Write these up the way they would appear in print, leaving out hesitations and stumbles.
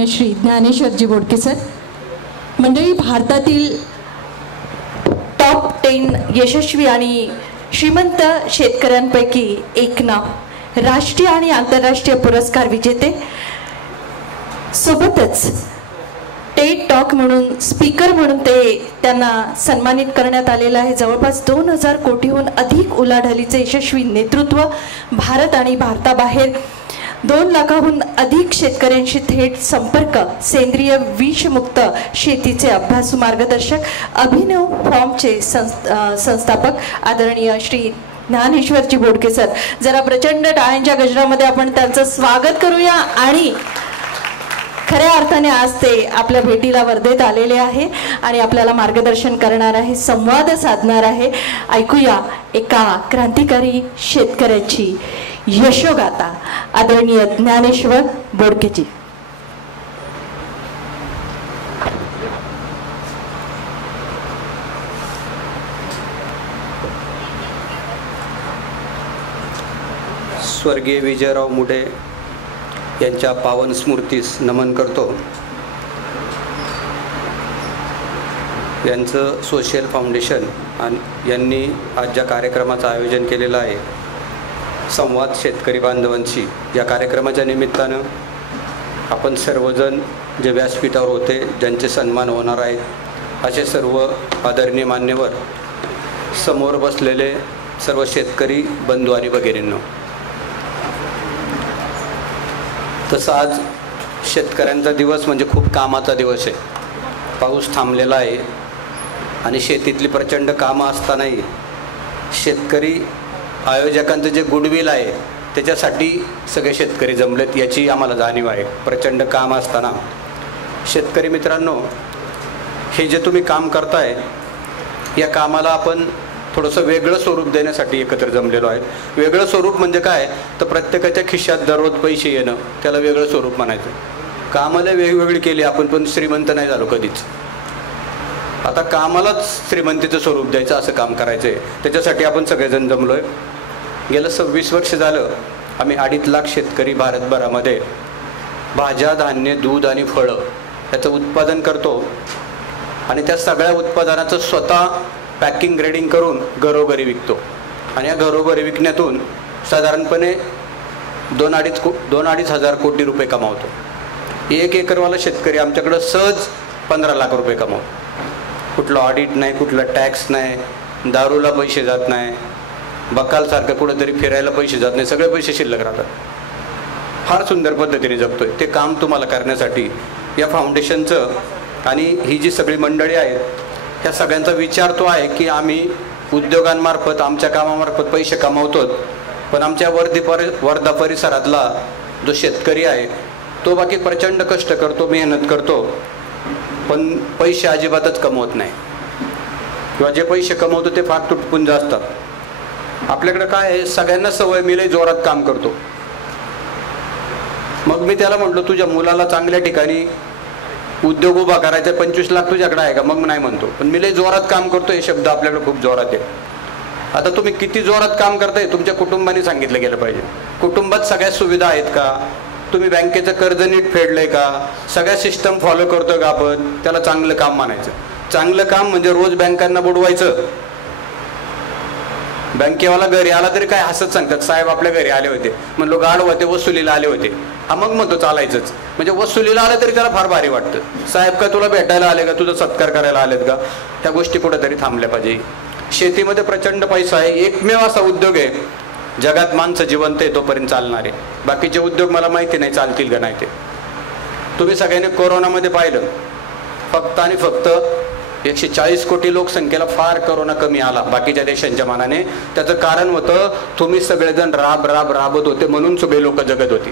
आदरणीय श्री ज्ञानेश्वरजी बोडके सर, मंडळी, भारतातील टॉप 10 यशस्वी आणि श्रीमंत शेतकऱ्यांपैकी एक नाव, राष्ट्रीय आणि आंतरराष्ट्रीय पुरस्कार विजेते, सोबतच टेड टॉक म्हणून स्पीकर म्हणून त्यांना सन्मानित करण्यात आलेलं आहे. जवळपास 2000 कोटीहून अधिक उलाढालीचे यशस्वी नेतृत्व, भारत आणि भारताबाहेर 2 लाखाहून अधिक शेतकऱ्यांशी थेट संपर्क, सेंद्रिय विषमुक्त शेतीचे अभ्यासू मार्गदर्शक, अभिनव फॉर्मचे संस्थापक आदरणीय श्री ज्ञानेश्वरजी बोडके सर. जरा प्रचंड टाळ्यांच्या गजरामध्ये आपण त्यांचं स्वागत करूया. आणि खऱ्या अर्थाने आज ते आपल्या भेटीला वर्धेत आलेले आहे आणि आपल्याला मार्गदर्शन करणार आहे, संवाद साधणार आहे. ऐकूया एका क्रांतिकारी शेतकऱ्याची यशोगाथा, आदरणीय ज्ञानेश्वर बोडकेजी. स्वर्गीय विजयराव मुडे यांच्या पावन स्मृतीस नमन करतो. यांचं सोशल फाउंडेशन यांनी आज ज्या कार्यक्रमाचं आयोजन केलेलं आहे, संवाद शेतकरी बांधवांशी, या कार्यक्रमाच्या निमित्तानं आपण सर्वजण जे व्यासपीठावर होते, ज्यांचे सन्मान होणार आहेत, असे सर्व आदरणीय मान्यवर, समोर बसलेले सर्व शेतकरी बंधू आणि भगिनींनो, तसं आज शेतकऱ्यांचा दिवस म्हणजे खूप कामाचा दिवस आहे. पाऊस थांबलेला आहे आणि शेतीतली प्रचंड कामं असतानाही शेतकरी आयोजकांचं जे गुडविल आहे त्याच्यासाठी सगळे शेतकरी जमलेत, याची आम्हाला जाणीव आहे. प्रचंड काम असताना शेतकरी मित्रांनो, हे जे तुम्ही काम करताय, या कामाला आपण थोडंसं वेगळं स्वरूप देण्यासाठी एकत्र जमलेलो आहे. वेगळं स्वरूप म्हणजे काय, तर प्रत्येकाच्या खिशात दररोज पैसे येणं, त्याला वेगळं स्वरूप म्हणायचं. कामाला वेगवेगळी केली आपण, पण श्रीमंत नाही झालो कधीच. आता कामालाच श्रीमंतीचं स्वरूप द्यायचं, असं काम करायचं आहे. त्याच्यासाठी आपण सगळेजण जमलो आहे. गेलं 26 वर्ष झालं आम्ही 2.5 लाख शेतकरी भारतभरामध्ये भाज्या, धान्य, दूध आणि फळं याचं उत्पादन करतो आणि त्या सगळ्या उत्पादनाचं स्वतः पॅकिंग ग्रेडिंग करून घरोघरी विकतो. आणि या घरोघरी विकण्यातून साधारणपणे 2-2.5 हजार कोटी रुपये कमावतो. 1 एकरवाला शेतकरी आमच्याकडं सहज 15 लाख रुपये कमावतो. कुठलं ऑडिट नाही, कुठला टॅक्स नाही, दारूला पैसे जात नाही, बकालसारखं कुठंतरी फिरायला पैसे जात नाही, सगळे पैसे शिल्लक राहतात. फार सुंदर पद्धतीने जगतोय. ते काम तुम्हाला करण्यासाठी या फाउंडेशनचं आणि ही जी सगळी मंडळी आहेत, ह्या सगळ्यांचा विचार तो आहे की आम्ही उद्योगांमार्फत, आमच्या कामामार्फत पैसे कमावतो, पण आमच्या वर्धा परिसरातला जो शेतकरी आहे तो बाकी प्रचंड कष्ट करतो, मेहनत करतो, पण पैसे अजिबातच कमवत नाही, किंवा जे पैसे कमवतो ते फार तुटपुंज असतात. आपल्याकडे काय आहे, सगळ्यांना सवय, मी लई जोरात काम करतो. मग मी त्याला म्हटलो, तुझ्या मुलाला चांगल्या ठिकाणी उद्योग उभा करायचा, 25 लाख तुझ्याकडे आहे का? मग नाही म्हणतो, पण मी लई जोरात काम करतो, हे शब्द आपल्याकडे खूप जोरात आहे. आता तुम्ही किती जोरात काम करताय तुमच्या कुटुंबाने सांगितलं गेलं पाहिजे. कुटुंबात सगळ्या सुविधा आहेत का? तुम्ही बँकेचं कर्ज नीट फेडलंय का? सगळ्या सिस्टम फॉलो करतोय का आपण? त्याला चांगलं काम मानायचं. चांगलं काम म्हणजे रोज बँकांना बुडवायचं. बँकेवाला घरी आला तरी काय हसत सांगतात, साहेब आपल्या घरी आले होते. म्हणलो गाढ होते, वसुलीला आले होते. हा, मग म्हणतो चालायचंच. म्हणजे वसुलीला आलं तरी त्याला फार भारी वाटतं. साहेब का तुला भेटायला आले का, तुझा सत्कार करायला आलेत का? त्या गोष्टी कुठेतरी थांबल्या पाहिजे. शेतीमध्ये प्रचंड पैसा आहे. एकमेव असा उद्योग आहे जगात माणसं जिवंत आहे तोपर्यंत चालणारे. बाकीचे उद्योग मला माहिती नाही चालतील का नाही ते. तुम्ही सगळ्यांनी कोरोनामध्ये पाहिलं, फक्त आणि फक्त 140 कोटी लोकसंख्येला फार कोरोना कमी आला बाकीच्या देशांच्या मानाने. त्याचं कारण होतं तुम्ही सगळेजण राबत होते, म्हणून सगळे लोक जगत होती.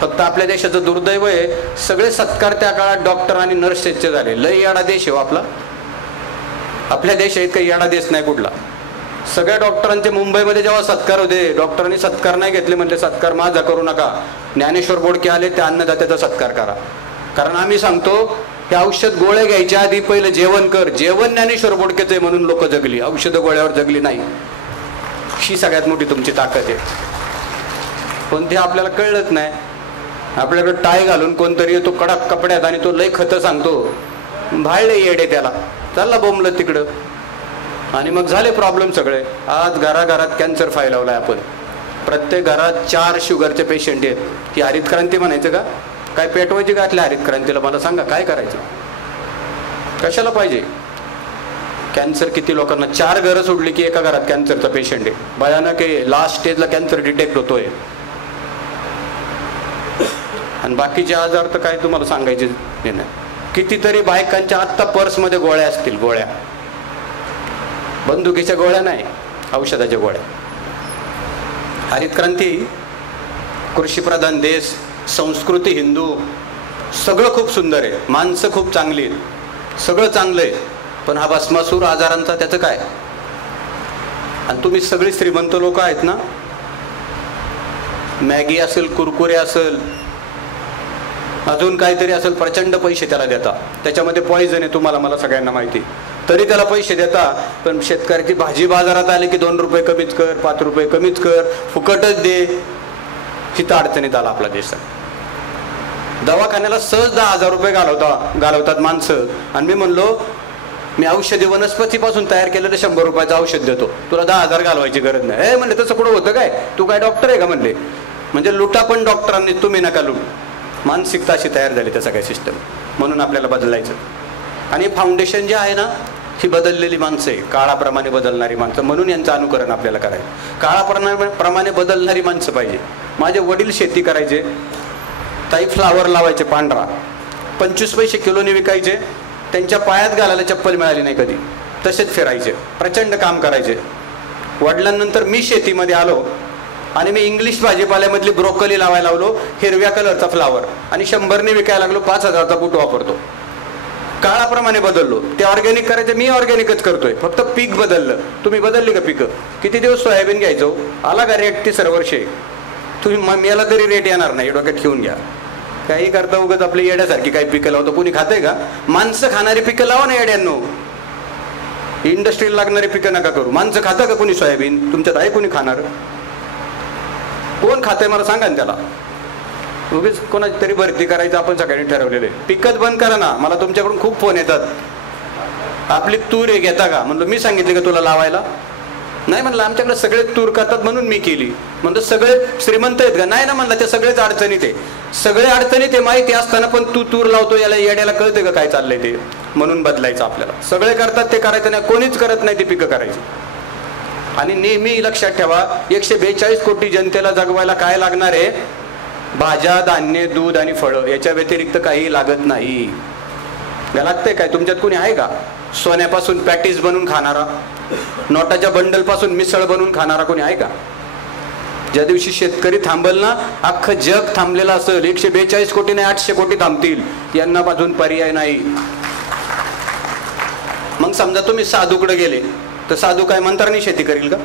फक्त आपल्या देशाचं दुर्दैव आहे, सगळे सत्कार त्या काळात डॉक्टर आणि नर्सेसचे झाले. लई येडा देश आहे आपला. आपल्या देश आहेत काही येडा देश नाही कुठला. सगळ्या डॉक्टरांचे मुंबईमध्ये जेव्हा सत्कार होते, डॉक्टरांनी सत्कार नाही घेतले, म्हणजे सत्कार माझा करू नका. ज्ञानेश्वर बोडके आले, त्या अन्नदात्याचा सत्कार करा. कारण आम्ही सांगतो हे औषध गोळ्या घ्यायच्या आधी पहिलं जेवण कर. जेवण ज्ञानेश्वर बोडकेचं आहे म्हणून लोक जगली, औषध गोळ्यावर जगली नाही. ही सगळ्यात मोठी तुमची ताकद आहे, पण ते आपल्याला कळलंच नाही. आपल्याकडे टाय घालून कोणतरी येतो कडक कपड्यात आणि तो लय खतं सांगतो, भाळले येडे त्याला, चालला बोंबलं तिकडं आणि मग झाले प्रॉब्लेम सगळे. आज घराघरात कॅन्सर फैलावलाय आपण. प्रत्येक घरात 4 शुगरचे पेशंट आहेत. ही हरित क्रांती म्हणायचं का? काय पेटवायची का आतल्या हरित क्रांतीला? मला सांगा काय करायचं, कशाला पाहिजे? कॅन्सर किती लोकांना, 4 घरं सोडली की एका घरात कॅन्सरचा पेशंट आहे. भयानक आहे, लास्ट स्टेजला कॅन्सर डिटेक्ट होतोय. आणि बाकीचे आजार तर काय तुम्हाला सांगायचे नाही. कितीतरी बायकांच्या आत्ता पर्समध्ये गोळ्या असतील, गोळ्या, बंदुकीच्या गोळ्या नाही, औषधाच्या गोळ्या. हरित क्रांती, कृषीप्रधान देश, संस्कृती हिंदू, सगळं खूप सुंदर आहे, माणसं खूप चांगली आहेत, सगळं चांगलं आहे. पण हा भस्मासूर आजारांचा त्याचं काय? आणि तुम्ही सगळी श्रीमंत लोक आहेत ना, मॅगी असेल, कुरकुरे असेल, अजून काहीतरी असेल, प्रचंड पैसे त्याला देता. त्याच्यामध्ये पॉइझन आहे, तुम्हाला मला सगळ्यांना माहिती, तरी त्याला पैसे देता. पण शेतकऱ्याची भाजी बाजारात आली की 2 रुपये कमीच कर, 5 रुपये कमीच कर, फुकटच दे. हिथं अडचणीत आला आपला देश. दवाखान्याला सहज 10,000 रुपये घालवतात माणसं. आणि मी म्हणलो, मी औषधी वनस्पतीपासून तयार केलेलं 100 रुपयाचं औषध देतो, तुला 10,000 घालवायची गरज नाही. म्हणले तसं कुठं होतं काय? तू काय डॉक्टर आहे का? म्हणले म्हणजे लुटा पण डॉक्टरांनी, तुम्ही नका लूट. मानसिकता अशी तयार झाली त्या सगळ्या सिस्टम. म्हणून आपल्याला बदलायचं. आणि फाउंडेशन जे आहे ना, ही बदललेली माणसं आहे, काळाप्रमाणे बदलणारी माणसं. म्हणून यांचं अनुकरण आपल्याला करायचं. काळाप्रमाणे बदलणारी माणसं पाहिजे. माझे वडील शेती करायचे, ताई फ्लावर लावायचे पांढरा, 25 पैसे किलोने विकायचे. त्यांच्या पायात घालायला चप्पल मिळाली नाही कधी, तसेच फिरायचे, प्रचंड काम करायचे. वडिलांनंतर मी शेतीमध्ये आलो आणि मी इंग्लिश भाजीपाल्यामधली ब्रोकली लावायला लावलो, हिरव्या कलरचा फ्लावर, आणि 100ने विकायला लागलो. 5,000चा बूट वापरतो. काळाप्रमाणे बदललो. ते ऑर्गॅनिक करायचे, मी ऑर्गॅनिकच करतोय, फक्त पीक बदललं. तुम्ही बदलली का पिकं? किती दिवस सोयाबीन घ्यायचो, आला का रेट 30 वर्षे? तुम्ही मेला तरी रेट येणार नाही, डोक्यात ठेवून घ्या. काही करता उगाच आपल्या येड्यासारखी काही पिकं लावतो. कोणी खातंय का? माणसं खाणारी पिकं लावा ना येड्यांनो. इंडस्ट्रीला लागणारी पिकं नका करू. माणसं खातं का कोणी सोयाबीन? तुमच्यात आहे कोणी खाणार? कोण खातंय मला सांगा ना त्याला. उगीच कोणाची तरी भरती करायचं आपण सगळ्यांनी ठरवलेलं आहे. पिकच बंद करा ना. मला तुमच्याकडून खूप फोन येतात, आपली तूर आहे घेता का? म्हणलं मी सांगितले का तुला लावायला? नाही म्हणलं, आमच्याकडे सगळे तूर करतात म्हणून मी केली. म्हणतो सगळे श्रीमंत आहेत का? नाही ना म्हणलं, ते सगळेच अडचणीत आहे. सगळे अडचणीत आहे माहिती असताना पण तू तूर लावतो, याला येड्याला कळते का काय चाललंय ते? म्हणून बदलायचं आपल्याला. सगळे करतात ते करायचं नाही, कोणीच करत नाही ते पिकं करायची. आणि नेहमी लक्षात ठेवा, 142 कोटी जनतेला जगवायला काय लागणार आहे? भाज्या, धान्य, दूध आणि फळं, याच्या व्यतिरिक्त काही लागत नाही. लागतंय काय? तुमच्यात कोणी आहे का सोन्यापासून पॅटीस बनवून खाणारा, नोटाच्या बंडल पासून मिसळ बनवून खाणारा कोणी आहे का? ज्या दिवशी शेतकरी थांबल ना, अख्खं जग थांबलेलं असेल. 142 कोटी नाही, 800 कोटी थांबतील. यांना अजून पर्याय नाही. मग समजा तुम्ही साधूकडे गेले तर साधू काय मंत्रांनी शेती करील का?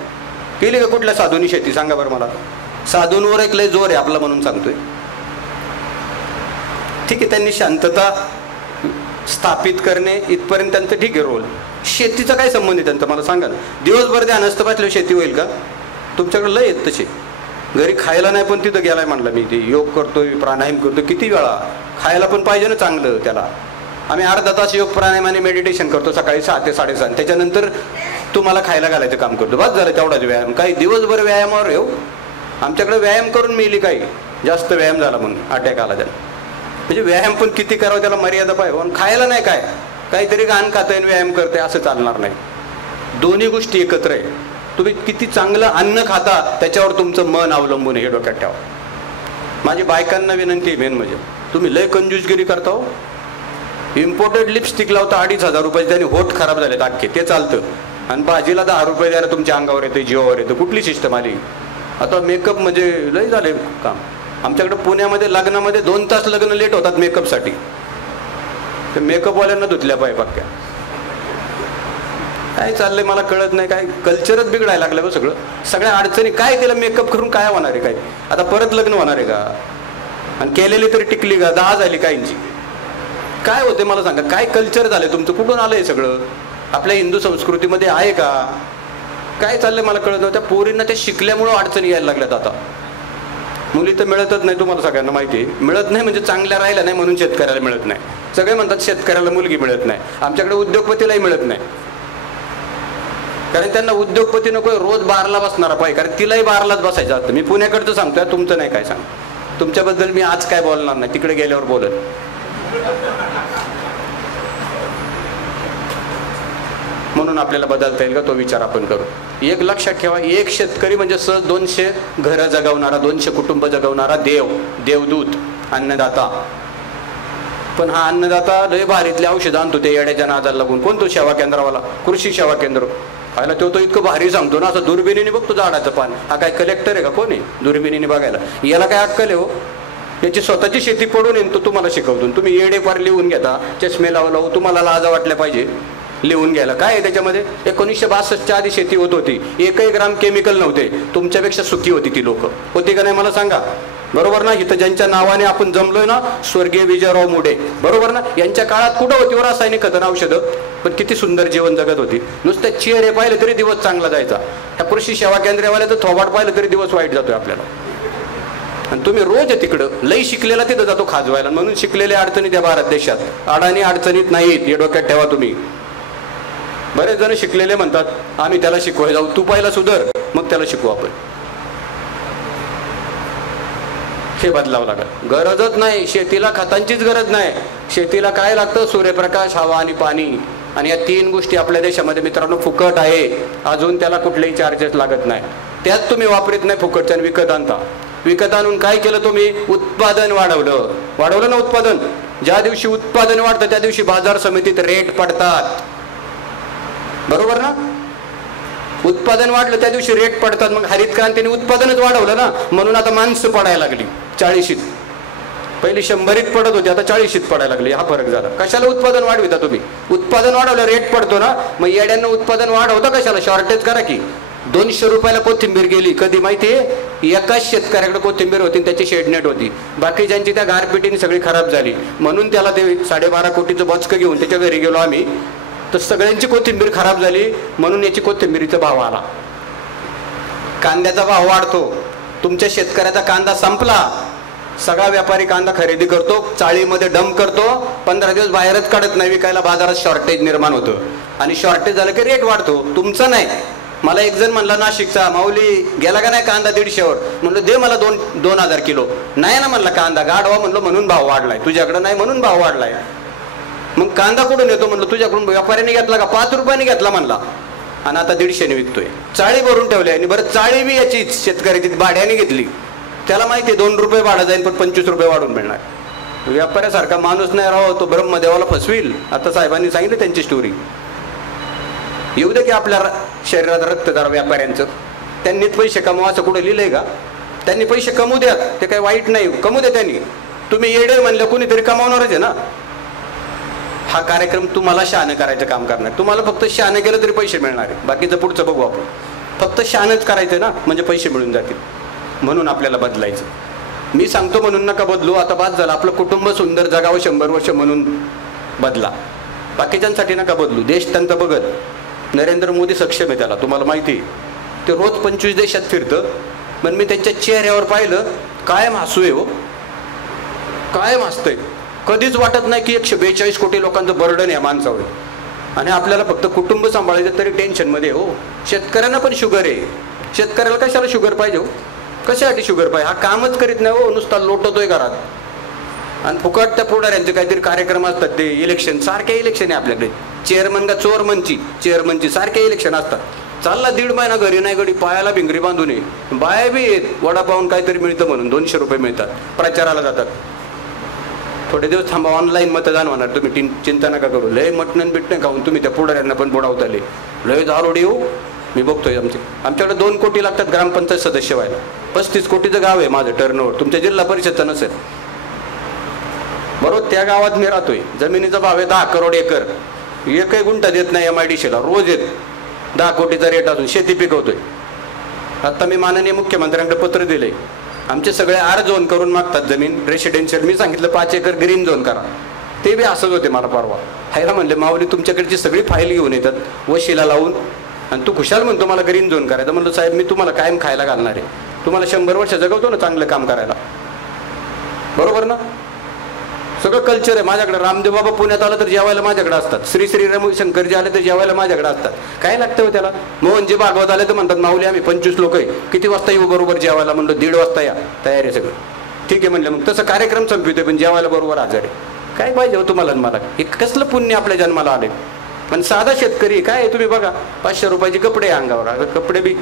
केली का कुठल्या साधूनी शेती? सांगा बरं मला. साधूंवर एक लय जोर आहे आपला म्हणून सांगतोय. ठीक आहे, त्यांनी शांतता स्थापित करणे इथपर्यंत त्यांचं ठीक आहे रोल. शेतीचा काय संबंध आहे त्यांचा मला सांगा ना. दिवसभर ध्यान असतं बसल्यावर शेती होईल का? तुमच्याकडे लय येत तसे. घरी खायला नाही पण तिथं गेलाय म्हणलं मी, ते योग करतोय, प्राणायाम करतोय, किती वेळा. खायला पण पाहिजे ना चांगलं त्याला. आम्ही अर्धा तास योग प्राणायाम आणि मेडिटेशन करतो सकाळी 6 ते 7:30. त्याच्यानंतर तुम्हाला खायला घालायचं काम करतो. बस झालं तेवढाच व्यायाम. काही दिवसभर व्यायामावर येऊ. आमच्याकडे व्यायाम करून मिली काही जास्त व्यायाम झाला म्हणून अटॅक आला त्याला. म्हणजे व्यायाम पण किती करावं त्याला मर्यादा पाहिजे. खायला नाही काय, काहीतरी घाण खाताय आणि व्यायाम करताय असं चालणार नाही. दोन्ही गोष्टी एकत्र आहे. तुम्ही किती चांगलं अन्न खाता त्याच्यावर तुमचं मन अवलंबून आहे, हे डोक्यात ठेवा. माझी बायकांना विनंती आहे मेन म्हणजे, तुम्ही लय कंजूसगिरी करता हो. इम्पोर्टेड लिपस्टिक लावता 2,500 रुपये, त्याने होठ खराब झालेत अख्खे, ते चालतं. आणि भाजीला 10 रुपये द्यायला तुमच्या अंगावर येतं, जीवावर येतं. कुठली सिस्टम आली आता? मेकअप म्हणजे लय झाले काम. आमच्याकडे पुण्यामध्ये लग्नामध्ये 2 तास लग्न लेट होतात मेकअपसाठी. ते मेकअपवाल्यांना धुतल्या पाय पक्क्या. काय चाललंय मला कळत नाही. काय कल्चरच बिघडायला लागलं बघ सगळं. सगळ्या अडचणी काय, त्याला मेकअप करून काय होणार आहे? काय आता परत लग्न होणार आहे का? आणि केलेली तरी टिकली का? 10 झाली काहींची. काय होते मला सांगा. काय कल्चर झालंय तुमचं? कुठून आलंय सगळं? आपल्या हिंदू संस्कृतीमध्ये आहे का? काय चाललंय मला कळत नव्हतं. त्या पोरींना ते शिकल्यामुळं अडचणी यायला लागल्यात आता. मुली तर मिळतच नाही, तुम्हाला सगळ्यांना माहिती आहे. मिळत नाही म्हणजे चांगल्या राहिल्या नाही म्हणून शेतकऱ्याला मिळत नाही. सगळे म्हणतात शेतकऱ्याला मुलगी मिळत नाही, आमच्याकडे उद्योगपतीलाही मिळत नाही. कारण त्यांना उद्योगपती नको, रोज बारला बसणारा पाहिजे, कारण तिलाही बारलाच बसायचं असतं. मी पुण्याकडचं सांगतोय, तुमचं नाही काय सांग. तुमच्याबद्दल मी आज काय बोलणार नाही, तिकडे गेल्यावर बोलत. म्हणून आपल्याला बदलता येईल का तो विचार आपण करू. एक लक्षात ठेवा, एक शेतकरी म्हणजे सहज 200 घरं जगवणारा, 200 कुटुंब जगवणारा देवदूत, अन्नदाता. पण हा अन्नदाता लय भारीतले औषध आणतो ते येड्याच्या नादाला लागून. कोण तो सेवा केंद्रावाला, कृषी सेवा केंद्र पाहिला तो इतकं भारी सांगतो ना, असं दुर्बिणीने बघतो झाडाचं पान. हा काय कलेक्टर आहे का, कोण आहे दुर्बिणीने बघायला? याला काय अक्कल आहे हो? याची स्वतःची शेती पडून येईन तो तुम्हाला शिकवतो. तुम्ही येडे पार लिहून घेता, चष्मे लावू, तुम्हाला लाजा वाटल्या पाहिजे लिहून घ्यायला. काय आहे त्याच्यामध्ये? 1962च्या आधी शेती होत होती, एकही ग्राम केमिकल नव्हते. तुमच्यापेक्षा सुखी होती ती लोक, होती का नाही मला सांगा? बरोबर ना? इथं ज्यांच्या नावाने आपण जमलोय ना, स्वर्गीय विजयराव मुडे, बरोबर ना? यांच्या काळात कुठं होती रासायनिक खतं औषधं, पण किती सुंदर जीवन जगत होती. नुसतं चेहरे पाहिले तरी दिवस चांगला जायचा. ह्या कृषी सेवा केंद्रावाल्याचं थोबाड पाहिलं तरी दिवस वाईट जातोय आपल्याला. आणि तुम्ही रोज तिकडं लई शिकलेला तिथं जातो खाजवायला. म्हणून शिकलेल्या अडचणीत या भारत देशात, अडाणी अडचणीत नाहीत, हे डोक्यात ठेवा तुम्ही. बरेच जण शिकलेले म्हणतात आम्ही त्याला शिकवायला जाऊ, तू पहिला सुधर मग त्याला शिकवू आपण. हे बदलावं लागेल. गरजच नाही शेतीला, खतांचीच गरज नाही. शेतीला काय लागतं? सूर्यप्रकाश, हवा आणि पाणी. आणि या 3 गोष्टी आपल्या देशामध्ये मित्रांनो फुकट आहे. अजून त्याला कुठलेही चार्जेस लागत नाही. त्यात तुम्ही वापरत नाही फुकटच्या, विकत आणता. विकत आणून काय केलं तुम्ही? उत्पादन वाढवलं ना उत्पादन. ज्या दिवशी उत्पादन वाढतं त्या दिवशी बाजार समितीत रेट पडतात, बरोबर ना? उत्पादन वाढलं त्या दिवशी रेट पडतात. मग हरित क्रांतीने उत्पादनच वाढवलं ना, म्हणून आता माणसं पडायला लागली 40शीत. पहिली 100ीत पडत होती, आता 40शीत पडायला लागली. हा फरक झाला. कशाला उत्पादन वाढविता तुम्ही? उत्पादन वाढवलं रेट पडतो ना. मग येड्यांना उत्पादन वाढवता कशाला? शॉर्टेज करा की. 200 रुपयाला कोथिंबीर गेली कधी माहितीये? एकाच शेतकऱ्याकडे कोथिंबीर होती, त्याची शेडनेट होती. बाकीच्यांची त्या गारपिटीने सगळी खराब झाली. म्हणून त्याला ते 12.5 कोटीचं बचकं घेऊन त्याच्या घरी गेलो आम्ही, तर सगळ्यांची कोथिंबीर खराब झाली. म्हणून याची कोथिंबीरीचा भाव आला. कांद्याचा भाव वाढतो. तुमच्या शेतकऱ्याचा कांदा संपला, सगळा व्यापारी कांदा खरेदी करतो, चाळीमध्ये डंप करतो, 15 दिवस बाहेरच काढत नाही विकायला. बाजारात शॉर्टेज निर्माण होतं. आणि शॉर्टेज झालं की रेट वाढतो. तुमचं नाही. मला एक जण म्हणला नाशिकचा, माऊली गेला का नाही कांदा 150वर? म्हणलं दे मला 2,000 किलो. नाही ना म्हणला कांदा गाडवा, म्हणलं म्हणून भाव वाढलाय. तुझ्याकडं नाही म्हणून भाव वाढलाय. मग कांदा कुठून येतो? म्हणलं तुझ्याकडून. व्यापाऱ्याने घेतला का? 5 रुपयाने घेतला म्हणला. आणि आता 150ने विकतोय. चाळी भरून ठेवली. आणि बरं चाळी बी याचीच शेतकऱ्याची भाड्याने घेतली. त्याला माहिती आहे 2 रुपये भाडं जाईल, पण 25 रुपये वाढून मिळणार. व्यापाऱ्यासारखा माणूस नाही राहो, तो ब्रह्मदेवाला फसविल. आता साहेबांनी सांगितलं त्यांची स्टोरी. येऊ दे की आपल्या शरीरात रक्त जरा व्यापाऱ्यांचं. त्यांनीच पैसे कमवा असं कुठे लिहिलंय का? त्यांनी पैसे कमवू द्या, ते काही वाईट नाही, कमवू द्या त्यांनी. तुम्ही येडे म्हणलं कोणीतरी कमावणारच आहे ना. हा कार्यक्रम तुम्हाला शहाणं करायचं काम करणार. तुम्हाला फक्त शहाणं केलं तरी पैसे मिळणार आहे. बाकीचं पुढचं बघू आपण. फक्त शहाणंच करायचं ना, म्हणजे पैसे मिळून जातील. म्हणून आपल्याला बदलायचं. मी सांगतो म्हणून नका बदलू. आता बाद झालं. आपलं कुटुंब सुंदर जगावं 100 वर्ष म्हणून बदला. बाकीच्यांसाठी नका बदलू. देश त्यांचा बघत. नरेंद्र मोदी सक्षम आहे, त्याला तुम्हाला माहिती आहे. ते रोज 25 देशात फिरतं. पण मी त्यांच्या चेहऱ्यावर पाहिलं, कायम हसू आहे हो, कायम हसतंय. कधीच वाटत नाही की 142 कोटी लोकांचं बर्डन आहे माणसावर. आणि आपल्याला फक्त कुटुंब सांभाळायचं तरी टेन्शनमध्ये हो. शेतकऱ्यांना पण शुगर आहे. शेतकऱ्याला कशाला शुगर पाहिजे हो? कशासाठी शुगर पाहिजे? हा कामच करीत नाही हो, नुसता लोटतोय घरात. आणि फुकट त्या पुढाऱ्यांचे काहीतरी कार्यक्रम असतात. ते इलेक्शन, सारखे इलेक्शन आहे आपल्याकडे. चेअरमन का चेअरमनची सारखे इलेक्शन असतात. चालला 1.5 महिना घरी नाही गडी, पायाला भिंगरी बांधून ये. बाया बी येत, वडापावून काहीतरी मिळतं म्हणून 200 रुपये मिळतात, प्रचाराला जातात. थोडे दिवस थांबा, ऑनलाईन मतदान होणार. तुम्ही चिंता नका करू. लय मटण बिटणं खाऊन तुम्ही त्या पुढाऱ्यांना पण बुडावताले. लय दारोडी हो. मी बघतोय आमच्याकडे 2 कोटी लागतात ग्रामपंचायत सदस्य व्हायला. 35 कोटीचं गाव आहे माझं टर्नओव्हर. तुमच्या जिल्हा परिषदचं नसेल. बरोबर त्या गावात मी राहतोय. जमिनीचा भाव आहे 10 करोड एकर. एकही गुंठा देत नाही MIDCला. रोज येत 10 कोटीचा रेट असून शेती पिकवतोय. आता मी माननीय मुख्यमंत्र्यांकडे पत्र दिलंय. आमचे सगळे R झोन करून मागतात जमीन रेसिडेन्शियल. मी सांगितलं 5 एकर ग्रीन झोन करा. ते बी असंच होते मला परवा. हायला म्हणले माऊली तुमच्याकडची सगळी फाईल घेऊन येतात वशीला लावून, आणि तू खुशाल म्हणतो मला ग्रीन झोन करायचं. म्हणलं साहेब मी तुम्हाला कायम खायला घालणार आहे. तुम्हाला 100 वर्ष जगवतो ना चांगलं काम करायला, बरोबर ना? सगळं कल्चर आहे माझ्याकडे. रामदेव बाबा पुण्यात आलं तर जेवायला माझ्याकडे असतात, श्री श्री रविशंकरजी आले तर जेवायला माझ्याकडे असतात. काय लागतं हो त्याला? मोहनजी भागवत आले तर म्हणतात माऊली आम्ही 25 लोक आहे, किती वाजता येऊ बरोबर जेवायला? म्हणलं 1:30 वाजता या, तयार आहे सगळं. ठीक आहे म्हणलं, मग तसं कार्यक्रम संपवितोय पण जेवायला बरोबर हजर आहे. काय पाहिजे हो तुम्हाला मला? हे कसलं पुण्य आपल्या जन्माला आले? पण साधा शेतकरी काय तुम्ही बघा, 500 रुपयाचे कपडे अंगावर, कपडे बी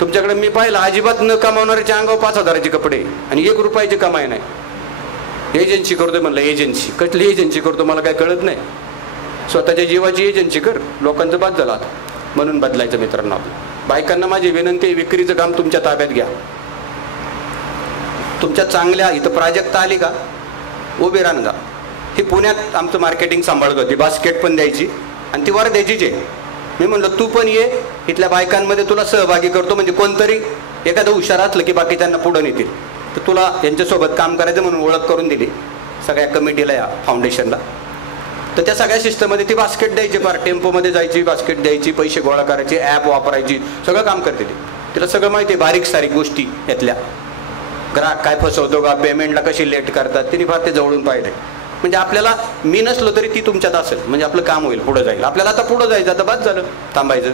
तुमच्याकडे मी पाहिलं अजिबात न कमावणाऱ्याच्या अंगावर 5,000चे कपडे आणि 1 रुपयाची कमाई नाही. एजन्सी करतोय म्हणलं, एजन्सी कसली एजन्सी करतो मला काय कळत नाही. स्वतःच्या जीवाची एजन्सी कर, लोकांचं बाद झालं आता. म्हणून बदलायचं मित्रांनो. बायकांना माझी विनंती आहे, विक्रीचं काम तुमच्या ताब्यात घ्या. तुमच्या चांगल्या इथं प्राजक्ता आली का उभी राहून जा. ही पुण्यात आमचं मार्केटिंग सांभाळत होती, बास्केट पण द्यायची आणि ती वर द्यायचीच आहे. मी म्हणलं तू पण ये, इथल्या बायकांमध्ये तुला सहभागी करतो, म्हणजे कोणतरी एखादं हुशार असलं की बाकी त्यांना पुढं नेतील. तर तुला यांच्यासोबत काम करायचं म्हणून ओळख करून दिली सगळ्या कमिटीला, या फाउंडेशनला. तर त्या सगळ्या सिस्टममध्ये ती बास्केट द्यायची, फार टेम्पोमध्ये जायची, बास्केट द्यायची, पैसे गोळा करायचे, ॲप वापरायची, सगळं काम करते ती. तिला सगळं माहिती आहे, बारीक सारीक गोष्टी यातल्या. ग्राहक काय फसवतो का, पेमेंटला कशी लेट करतात, तिने फार ते जवळून पाहिलंय. म्हणजे आपल्याला मी नसलो तरी ती तुमच्यात असेल, म्हणजे आपलं काम होईल, पुढं जाईल. आपल्याला आता पुढं जायचं, आता बाद झालं थांबायचं.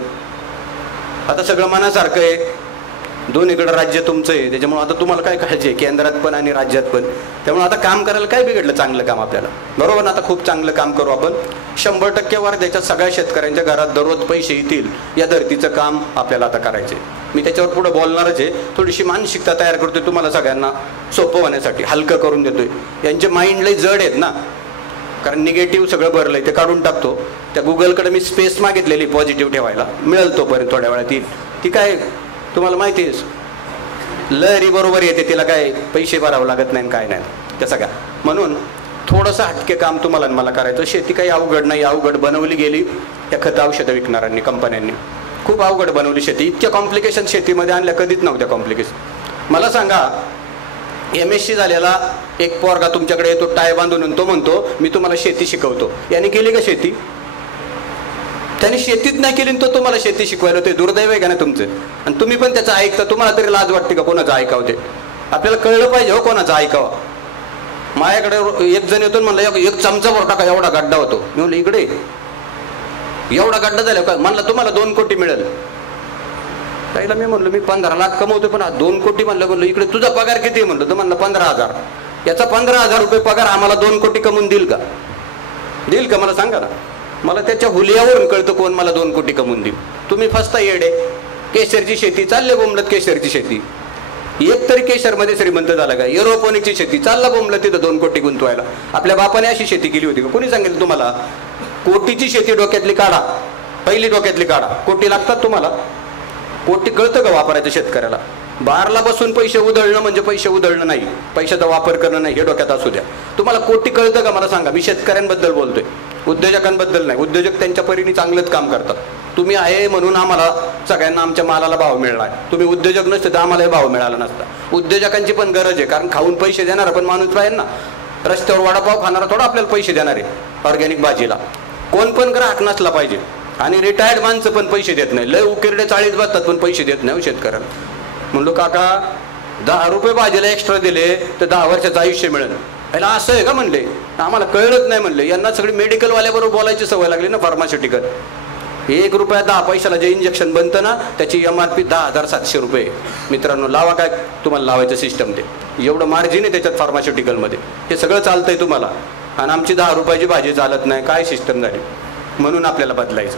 आता सगळं मनासारखं आहे, दोन्हीकडे राज्य तुमचं आहे, त्याच्यामुळे आता तुम्हाला काय काळजी आहे, केंद्रात पण आणि राज्यात पण. त्यामुळे आता काम करायला काय बिघडलं, चांगलं काम आपल्याला, बरोबर ना? आता खूप चांगलं काम करू आपण. 100% वर्ध्याच्या सगळ्या शेतकऱ्यांच्या घरात दररोज पैसे येतील या धर्तीचं काम आपल्याला आता करायचे. मी त्याच्यावर पुढे बोलणारच आहे. थोडीशी मानसिकता तयार करतोय तुम्हाला सगळ्यांना सोपं होण्यासाठी, हलकं करून देतोय. यांचे माइंड लय जड आहेत ना, कारण निगेटिव्ह सगळं भरलंय, ते काढून टाकतो. त्या गुगलकडे मी स्पेस मागितलेली पॉझिटिव्ह ठेवायला, मिळेल तोपर्यंत थोड्या वेळात येईल. ती काय तुम्हाला माहिती आहे, लहरी बरोबर येते, तिला काय पैसे भरावं लागत नाही काय नाही त्या सगळ्या. म्हणून थोडंसं हटके काम तुम्हाला मला करायचं. शेती काही अवघड नाही, अवघड बनवली गेली या खत औषधं विकणाऱ्यांनी, कंपन्यांनी खूप अवघड बनवली शेती. इतक्या कॉम्प्लिकेशन शेतीमध्ये आणल्या कधीच नव्हत्या कॉम्प्लिकेशन. मला सांगा, MSc झालेला एक पोरगा तुमच्याकडे येतो टाय बांधून, तो म्हणतो मी तुम्हाला शेती शिकवतो. याने केली का शेती? त्याने शेतीच नाही केली, तो तुम्हाला शेती शिकवायला. ते दुर्दैव आहे का ना तुमचं? आणि तुम्ही पण त्याचं ऐकता. तुम्हाला तरी लाज वाटते का कोणाचं ऐकावं? ते आपल्याला कळलं पाहिजे हो कोणाचं ऐकावं. माझ्याकडे एक जण येतो म्हणलं 1 चमचा वर टाका, एवढा गड्डा होतो. मी म्हणलं इकडे एवढा गड्डा झाला का? म्हणलं तुम्हाला 2 कोटी मिळेल. त्याला मी म्हणलं मी 15 लाख कमवतो, पण 2 कोटी म्हणलं इकडे तुझा पगार किती आहे म्हणलं. तर म्हणलं 15,000. याचा 15,000 रुपये पगार आम्हाला 2 कोटी कमवून देईल का? देईल का मला सांगा ना. मला त्याच्या हुलियावरून कळतं कोण मला 2 कोटी कमवून देईल. तुम्ही फसता येडे. केशरची शेती चालले बोंबलत, केशरची शेती. एक तरी केशरमध्ये श्रीमंत झाला का? एरोपोनिकची शेती चालला बोंबलत, तिथं 2 कोटी गुंतवायला. आपल्या बापाने अशी शेती केली होती का? कोणी सांगितलं तुम्हाला? कोटीची शेती डोक्यातली काढा, पहिली डोक्यातली काढा. कोटी लागतात तुम्हाला? कोटी कळतं का वापरायचं शेतकऱ्याला? बारला बसून पैसे उधळणं म्हणजे पैसे उधळणं नाही, पैशाचा वापर करणं नाही, हे डोक्यात असू द्या. तुम्हाला कोटी कळतं का मला सांगा? मी शेतकऱ्यांबद्दल बोलतोय, उद्योजकांबद्दल नाही. उद्योजक त्यांच्या परीने चांगलंच काम करतात. तुम्ही आहे म्हणून आम्हाला सगळ्यांना आमच्या मालाला भाव मिळाला. तुम्ही उद्योजक नसते तर आम्हालाही भाव मिळाला नसता. उद्योजकांची पण गरज आहे, कारण खाऊन पैसे देणार पण माणूस पाहिजे ना. रस्त्यावर वडापाव खाणारा थोडा आपल्याला पैसे देणार आहे ऑर्गॅनिक भाजीला. कोण पण ग्राहक नसला पाहिजे. आणि रिटायर्ड माणसं पण पैसे देत नाही. लय उकिरडे 40 बसतात पण पैसे देत नाही शेतकऱ्याला. म्हणलो काका 10 रुपये भाजीला एक्स्ट्रा दिले तर 10 वर्षाचं आयुष्य मिळेल. याला असं आहे का म्हणले? आम्हाला कळलंच नाही म्हणले. यांना सगळी मेडिकलवाल्याबरोबर बोलायची सवय लागली ना, फार्मास्युटिकल. 1 रुपया 10 पैशाला जे इंजेक्शन बनतं ना, त्याची MRP 10,700 रुपये. मित्रांनो लावा काय तुम्हाला लावायचं सिस्टम, ते एवढं मार्जिन आहे त्याच्यात फार्मास्युटिकलमध्ये. हे सगळं चालतंय तुम्हाला, आणि आमची 10 रुपयाची भाजी चालत नाही. काय सिस्टम झाली? म्हणून आपल्याला बदलायचं.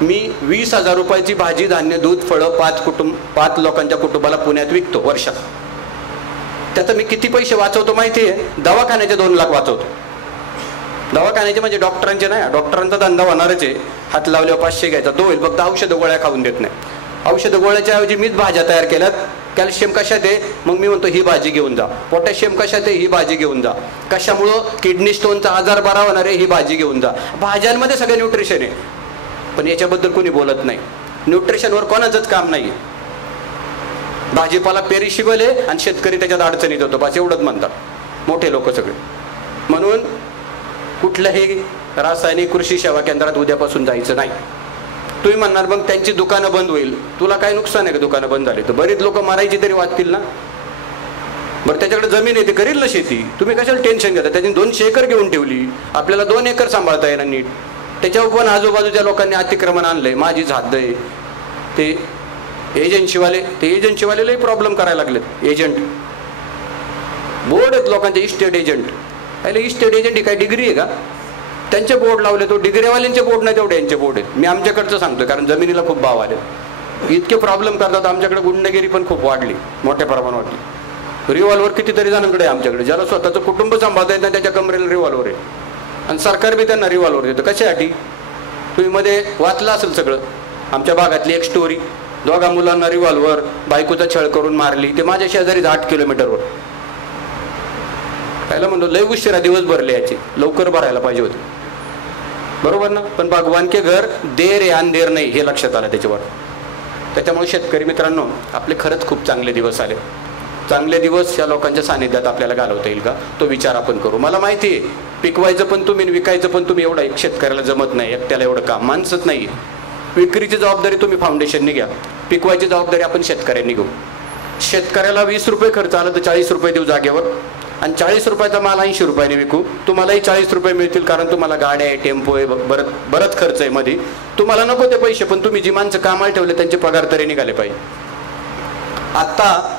मी 20,000 रुपयाची भाजी, धान्य, दूध, फळं 5 लोकांच्या कुटुंबाला पुण्यात विकतो वर्षात. त्याचं मी किती पैसे वाचवतो माहिती आहे? दवाखान्याचे 2 लाख वाचवतो. दवाखान्याचे म्हणजे डॉक्टरांचे नाही, डॉक्टरांचा धंदा होणारच आहे. हात लावल्यावर 500 घ्यायचा तो होईल, फक्त औषधं गोळ्या खाऊन देत नाही. औषधं गोळ्याच्या ऐवजी मीच भाज्या तयार केल्यात. कॅल्शियम कशात आहे? मग मी म्हणतो ही भाजी घेऊन जा. पोटॅशियम कशात आहे? ही भाजी घेऊन जा. कशामुळं? किडनी स्टोनचा आजार बरा होणार आहे, ही भाजी घेऊन जा. भाज्यांमध्ये सगळं न्यूट्रिशन आहे, पण याच्याबद्दल कोणी बोलत नाही. न्यूट्रिशनवर कोणाचंच काम नाही. भाजीपाला पेरिशिबल आहे आणि शेतकरी त्याच्यात अडचणीत होतो, बस एवढंच म्हणतात मोठे लोक सगळे. म्हणून कुठल्याही रासायनिक कृषी सेवा केंद्रात उद्यापासून जायचं नाही. तुम्ही म्हणणार मग त्यांची दुकानं बंद होईल. तुला काय नुकसान आहे का दुकानं बंद झाली तर? बरीच लोक मरायची तरी वाचतील ना. बरं त्याच्याकडे जमीन आहे, ते करील ना शेती. तुम्ही कशाला टेन्शन घेता? त्याची 200 एकर घेऊन ठेवली, आपल्याला 2 एकर सांभाळता येणार नीट. त्याच्यावर पण आजूबाजूच्या लोकांनी अतिक्रमण आणलंय, माझीच हद्द आहे. ते एजन्सीवालेलाही प्रॉब्लेम करायला लागलेत. एजंट बोर्ड आहेत लोकांचे, इस्टेट एजंट. पहिले इस्टेट एजंट ही काय डिग्री आहे का? त्यांचे बोर्ड लावले, तो डिग्रीवाल्यांचे बोर्ड नाही तेवढे यांचे बोर्ड आहेत. मी आमच्याकडचं सांगतोय, कारण जमिनीला खूप भाव आले, इतके प्रॉब्लेम करतात. आमच्याकडे गुंडगिरी पण खूप वाढली, मोठ्या प्रमाणात वाढली. रिव्हॉल्वर कितीतरी जणांकडे आमच्याकडे, ज्याला स्वतःचं कुटुंब सांभाळता येत नाही त्याच्या कमरेला रिव्हॉल्वर आहे, आणि सरकार बी त्यांना रिव्हॉल्वर देतं. कशासाठी? तुम्ही मध्ये वाचलं असेल सगळं. आमच्या भागातली एक स्टोरी, 2 मुलांना रिव्हॉल्वर, बायकोचा छळ करून मारली. ते माझ्या शेजारीच 8 किलोमीटरवर. पहिला म्हणतो लय उशिरा दिवस भरले याचे, लवकर भरायला पाहिजे होते, बरोबर ना. पण भगवान के घर देर आहे अंधेर नाही, हे लक्षात आलं त्याच्यावर. त्याच्यामुळे शेतकरी मित्रांनो, आपले खरंच खूप चांगले दिवस आले. चांगले दिवस या लोकांच्या सानिध्यात आपल्याला घालवता येईल का, तो विचार आपण करू. मला माहिती आहे पिकवायचं पण तुम्ही, विकायचं पण तुम्ही. एवढा एक शेतकऱ्याला जमत नाही, एकट्याला एवढं काम माणसंच नाही. विक्रीची जबाबदारी तुम्ही फाउंडेशनने घ्या, पिकवायची जबाबदारी आपण शेतकऱ्यांनी घेऊ. शेतकऱ्याला 20 रुपये खर्च आला तर 40 रुपये देऊ जागेवर, आणि 40 रुपयाचा माल 80 रुपयाने विकू. तुम्हालाही 40 रुपये मिळतील, कारण तुम्हाला गाड्या आहे, टेम्पो आहे, बरंच खर्च आहे मध्ये. तुम्हाला नको ते पैसे, पण तुम्ही जी माणसं कामाला ठेवले त्यांचे पगार तरी निघाले पाहिजे. आता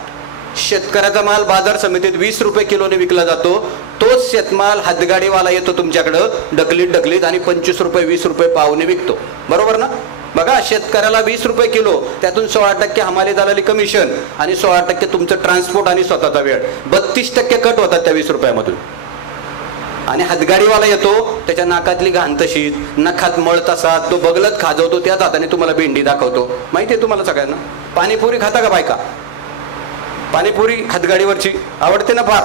शेतकऱ्याचा माल बाजार समितीत 20 रुपये किलोने विकला जातो. तोच शेतमाल हातगाडीवाला येतो तुमच्याकडं ढकलीत आणि 25 रुपये 20 रुपये पावने विकतो, बरोबर ना. बघा, शेतकऱ्याला 20 रुपये किलो, त्यातून 16% हमाली दलाली कमिशन आणि 16% तुमचं ट्रान्सपोर्ट आणि स्वतःचा वेळ, 32% कट होतात त्या 20 रुपयामधून. आणि हातगाडीवाला येतो, त्याच्या नाकातली घाण तशीच, नखात मळ तसा, तो बगलत खाजवतो, त्याच हाताने तुम्हाला भेंडी दाखवतो. माहिती आहे तुम्हाला सगळ्यांना. पाणीपुरी खाता का बायका? पाणीपुरी हातगाडीवरची आवडते ना फार.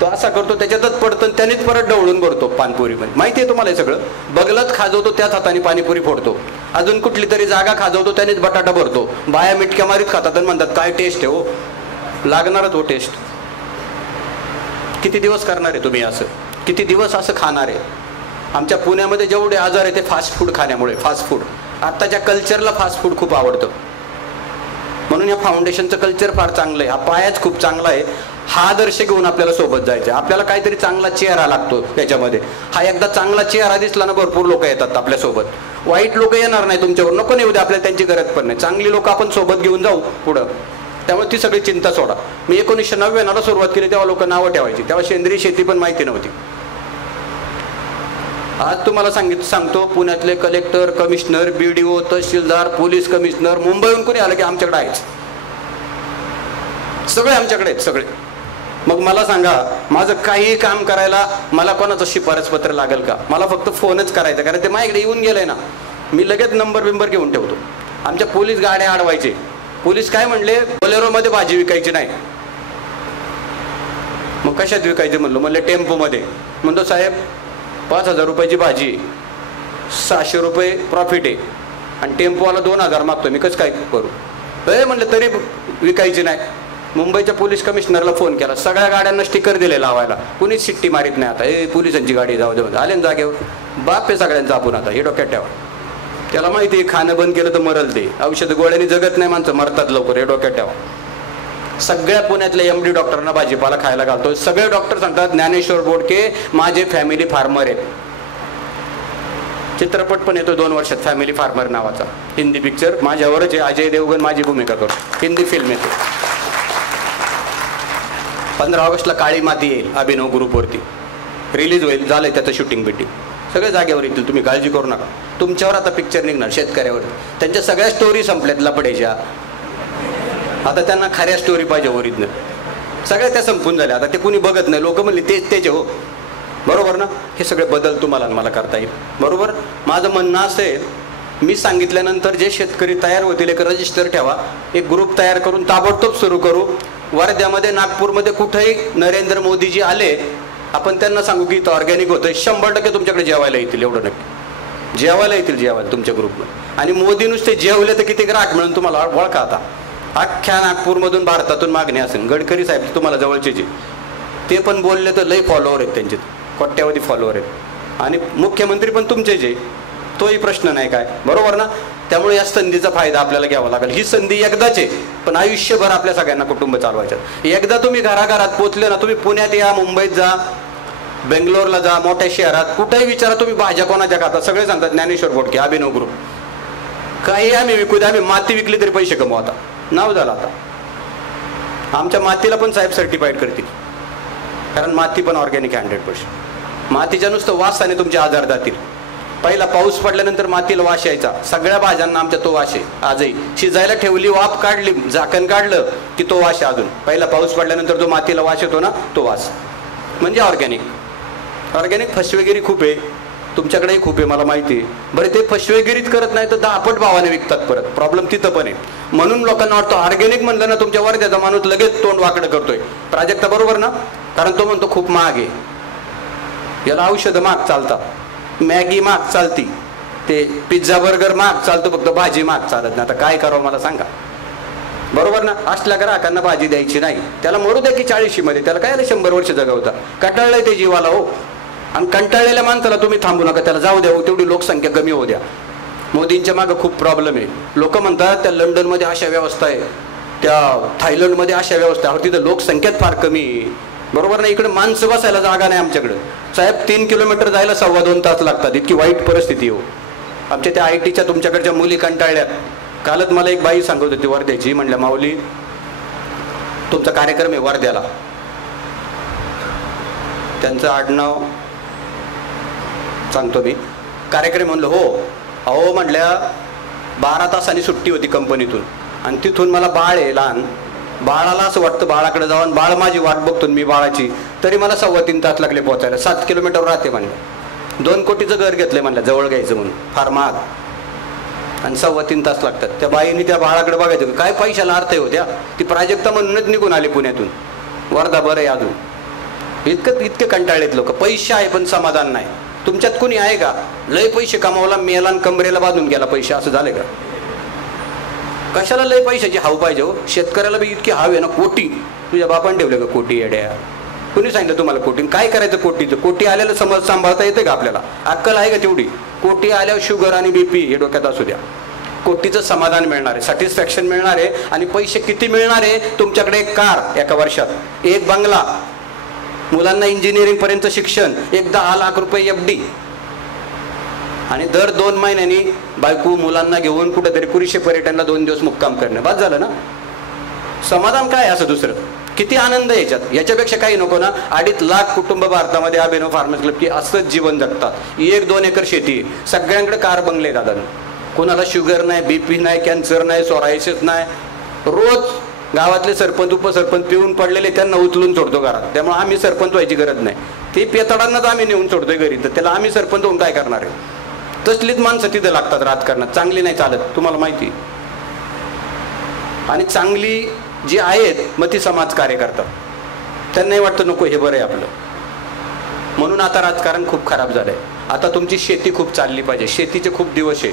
तो असा करतो, त्याच्यातच पडतं, त्यानेच परत डवळून भरतो पाणीपुरीमध्ये. माहिती आहे तुम्हाला हे सगळं. बगलत खाजवतो, त्याच हाताने पाणीपुरी फोडतो. अजून कुठली तरी जागा खाजवतो, त्यानेच बटाटा भरतो. बाया मिटक्या मारीत खातात आणि म्हणतात काय टेस्ट आहे हो. लागणारच हो टेस्ट. किती दिवस करणार आहे तुम्ही असं? किती दिवस असं खाणार आहे? आमच्या पुण्यामध्ये जेवढे आजार आहे ते फास्ट फूड खाण्यामुळे. फास्ट फूड, आत्ताच्या कल्चरला फास्ट फूड खूप आवडतं. म्हणून या फाउंडेशनचं कल्चर फार चांगलं आहे. हा पायाच खूप चांगला आहे. हा आदर्श घेऊन आपल्याला सोबत जायचं. आपल्याला काहीतरी चांगला चेहरा लागतो त्याच्यामध्ये. हा एकदा चांगला चेहरा दिसला ना, भरपूर लोक येतात आपल्यासोबत. वाईट लोक येणार नाही तुमच्यावर, नको येऊ दे, आपल्याला त्यांची गरज पण नाही. चांगली लोक आपण सोबत घेऊन जाऊ पुढं. त्यामुळे ती सगळी चिंता सोडा. मी 1999 सुरुवात केली तेव्हा लोक नावं ठेवायची, तेव्हा सेंद्रिय शेती पण माहिती नव्हती. आज तुम्हाला सांगतो, पुण्यातले कलेक्टर, कमिशनर, BDO, तहसीलदार, पोलीस कमिशनर, मुंबईहून कोणी आलं की आमच्याकडे आहेच, सगळे आमच्याकडे आहेत सगळे. मग मला सांगा, माझं काही काम करायला मला कोणाचं शिफारसपत्र लागेल का? मला फक्त फोनच करायचा, कारण ते माझ्याकडे येऊन गेलंय ना, मी लगेच नंबर घेऊन ठेवतो. आमच्या पोलीस गाड्या अडवायचे. पोलीस काय म्हणले, बोलेरोमध्ये भाजी विकायची नाही. मग कशात विकायची म्हणले टेम्पोमध्ये. म्हणतो साहेब 5,000 रुपयाची भाजी, 600 रुपये प्रॉफिट आहे, आणि टेम्पोवाला 2,000 मागतो, मी कसं काय करू? म्हणलं तरी विकायची नाही. मुंबईच्या पोलीस कमिशनरला फोन केला, सगळ्या गाड्यांना स्टिकर दिले लावायला, कुणीच शिट्टी मारित नाही. आता पोलिसांची गाडी जाऊ दे, आले ना जागेवर. बाप आहे सगळ्यांचा आपण आता, हे डोक्यात ठेवा. त्याला माहिती आहे खाणं बंद केलं तर मरल ते. औषध गोळ्याने जगत नाही माणसं, मरतात लवकर, हे डोक्यात ठेवा. सगळ्या पुण्यातल्या MD डॉक्टरांना भाजीपाला खायला घालतो. सगळे डॉक्टर सांगतात ज्ञानेश्वर बोडके माझे फॅमिली फार्मर आहेत. चित्रपट पण येतो 2 वर्षात फॅमिली फार्मर नावाचा, हिंदी पिक्चर माझ्यावरच आहे. अजय देवगण माझी भूमिका करतो, हिंदी फिल्म येते. 15 ऑगस्टला काळी माती येईल, अभिनव ग्रुपवरती रिलीज होईल. झालंय त्याचं शूटिंग बिटिंग, सगळे जागेवर येतील, तुम्ही काळजी करू नका. तुमच्यावर आता पिक्चर निघणार शेतकऱ्यावर. त्यांच्या सगळ्या स्टोरी संपल्यात लपड्याच्या. आता त्यांना खऱ्या स्टोरी पाहिजे, ओरिजिनल. सगळ्या त्या संपून झाल्या, आता ते कुणी बघत नाही. लोक म्हणले तेच हो, बरोबर ना. हे सगळे बदल तुम्हाला मला करता येईल, बरोबर. माझं म्हणणं असं आहे, मी सांगितल्यानंतर जे शेतकरी तयार होतील एक रजिस्टर ठेवा, एक ग्रुप तयार करून ताबडतोब सुरू करू. वर्ध्यामध्ये, नागपूरमध्ये कुठेही नरेंद्र मोदीजी आले, आपण त्यांना सांगू की इथं ऑर्गॅनिक होतंय, 100% तुमच्याकडे जेवायला येतील. एवढं नक्की जेवायला येतील, जेवायला तुमच्या ग्रुपमध्ये. आणि मोदी नुसते जेवले तर किती ग्राहक मिळून तुम्हाला ओळखा. आता अख्ख्या नागपूरमधून, भारतातून मागणी असेल. गडकरी साहेब तुम्हाला जवळचे जे, ते पण बोलले तर लई फॉलोअर आहेत त्यांचे, कोट्यावधी फॉलोअर आहेत. आणि मुख्यमंत्री पण तुमचे जे, तोही प्रश्न नाही काय, बरोबर ना. त्यामुळे या संधीचा फायदा आपल्याला घ्यावा लागेल. ही संधी एकदाच आहे, पण आयुष्यभर आपल्या सगळ्यांना कुटुंब चालवायचं. एकदा तुम्ही घराघरात पोचले ना, तुम्ही पुण्यात या, मुंबईत जा, बेंगलोरला जा, मोठ्या शहरात कुठेही विचारा तुम्ही भाज्या कोणाच्या खाता, सगळे सांगतात ज्ञानेश्वर बोडके, अभिनव ग्रुप. काही आम्ही विकू द्या, आम्ही माती विकली तरी पैसे कमवू. आता नाव झालं. आता आमच्या मातीला पण साहेब सर्टिफाईड करतील, कारण माती पण ऑर्गॅनिक 100%. मातीच्या नुसतं वासाने तुमचे आजार जातील. पहिला पाऊस पडल्यानंतर मातीला वास यायचा, सगळ्या भाज्यांना आमच्या तो वास आहे आजही. शिजायला ठेवली, वाफ काढली, झाकण काढलं की तो वास आहे अजून. पहिला पाऊस पडल्यानंतर जो मातीला वास येतो ना, तो वास म्हणजे ऑर्गॅनिक. ऑर्गॅनिक फसवेगिरी खूप आहे, तुमच्याकडेही खूप आहे मला माहिती आहे. बरं, ते फसवेगिरीच करत नाही तर 10 भावाने विकतात परत. प्रॉब्लेम तिथं पण आहे. म्हणून लोकांना वाटतं ऑर्गॅनिक म्हणलं ना, तुमच्या वर्ध्याचा माणूस लगेच तोंड वाकडं करतोय. प्राजक्ता बरोबर ना, कारण तो म्हणतो खूप महाग आहे, याला औषधं महाग चालतात, मॅगी महाग चालती, ते पिझ्झा बर्गर महाग चालतो, फक्त भाजी महाग चालत नाही. आता काय करावं मला सांगा, बरोबर ना. असल्या ग्राहकांना भाजी द्यायची नाही, त्याला मरू द्या की 40 मध्ये, त्याला काय 100 वर्ष जगवता. कंटाळलंय ते जीवाला हो. आणि कंटाळलेल्या माणसाला तुम्ही थांबू नका, त्याला जाऊ द्या, तेवढी लोकसंख्या कमी होऊ द्या. मोदींच्या मागं खूप प्रॉब्लेम आहे. लोक म्हणतात त्या लंडनमध्ये अशा व्यवस्था आहे, त्या थायलंडमध्ये अशा व्यवस्था आहे, तिथं लोकसंख्याच फार कमी आहे, बरोबर ना. इकडे माणसं बसायला जागा नाही आमच्याकडे साहेब. 3 किलोमीटर जायला 2.25 तास लागतात, इतकी वाईट परिस्थिती हो. आमच्या त्या ITच्या तुमच्याकडच्या मुली कंटाळल्यात. कालच मला एक बाई सांगत होती वर्ध्याची, म्हणल्या माऊली तुमचा कार्यक्रम आहे वर्ध्याला, त्यांचं आडनाव सांगतो मी, कार्यक्रम. म्हणलं हो. अहो म्हणल्या 12 तासांनी सुट्टी होती कंपनीतून, आणि तिथून मला बाळ आहे लहान, बाळाला असं वाटतं बाळाकडे जाऊन, बाळ माझी वाट बघतो मी बाळाची, तरी मला 3.25 तास लागले पोहोचायला. 7 किलोमीटर राहते म्हणलं. 2 कोटीचं घर घेतलंय म्हणलं, जवळ घ्यायचं म्हणून, फार महाग, आणि 3.25 तास लागतात. त्या बाईने त्या बाळाकडे बघायचं, काय पैशाला अर्थ होत्या. ती प्राजक्ता म्हणूनच निघून आली पुण्यातून. वर्धा बरं आहे अजून. इतके कंटाळलेत लोक. पैसे आहे पण समाधान नाही. तुमच्यात कुणी आहे का लय पैसे कमावला, मेला कमरेला बांधून गेला पैसे, असं झालंय का? कशाला लय पैशाची हाव पाहिजे हो. शेतकऱ्याला बी इतकी हाव आहे ना, कोटी. तुझ्या बापाने ठेवले का कोटी येड्या? कुणी सांगितलं तुम्हाला कोटी? काय करायचं कोटीचं? कोटी आल्याला समज सांभाळता येते का आपल्याला? अक्कल आहे का तेवढी? कोटी आल्यावर शुगर आणि BP हे डोक्यात असू द्या. कोटीचं समाधान मिळणार आहे, सॅटिस्फॅक्शन मिळणार आहे. आणि पैसे किती मिळणार आहे? तुमच्याकडे एक कार एका वर्षात, एक बंगला, मुलांना इंजिनिअरिंग पर्यंत शिक्षण, एक 10 लाख रुपये FD, आणि दर 2 महिन्यांनी बायको मुलांना घेऊन कुठेतरी कुरीशे पर्यटनला 2 दिवस मुक्काम करणं. बाद झालं ना. समाधान काय असं दुसरं? किती आनंद याच्यात? याच्यापेक्षा काही नको ना. 2.5 लाख कुटुंब भारतामध्ये अभिनव फार्मर्स क्लब की असंच जीवन जगतात. 1-2 एकर शेती, सगळ्यांकडे कार बंगले दादा. कोणाला शुगर नाही, BP नाही, कॅन्सर नाही, सोरायसिस नाही. रोज गावातले सरपंच उपसरपंच पिऊन पडलेले, त्यांना उचलून सोडतो घरात. त्यामुळे आम्ही सरपंच व्हायची गरज नाही. ते पेताडांनाच आम्ही नेऊन सोडतोय घरी, तर त्याला आम्ही सरपंच होऊन काय करणार आहे? तसलीच माणसं तिथे लागतात राजकारणात. चांगली नाही चालत, तुम्हाला माहिती. आणि चांगली जी आहेत मग ती समाजकार्य करतात. त्यांनाही वाटतं नको हे बरं आहे आपलं. म्हणून आता राजकारण खूप खराब झालंय. आता तुमची शेती खूप चालली पाहिजे. शेतीचे खूप दिवस आहे.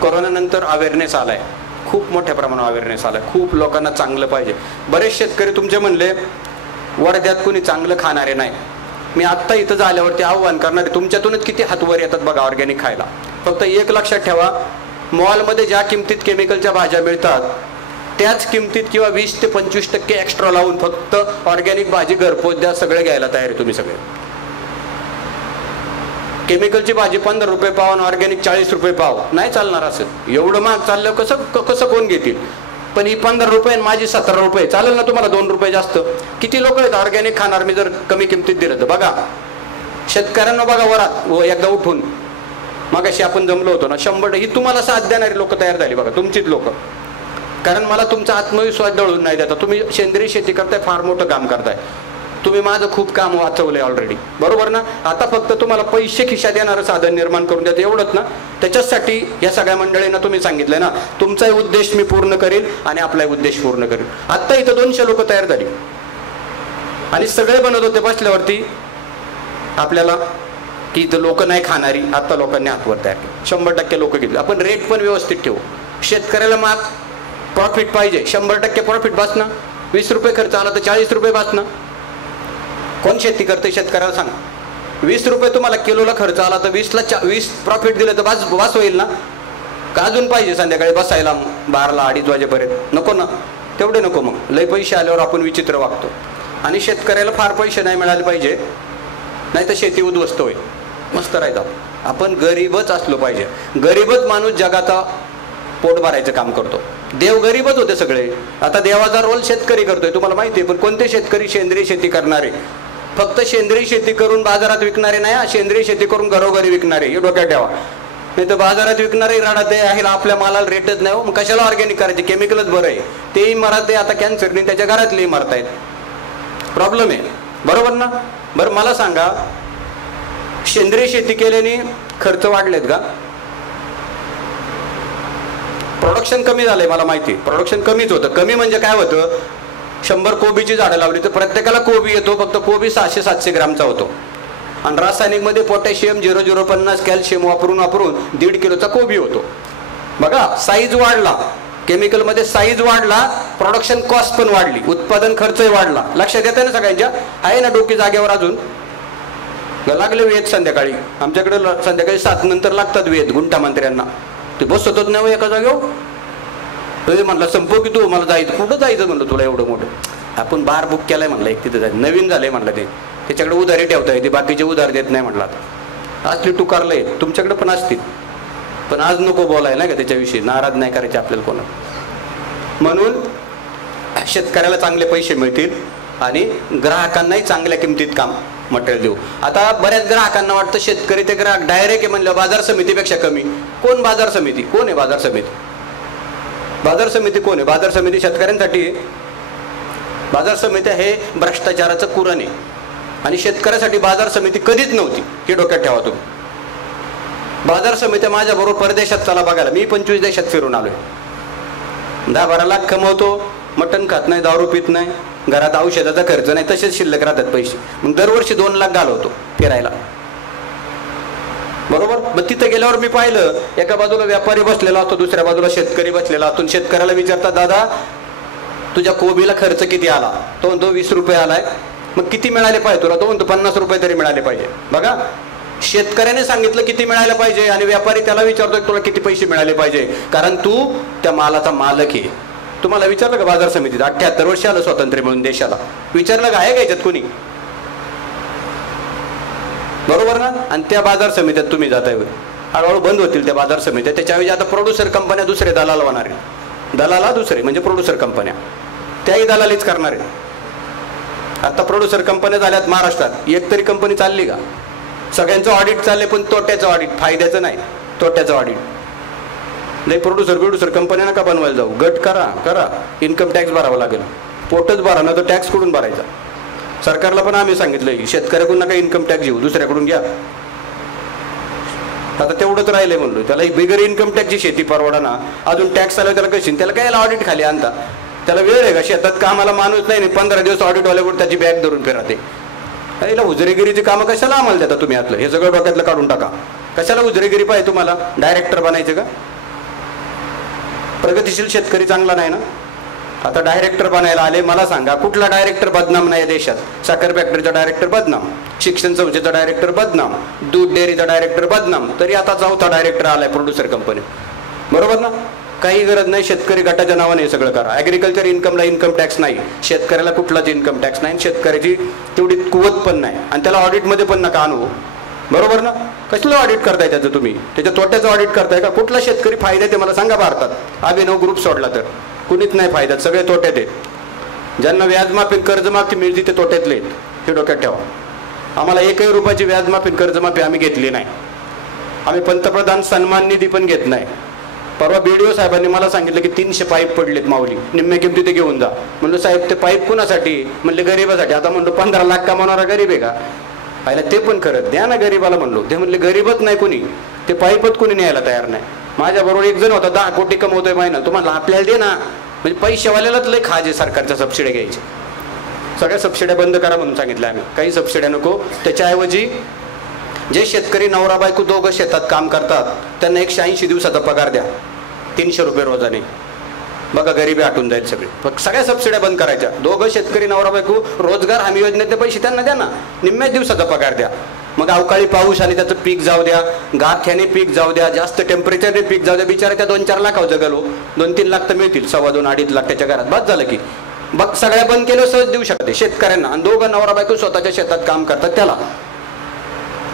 कोरोनानंतर अवेअरनेस आलाय, खूप मोठ्या प्रमाणावर अवेअरनेस आलाय. खूप लोकांना चांगलं पाहिजे. बरेच शेतकरी तुमचे म्हणले वर्ध्यात कुणी चांगलं खाणारे नाही. मी आत्ता इथं झाल्यावरती आव्हान करणारे, तुमच्यातूनच किती हातवर येतात बघा ऑर्गॅनिक खायला. फक्त एक लक्षात ठेवा, मॉलमध्ये ज्या किमतीत केमिकलच्या भाज्या मिळतात त्याच किमतीत किंवा 20 ते 25% एक्स्ट्रा लावून फक्त ऑर्गॅनिक भाजी घरपोच द्या, सगळे घ्यायला तयार आहे तुम्ही सगळे. केमिकलची भाजी 15 रुपये पाव आणि ऑर्गॅनिक 40 रुपये पाव, नाही चालणार असं. एवढं महाग चाललं कसं कोण घेतील? पण ही 15 रुपये आणि माझी 17 रुपये, चालेल ना तुम्हाला 2 रुपये जास्त? किती लोक आहेत ऑर्गॅनिक खाणार मी जर कमी किमतीत दिलं तर? बघा शेतकऱ्यांना बघा वरात एकदा उठून. मगाशी आपण जमलो होतो ना, 100 ही तुम्हाला साथ देणारी लोक तयार झाली बघा, तुमचीच लोक. कारण मला तुमचा आत्मविश्वास दळून नाही देता. तुम्ही सेंद्रिय शेती करताय, फार मोठं काम करताय. तुम्ही माझं खूप काम वाचवलंय ऑलरेडी, बरोबर ना. आता फक्त तुम्हाला पैसे खिशात येणारं साधन निर्माण करून द्या, एवढंच ना. त्याच्यासाठी या सगळ्या मंडळींना तुम्ही सांगितलंय ना, तुमचाही उद्देश मी पूर्ण करीन आणि आपलाही उद्देश पूर्ण करीन. आत्ता इथं 200 लोक तयार झाली आणि सगळे बनत होते बसल्यावरती आपल्याला की इथं लोक नाही खाणारी. आता लोकांनी हातवर तयार केलं, 100% लोक घेतले. आपण रेट पण व्यवस्थित ठेवू. शेतकऱ्याला माग प्रॉफिट पाहिजे, 100% प्रॉफिट बस ना. 20 रुपये खर्च आला तर 40 रुपये बस ना. कोण शेती करते शेतकऱ्याला सांगा? 20 रुपये तुम्हाला किलोला खर्च आला तर 20 प्रॉफिट दिलं तर वास होईल ना? का अजून पाहिजे संध्याकाळी बसायला 12ला 2:30 वाजेपर्यंत? नको ना, तेवढे नको. मग लय पैसे आल्यावर आपण विचित्र वागतो. आणि शेतकऱ्याला फार पैसे नाही मिळाले पाहिजे, नाही तर शेती उद्ध्वस्त होईल. मस्त राहायचं आपण गरीबच असलो पाहिजे. गरीबच माणूस जगाचा पोट भरायचं काम करतो. देव गरीबच होते सगळे. आता देवाचा रोल शेतकरी करतोय तुम्हाला माहिती आहे. पण कोणते शेतकरी? सेंद्रिय शेती करणारे. फक्त सेंद्रिय शेती करून बाजारात विकणारे नाही, सेंद्रिय शेती करून घरोघरी विकणारे, हे डोक्यात ठेवा. नाही तर बाजारात विकणारे राहत आहे, आपल्या मालाला रेटच नाही. मग कशाला ऑर्गॅनिक करायचे? केमिकलच बरं आहे. तेही मरत आहे आता कॅन्सरने, त्याच्या घरातलेही मरत आहेत. प्रॉब्लेम आहे, बरोबर ना? बरं मला सांगा, सेंद्रिय शेती केल्याने खर्च वाढलेत का? प्रोडक्शन कमी झालंय. मला माहिती, प्रोडक्शन कमीच होतं. कमी म्हणजे काय होतं? 100 कोबीची झाडं लावली तर प्रत्येकाला कोबी येतो, फक्त कोबी 600-700 ग्रामचा होतो. आणि रासायनिकमध्ये पोटॅशियम 0.050 कॅल्शियम वापरून 1.5 किलोचा कोबी होतो. बघा, साईज वाढला. केमिकलमध्ये साईज वाढला, प्रोडक्शन कॉस्ट पण वाढली, उत्पादन खर्चही वाढला. लक्षात येतं ना सगळ्यांच्या? आहे ना डोकी जागेवर? अजून लागले वेध संध्याकाळी. आमच्याकडे संध्याकाळी 7 नंतर लागतात वेध गुंठा मंत्र्यांना. ते बसतच नाही एका जागेवर. म्हणलं संपव की तू, मला जायचं. कुठं जायचं म्हणलं तुला एवढं मोठं? आपण बार बुक केलाय म्हणलं, एक तिथं जायचं. नवीन झालंय म्हणलं ते, त्याच्याकडे उधारी ठेवता येते, बाकीचे उधार देत नाही म्हणलं. आता असली टुकारलंय, तुमच्याकडे पण असतील, पण आज नको बोलाय नाही का त्याच्याविषयी. नाराज नाही करायचे आपल्याला कोणा. म्हणून शेतकऱ्याला चांगले पैसे मिळतील आणि ग्राहकांनाही चांगल्या किमतीत काम मटेरियल देऊ. आता बऱ्याच ग्राहकांना वाटतं शेतकरी ते ग्राहक डायरेक्ट आहे म्हणलं बाजार समितीपेक्षा कमी. कोण बाजार समिती? कोण आहे बाजार समिती? बाजार समिती कोण आहे? बाजार समिती शेतकऱ्यांसाठी. बाजार समिती हे भ्रष्टाचाराचं कुरण आहे आणि शेतकऱ्यासाठी बाजार समिती कधीच नव्हती, हे डोक्यात ठेवा तुम्ही. बाजार समित्या माझ्याबरोबर परदेशात चला बघायला. मी 25 देशात फिरून आलोय. 10-12 लाख कमवतो, मटण खात नाही, दारू पित नाही, घरात औषधाचा खर्च नाही, तसेच शिल्लक राहतात पैसे. मग दरवर्षी 2 लाख घालवतो फिरायला, बरोबर? मग तिथं गेल्यावर मी पाहिलं, एका बाजूला व्यापारी बसलेला असतो, दुसऱ्या बाजूला शेतकरी बसलेला असतो. शेतकऱ्याला विचारतात, दादा तुझ्या कोबीला खर्च किती आला? तो म्हणतो 20 रुपये आलाय. मग किती मिळाले पाहिजे तुला? तो म्हणतो 50 रुपये तरी मिळाले पाहिजे. बघा, शेतकऱ्याने सांगितलं किती मिळायला पाहिजे आणि व्यापारी त्याला विचारतोय तुला किती पैसे मिळाले पाहिजे, कारण तू त्या मालाचा मालक आहे. तुम्हाला विचारलं का बाजार समितीत? 78 वर्ष आलं स्वातंत्र्य मिळून देशाला. विचारलं का? आहे का याच्यात कुणी? बरोबर ना? आणि त्या बाजार समित्यात तुम्ही जाताय. हळूहळू बंद होतील त्या बाजार समित्या. त्याच्याऐवजी आता प्रोड्युसर कंपन्या दुसरे दलाल होणार आहे. दलाला दुसरे म्हणजे प्रोड्युसर कंपन्या, त्याही दलालीच करणार आहे. आता प्रोड्युसर कंपन्या झाल्यात महाराष्ट्रात. एक तरी कंपनी चालली का? सगळ्यांचं ऑडिट चालले, पण तोट्याचं ऑडिट, फायद्याचं नाही, तोट्याचं ऑडिट. नाही प्रोड्युसर कंपन्या नका बनवायला जाऊ. गट करा, इन्कम टॅक्स भरावा लागेल. पोटच भरा ना तर टॅक्स कुठून भरायचा? सरकारला पण आम्ही सांगितलं शेतकऱ्याकडून नका इन्कम टॅक्स घेऊ, दुसऱ्याकडून घ्या. आता तेवढंच राहिलंय म्हणलो. त्याला बिगर इन्कम टॅक्सची शेती परवडा ना, अजून टॅक्स आला त्याला कशी? त्याला काय ऑडिट खाली आणता? त्याला वेळ आहे का? शेतात कामाला माणूस नाही, 15 दिवस ऑडिट वाल्याकडून त्याची बॅग धरून फिरते. याला उजरेगिरीची कामं कशाला आम्हाला देता तुम्ही? आतलं हे सगळं डोक्यातलं काढून टाका. कशाला उजरेगिरी पाहिजे तुम्हाला? डायरेक्टर बनायचं का? प्रगतिशील शेतकरी चांगला नाही ना? आता डायरेक्टर बनायला आले. मला सांगा, कुठला डायरेक्टर बदनाम नाही देशात? साखर फॅक्टरीचा डायरेक्टर बदनाम, शिक्षण संस्थेचा डायरेक्टर बदनाम, दूध डेअरीचा डायरेक्टर बदनाम, तरी आता 4था डायरेक्टर आलाय प्रोड्युसर कंपनी. बरोबर ना? काही गरज नाही. शेतकरी गटाच्या नावाने हे सगळं करा. ॲग्रिकल्चर इन्कमला इन्कम टॅक्स नाही, शेतकऱ्याला कुठलाच इन्कम टॅक्स नाही, शेतकऱ्याची तेवढी कुवत पण नाही, आणि त्याला ऑडिटमध्ये पण नका आणू. बरोबर ना? कसलं ऑडिट करताय त्याचं तुम्ही? त्याच्या तोट्याचं ऑडिट करताय का? कुठला शेतकरी फायद्यात आहे मला सांगा भारतात? अभिनव ग्रुप सोडला तर कुणीच नाही फायद्यात, सगळे तोट्यात आहेत. ज्यांना व्याजमाफी कर्जमाफी मिळते ते तोट्यातले आहेत, हे डोक्यात ठेवा. आम्हाला 1 रुपयाची व्याजमाफी कर्जमाफी आम्ही घेतली नाही. आम्ही पंतप्रधान सन्मान निधी पण घेत नाही. परवा BDO साहेबांनी मला सांगितलं की 300 पाईप पडलेत माऊली, निम्म्या किमती ते घेऊन जा. म्हणलं साहेब ते पाईप कुणासाठी? म्हणले गरीबासाठी. आता म्हणलो 15 लाख कमावणारा गरीब आहे का? पाहिलं ते पण करत द्या ना गरीबाला म्हणलो. ते म्हणले गरीबच नाही कोणी, ते पाईपच कोणी न्यायला तयार नाही. माझ्याबरोबर एक जण होता 10 कोटी कमवतोय महिना. तुम्हाला आपल्याला दे ना. म्हणजे पैशावाल्यालाच लय खाजे सरकारच्या सबसिड्या घ्यायचे. सगळ्या सबसिड्या बंद करा म्हणून सांगितलं आम्ही. काही सबसिड्या नको. त्याच्याऐवजी जे शेतकरी नवरा बायको दोघं शेतात काम करतात त्यांना 180 दिवसाचा पगार द्या, 300 रुपये रोजाने. बघा गरिबी आटून जाईल सगळी. सगळ्या सबसिड्या बंद करायच्या. दोघं शेतकरी नवरा बायको रोजगार हमी योजनेतले पैसे त्यांना द्या ना, निम्म्याच दिवसाचा पगार द्या. मग अवकाळी पाऊस आणि त्याचं पीक जाऊ द्या, गारठ्याने पीक जाऊ द्या, जास्त टेम्परेचरने पीक जाऊ द्या, बिचारा त्या 2-4 लाखावर जगलो. 2-3 लाख तर मिळतील, 2.25-2.5 लाख त्याच्या घरात बस झालं की. बघ सगळ्या बंद केलं सहज देऊ शकते शेतकऱ्यांना. आणि दोघं नवरा बायको स्वतःच्या शेतात काम करतात त्याला.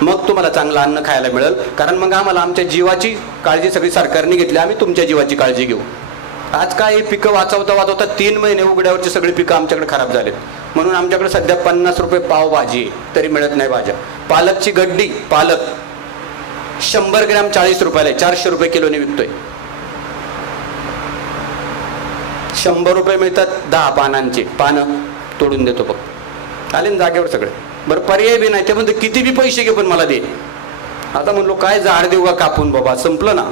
मग तुम्हाला चांगलं अन्न खायला मिळेल. कारण मग आम्हाला आमच्या जीवाची काळजी सगळी सरकारने घेतली, आम्ही तुमच्या जीवाची काळजी घेऊ. आज काय पिकं वाचवता 3 महिने उघड्यावरची सगळी पिकं आमच्याकडे खराब झालेत. म्हणून आमच्याकडे सध्या 50 रुपये पाव भाजी आहे, तरी मिळत नाही भाज्या. पालकची गड्डी पालक 100 ग्रॅम 40 रुपयाला आहे, 400 रुपये किलोने विकतोय. 100 रुपये मिळतात 10 पानांचे, पानं तोडून देतो बघ. आले ना जागेवर सगळे. बरं पर्याय बी नाही, ते म्हणतो किती बी पैसे घे पण मला दे. आता म्हणलो काय झाड देऊ का कापून बाबा, संपलं ना.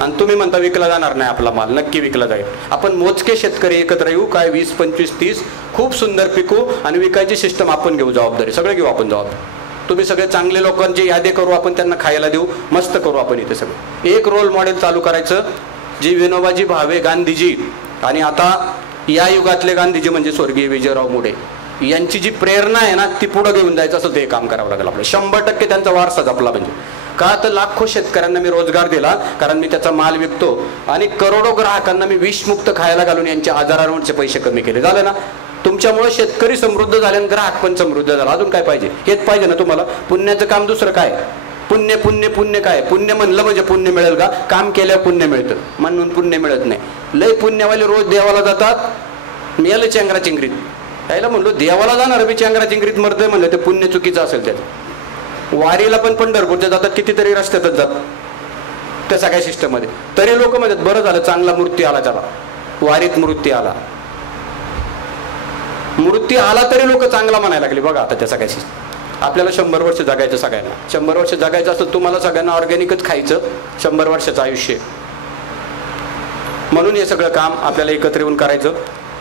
आणि तुम्ही म्हणता विकला जाणार नाही आपला माल, नक्की विकला जाईल. आपण मोजके शेतकरी एकत्र येऊ, काय 20, 25, 30 खूप सुंदर पिकू आणि विकायची सिस्टम आपण घेऊ जबाबदारी, सगळे घेऊ आपण जबाबदारी. तुम्ही सगळे चांगले लोकांची यादी करू, आपण त्यांना खायला देऊ, मस्त करू आपण इथे सगळं. एक रोल मॉडेल चालू करायचं, जी विनोबाजी भावे गांधीजी आणि आता या युगातले गांधीजी म्हणजे स्वर्गीय विजयराव मुडे यांची जी प्रेरणा आहे ना, ती पुढे घेऊन जायचं असं ते काम करावं लागेल आपल्याला. 100% त्यांचा वारसा जपला म्हणजे. का तर लाखो शेतकऱ्यांना मी रोजगार दिला, कारण मी त्याचा माल विकतो. आणि करोडो ग्राहकांना मी विषमुक्त खायला घालून यांच्या आजारांवरचे पैसे कमी केले. झालं ना. तुमच्यामुळे शेतकरी समृद्ध झाले आणि ग्राहक पण समृद्ध झाला. अजून काय पाहिजे? हेच पाहिजे ना तुम्हाला. पुण्याचं काम दुसरं काय? पुण्य पुण्य पुण्य काय? पुण्य म्हणलं म्हणजे पुण्य मिळेल का? काम केल्यावर पुण्य मिळतं, म्हणून पुण्य मिळत नाही. लय पुण्यवाले रोज देवाला जातात, मेलं चेंगरा चिंगरीत. यायला म्हणलो देवाला जाणार बी चेंगरा चिंगरीत मरतोय म्हणलं, ते पुण्य चुकीचं असेल त्याचं. वारीला पण पंढरपूरच्या जातात, कितीतरी रस्त्यातच जातात त्या सगळ्या सिस्टममध्ये. तरी लोक म्हणतात बरं झालं चांगला मूर्ती आला, त्याला वारीत मूर्ती आला. मूर्ती आला तरी लोक चांगला म्हणायला लागले. बघा आता त्या सगळ्या सिस्टम. आपल्याला 100 वर्ष जगायचं सगळ्यांना. 100 वर्ष जगायचं असतं तुम्हाला सगळ्यांना ऑर्गॅनिकच खायचं. 100 वर्षाचं आयुष्य. म्हणून हे सगळं काम आपल्याला एकत्र येऊन करायचं.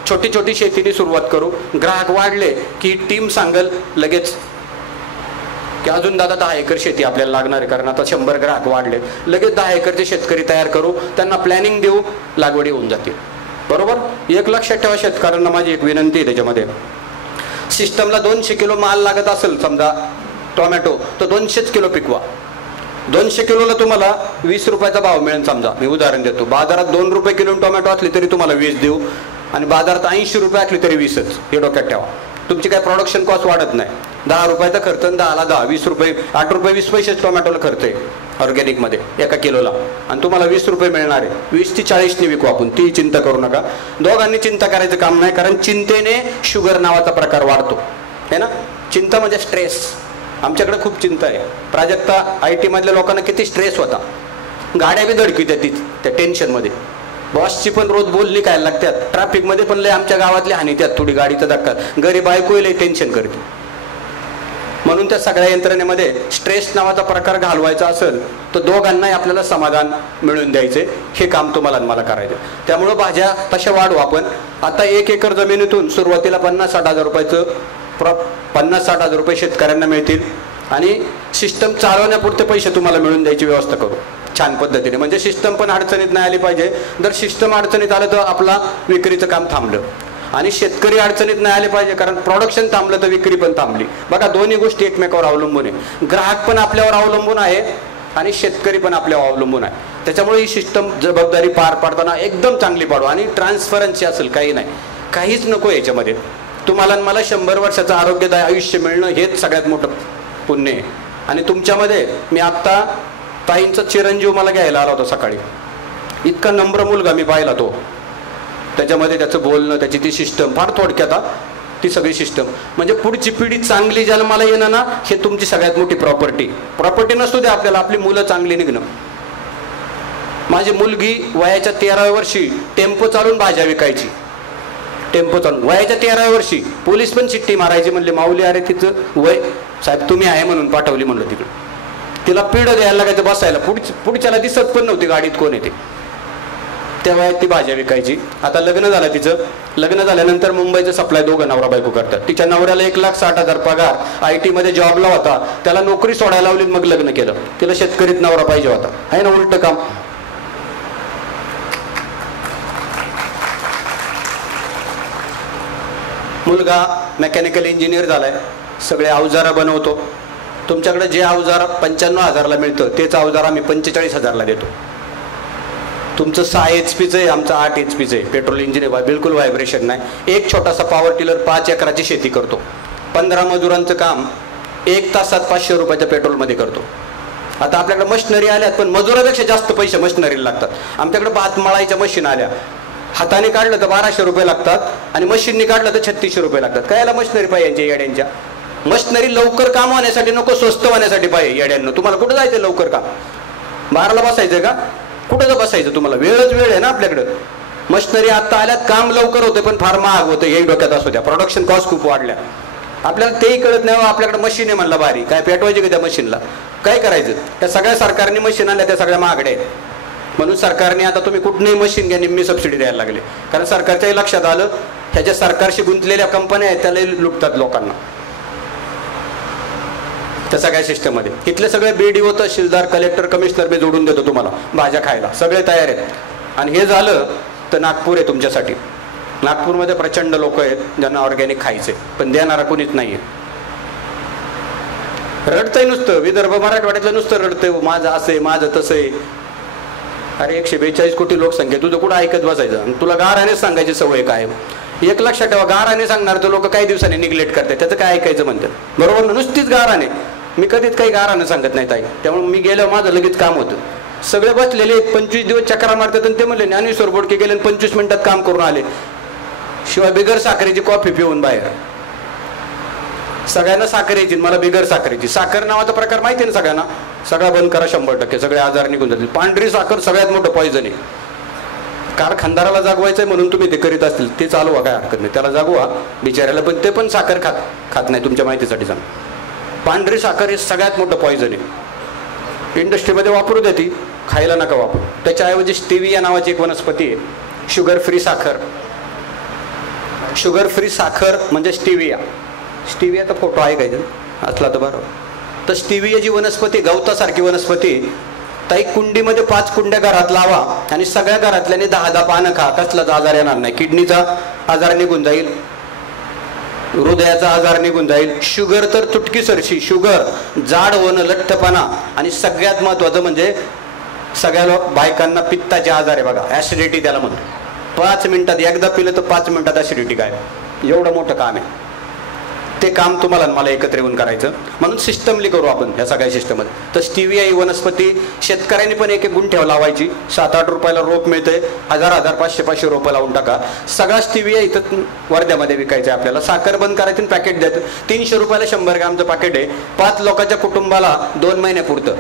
छोटी छोटी शेतीने सुरुवात करू. ग्राहक वाढले की टीम सांगल लगेच की अजून दादा 10 एकर शेती आपल्याला लागणार आहे, कारण आता 100 ग्राहक वाढले. लगेच 10 एकरचे शेतकरी तयार करू, त्यांना प्लॅनिंग देऊ, लागवडी होऊन जातील. बरोबर. एक लक्षात ठेवा शेतकऱ्यांना माझी एक विनंती आहे त्याच्यामध्ये. सिस्टमला 200 किलो माल लागत असेल समजा टोमॅटो, तर 200 किलो पिकवा. 200 किलोला तुम्हाला 20 रुपयाचा भाव मिळेल समजा. मी उदाहरण देतो. बाजारात 2 रुपये किलो टोमॅटो असली तरी तुम्हाला 20 देऊ, आणि बाजारात 80 रुपये असली तरी 20च. हे डोक्यात ठेवा. तुमची काय प्रोडक्शन कॉस्ट वाढत नाही. 10 रुपयाचा खर्च, 10ला 10, 20 रुपये, 8 रुपये 20 पैसे टोमॅटोला खर्च आहे ऑर्गॅनिकमध्ये एका किलोला, आणि तुम्हाला 20 रुपये मिळणार आहे. 20 ती 40ने विकू आपण, ती चिंता करू नका. दोघांनी चिंता करायचं काम नाही, कारण चिंतेने शुगर नावाचा प्रकार वाढतो है ना. चिंता म्हणजे स्ट्रेस. आमच्याकडे खूप चिंता आहे. प्राजक्ता IT मधल्या लोकांना किती स्ट्रेस होता. गाड्या बी धडकीत त्या टेन्शनमध्ये. बॉसची पण रोज बोलली काय लागतात. ट्रॅफिकमध्ये पण लय आमच्या गावातली हानी त्यात थोडी गाडीचा धक्का. घरी बायको लय टेन्शन करते. म्हणून त्या सगळ्या यंत्रणेमध्ये स्ट्रेस नावाचा प्रकार घालवायचा असेल तर दोघांनाही आपल्याला समाधान मिळवून द्यायचे. हे काम तुम्हाला मला करायचं. त्यामुळं भाज्या तशा वाढवू आपण. आता 1 एकर जमिनीतून सुरुवातीला 50-60 हजार रुपयाचं 50-60 हजार रुपये शेतकऱ्यांना मिळतील, आणि सिस्टम चालवण्यापुरते पैसे तुम्हाला मिळून द्यायची व्यवस्था करू छान पद्धतीने. म्हणजे सिस्टम पण अडचणीत नाही आली पाहिजे. जर सिस्टम अडचणीत आलं तर आपला विक्रीचं काम थांबलं, आणि शेतकरी अडचणीत नाही आले पाहिजे, कारण प्रोडक्शन थांबलं तर विक्री पण थांबली. बघा दोन्ही गोष्टी एकमेकावर अवलंबून आहे. ग्राहक पण आपल्यावर अवलंबून आहे आणि शेतकरी पण आपल्यावर अवलंबून आहे. त्याच्यामुळे ही सिस्टम जबाबदारी पार पाडताना एकदम चांगली पाडू. आणि ट्रान्सफरन्सी असेल, काही नाही, काहीच नको याच्यामध्ये. तुम्हाला मला 100 वर्षाचं आरोग्यदायी आयुष्य मिळणं हेच सगळ्यात मोठं पुण्य आहे. आणि तुमच्यामध्ये मी आत्ता ताईंचा चिरंजीव मला घ्यायला आला होता सकाळी. इतका नम्र मुलगा मी पाहिला तो. त्याच्यामध्ये त्याचं बोलणं, त्याची ती सिस्टम फार थोडक्यात, ती सगळी सिस्टम. म्हणजे पुढची पिढी चांगली जन्माला येणं ना, हे तुमची सगळ्यात मोठी प्रॉपर्टी नसू द्या आपल्याला. आपली मुलं चांगली निघणं. माझी मुलगी वयाच्या 13व्या वर्षी टेम्पो चालून भाज्या विकायची. टेम्पो चालून वयाच्या 13व्या वर्षी. पोलीस पण चिठ्ठी मारायची. म्हणले माऊली अरे तिचं वय साहेब तुम्ही आहे म्हणून पाठवली म्हणलं तिकडे. तिला पिढ द्यायला लागायचं बसायला. पुढच्याला दिसत पण नव्हती गाडीत कोण येते. त्या वयात ती भाज्या विकायची. आता लग्न झालं तिचं. लग्न झाल्यानंतर मुंबईचं सप्लाय दोघं नवरा बायको करतात. तिच्या नवऱ्याला 1,60,000 पगार, IT मध्ये जॉबला होता. त्याला नोकरी सोडायला लावली, मग लग्न केलं. तिला शेतकरीत नवरा पाहिजे होता. आहे ना उलट काम. मुलगा मेकॅनिकल इंजिनियर झालाय. सगळे अवजारं बनवतो. तुमच्याकडे जे अवजार 95,000ला मिळतं तेच अवजार आम्ही 45,000ला देतो. तुमचं 6 HP आहे, आमचं 8 HP आहे. पेट्रोल इंजिन आहे, बिलकुल व्हायब्रेशन नाही. एक छोटासा पॉवर टिलर 5 एकराची शेती करतो. 15 मजुरांचं काम 1 तासात 500 रुपयाच्या पेट्रोलमध्ये करतो. आता आपल्याकडे मशिनरी आल्यात, पण मजुरापेक्षा जास्त पैसे मशिनरीला लागतात. आमच्याकडे भात मळायच्या मशीन आल्या, हाताने काढलं तर 1200 रुपये लागतात आणि मशीनने काढलं तर 3600 रुपये लागतात. काय याला मशिनरी पाहिजे यांच्या येड्यांच्या? मशिनरी लवकर काम होण्यासाठी नको, स्वस्त होण्यासाठी पाहिजे. येड्यांनो, तुम्हाला कुठं जायचं लवकर काम? 12ला बसायचं का? कुठं तर बसायचं? तुम्हाला वेळच वेळ आहे ना आपल्याकडं. मशिनरी आता आल्यात, काम लवकर होते पण फार महाग होतं, हे डोक्यात असू द्या. प्रोडक्शन कॉस्ट खूप वाढल्या, आपल्याला तेही कळत नाही. आपल्याकडे मशीन आहे म्हणलं भारी, काय पेटवायचे का त्या मशीनला? काय करायचं? त्या सगळ्या सरकारने मशीन आणल्या, त्या सगळ्या महागड्या आहेत. म्हणून सरकारने आता तुम्ही कुठलीही मशीन घ्या, निम्मी सबसिडी द्यायला लागले. कारण सरकारच्याही लक्षात आलं ह्याच्या सरकारशी गुंतलेल्या कंपन्या आहेत त्याला लुटतात लोकांना त्या सगळ्या सिस्टममध्ये. इथले सगळे BDO, तहसीलदार, कलेक्टर, कमिशनर मी जोडून देतो तुम्हाला भाज्या खायला, सगळे तयार आहेत. आणि हे झालं तर नागपूर आहे तुमच्यासाठी. नागपूरमध्ये प्रचंड लोक आहेत ज्यांना ऑर्गॅनिक खायचे, पण देणारा कोणीच नाहीये. रडतंय नुसतं, विदर्भ मराठवाड्यातलं नुसतं रडतंय, माझं असं आहे, माझं तसं आहे. अरे 142 कोटी लोकसंख्या, तुझं कुठं ऐकत बसायचं? आणि तुला गारानेच सांगायची सवय काय? एक लक्षात ठेवा, गाराने सांगणार तर लोक काही दिवसांनी निग्लेक्ट करतात, त्याचं काय ऐकायचं म्हणतात. बरोबर ना? नुसतीच गाराने. मी कधीच काही गारानं सांगत नाही ताई. त्यामुळे मी गेल्यावर माझं लगेच काम होतं. सगळे बसलेले 25 दिवस चक्रा मारतात आणि ते म्हणले ज्ञानेश्वर बोडके गेले 25 मिनिटात काम करून आले, शिवाय बिगर साखरेची कॉफी पिऊन बाहेर. सगळ्यांना साखर यायची, मला बिगर साखरेची. साखर नावाचा प्रकार माहिती आहे ना सगळ्यांना? सगळा बंद करा 100%, सगळे आजार निघून जातील. पांढरी साखर सगळ्यात मोठं पॉइझन आहे. कारखानदाराला जागवायचंय म्हणून तुम्ही ते करीत असतील, ते चालवा, काय हरकत नाही, त्याला जागवा बिचाऱ्याला. पण ते पण साखर खात नाही, तुमच्या माहितीसाठी सांग. पांढरी साखर हे सगळ्यात मोठं पॉइझन आहे. इंडस्ट्रीमध्ये वापरू द्या, ती खायला नका वापरू. त्याच्याऐवजी स्टिविया नावाची एक वनस्पती आहे, शुगर फ्री साखर. शुगर फ्री साखर म्हणजे स्टिविया. स्टिवियाचा फोटो आहे काय असला तर बरोबर. तर स्टिविया जी वनस्पती, गवतासारखी वनस्पती, ताई कुंडीमध्ये 5 कुंड्या घरात लावा आणि सगळ्या घरातल्याने 10-10 पानं खा, कसलाच आजार येणार नाही. किडनीचा आजार निघून जाईल, हृदयाचा आजार निघून जाईल. शुगर तर तुटकी सरशी, शुगर, जाड होणं, लठ्ठपणा, आणि सगळ्यात महत्वाचं म्हणजे सगळ्या बायकांना पित्ताचे आजार आहे बघा, ऍसिडिटी त्याला म्हणतो. 5 मिनिटात एकदा पिलं तर 5 मिनिटात ऍसिडिटी काय, एवढं मोठं काम आहे. ते काम तुम्हाला मला एकत्र येऊन करायचं, म्हणून सिस्टमली करू आपण ह्या सगळ्या सिस्टममध्ये. तर स्टिविया ही वनस्पती शेतकऱ्यांनी पण 1-1 गुंठ्याव लावायची. 7-8 रुपयाला रोप मिळते, 1000-1000, 500-500 रोपं लावून टाका. सगळा स्टिविया इथं वर्ध्यामध्ये विकायचं आहे आपल्याला. साखर बंद करायची आणि पॅकेट द्यायचं. 300 रुपयाला 100 ग्रॅमचं पॅकेट आहे. 5 लोकांच्या कुटुंबाला 2 महिन्यापुरतं.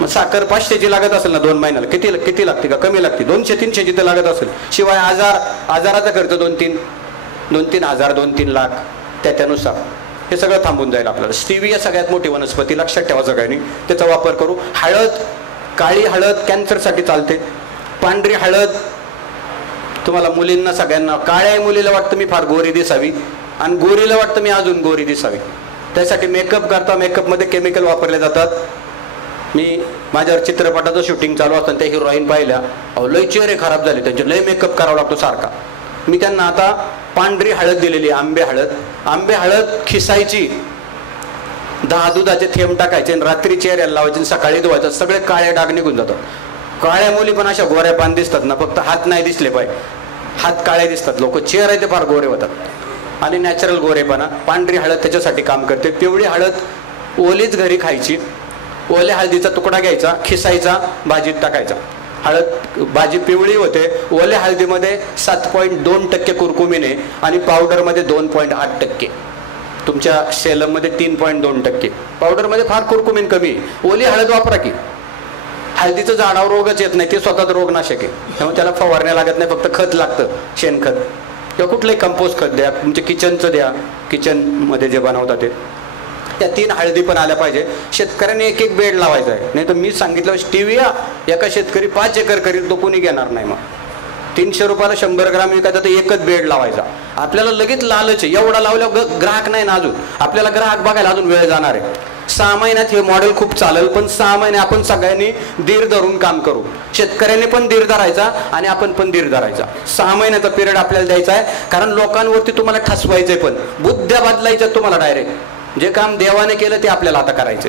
मग साखर 500ची लागत असेल ना 2 महिन्याला, किती लागते का? कमी लागते. 200-300ची तर लागत असेल. शिवाय आजाराचा खर्च 2-3 हजार, 2-3 लाख त्यानुसार हे सगळं थांबून जाईल आपल्याला. स्टिविया सगळ्यात मोठी वनस्पती, लक्षात ठेवा सगळ्यांनी, त्याचा वापर करू. हळद, काळी हळद कॅन्सरसाठी चालते. पांढरी हळद तुम्हाला मुलींना सगळ्यांना, काळ्या मुलीला वाटतं मी फार गोरी दिसावी आणि गोरीला वाटतं मी अजून गोरी दिसावी, त्यासाठी मेकअप करता. मेकअपमध्ये केमिकल वापरले जातात. मी माझ्यावर चित्रपटाचं शूटिंग चालू असताना त्या हिरोईन पाहिल्या, अहो लय चेहरे खराब झाले त्यांचे, लय मेकअप करावा लागतो सारखा. मी त्यांना आता पांढरी हळद दिलेली, आंबे हळद खिसायची, 10 दुधाचे थेंब टाकायचे आणि रात्री चेहऱ्याला लावायचे आणि सकाळी धुवायचं, सगळे काळे डाग निघून जातात. काळ्या मुली पण अशा गोऱ्या पान दिसतात ना, फक्त हात नाही दिसले पाहिजे, हात काळे दिसतात, लोक चेहरे ते फार गोरे होतात आणि नॅचरल गोरेपणा. पांढरी हळद त्याच्यासाठी काम करते. पिवळी हळद ओलीच घरी खायची. ओल्या हळदीचा तुकडा घ्यायचा, खिसायचा, भाजीत टाकायचा. भाजी पिवळी होते. ओल्या हळदीमध्ये 7.2% कुरकुमीन आहे आणि पावडरमध्ये 2.8%. तुमच्या सेलममध्ये 3.2%. पावडरमध्ये फार कुरकुमीन कमी आहे. ओली हळद वापरा की. हळदीचं झाडावर रोगच येत नाही, ते स्वतःच रोगनाशक आहे, त्यामुळे त्याला फवारण्या लागत नाही, फक्त खत लागतं, शेणखत किंवा कुठलंही कंपोस्ट खत द्या, तुमच्या किचनचं द्या, किचनमध्ये जे बनवतात ते. त्या 3 हळदी पण आल्या पाहिजे. शेतकऱ्याने 1-1 बेड लावायचा आहे, नाही तर मी सांगितलं स्टिविया एका शेतकरी 5 एकर करील, तो कोणी घेणार नाही. मग 300 रुपयाला 100 ग्राम विकायचा, तर 1च बेड लावायचा. आपल्याला लगेच लालच आहे, एवढा लावल्यावर ग्राहक नाही ना अजून, आपल्याला ग्राहक बघायला अजून वेळ जाणार आहे. 6 महिन्यात हे मॉडेल खूप चालेल, पण 6 महिने आपण सगळ्यांनी धीर धरून काम करू. शेतकऱ्यांनी पण धीर धरायचा आणि आपण पण धीर धरायचा. 6 महिन्याचा पिरियड आपल्याला द्यायचा आहे, कारण लोकांवरती तुम्हाला ठसवायचंय, पण बुद्ध्या बदलायच्या तुम्हाला डायरेक्ट. जे काम देवाने केलं ते आपल्याला आता करायचं.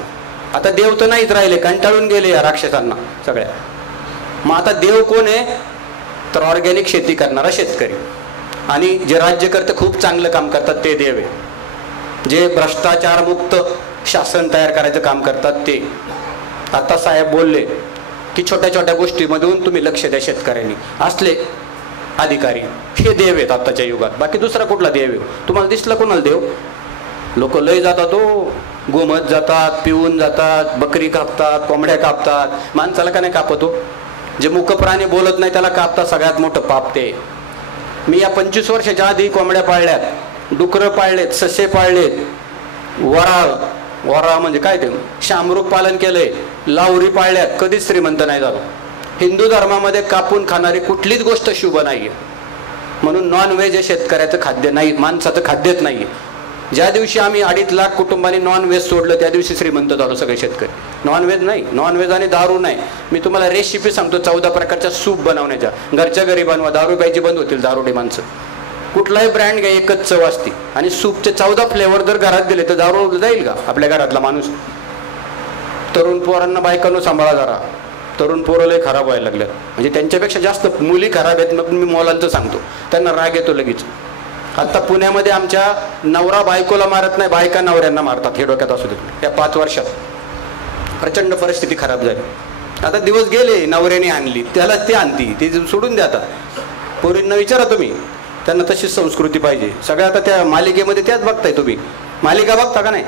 आता देव तर नाहीच राहिले, कंटाळून गेले या राक्षसांना सगळ्या. मग आता देव कोण आहे तर ऑर्गॅनिक शेती करणारा शेतकरी, आणि जे राज्यकर्ते खूप चांगलं काम करतात ते देव आहे. जे भ्रष्टाचार मुक्त शासन तयार करायचं काम करतात ते. आता साहेब बोलले की छोट्या छोट्या गोष्टीमधून तुम्ही लक्ष द्या शेतकऱ्यांनी, असले अधिकारी हे देव आहेत आताच्या युगात. बाकी दुसरा कुठला देव आहे तुम्हाला दिसला कोणाला देव? लोक लय जातात, गोमत जातात, पिऊन जातात, बकरी कापतात, कोंबड्या कापतात. माणसाला का नाही कापतो? जे मुक प्राणी बोलत नाही त्याला कापतात. सगळ्यात मोठं पाप ते. मी या 25 वर्षाच्या आधी कोंबड्या पाळल्यात, डुकरं पाळलेत, ससे पाळलेत, वराळ म्हणजे काय ते शामरूक पालन केलंय, लावरी पाळल्यात, कधीच श्रीमंत नाही झालो. हिंदू धर्मामध्ये कापून खाणारी कुठलीच गोष्ट शुभ नाहीये. म्हणून नॉनव्हेज हे शेतकऱ्याचं खाद्य नाही, माणसाचं खाद्यच नाहीये. ज्या दिवशी आम्ही 2.5 लाख कुटुंबांनी नॉनव्हेज सोडलं त्या दिवशी श्रीमंत झालो सगळे शेतकरी. नॉनव्हेज नाही, नॉनव्हेज आणि दारू नाही. मी तुम्हाला रेसिपी सांगतो 14 प्रकारच्या सूप बनवण्याच्या. घरच्या घरी बनवा, दारू प्यायची बंद होतील दारुडे माणसं. कुठलाही ब्रँड घ्या एकच चव असते, आणि सूपचे 14 फ्लेवर जर घरात दिले तर दारू जाईल का आपल्या घरातला माणूस? तरुण पोरांना बायकांनो सांभाळा जरा. तरुण पोरं लय खराब व्हायला लागल्यात, म्हणजे त्यांच्यापेक्षा जास्त मुली खराब आहेत. मग मी मुलांचं सांगतो, त्यांना राग येतो लगेच. आता पुण्यामध्ये आमच्या नवरा बायकोला मारत नाही, बायका नवऱ्यांना मारतात. हे डोक्यात असू दे. या 5 वर्षात प्रचंड परिस्थिती खराब झाली. आता दिवस गेले, नवऱ्याने आणली त्याला ते आणती, ते सोडून द्या. आता पोरींना विचारा तुम्ही, त्यांना तशीच संस्कृती पाहिजे. सगळ्या आता त्या मालिकेमध्ये त्याच बघताय तुम्ही. मालिका बघता का नाही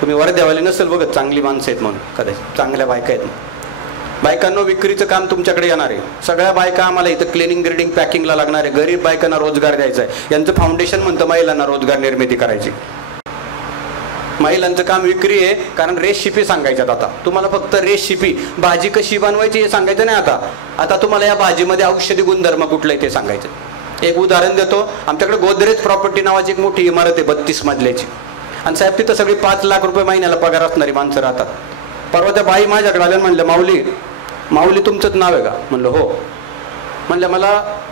तुम्ही? वर्ध्यावाले नसेल बघत, चांगली माणसं आहेत म्हणून कदाचित, चांगल्या बायका आहेत. बायकांनो विक्रीचं काम तुमच्याकडे येणार आहे. सगळ्या बायका आम्हाला इथं क्लिनिंग ग्रेडिंग पॅकिंगला लागणार आहे. गरीब बायकांना रोजगार द्यायचा आहे. यांचं फाउंडेशन म्हणतं महिलांना रोजगार निर्मिती करायची. महिलांचं काम विक्री आहे, कारण रेसिपी सांगायच्यात. आता तुम्हाला फक्त रेसिपी, भाजी कशी बनवायची हे सांगायचं नाही. आता तुम्हाला या भाजीमध्ये औषधी गुणधर्म कुठले ते सांगायचं. एक उदाहरण देतो. आमच्याकडे गोदरेज प्रॉपर्टी नावाची एक मोठी इमारत आहे 32 मजल्याची, आणि साहेब तिथं सगळी 5 लाख रुपये महिन्याला पगार असणारी माणसं राहतात. परवा त्या बाई माझ्याकडे आल्या, म्हणलं माऊली तुमचंच नाव आहे का? म्हणलं हो. म्हणलं मला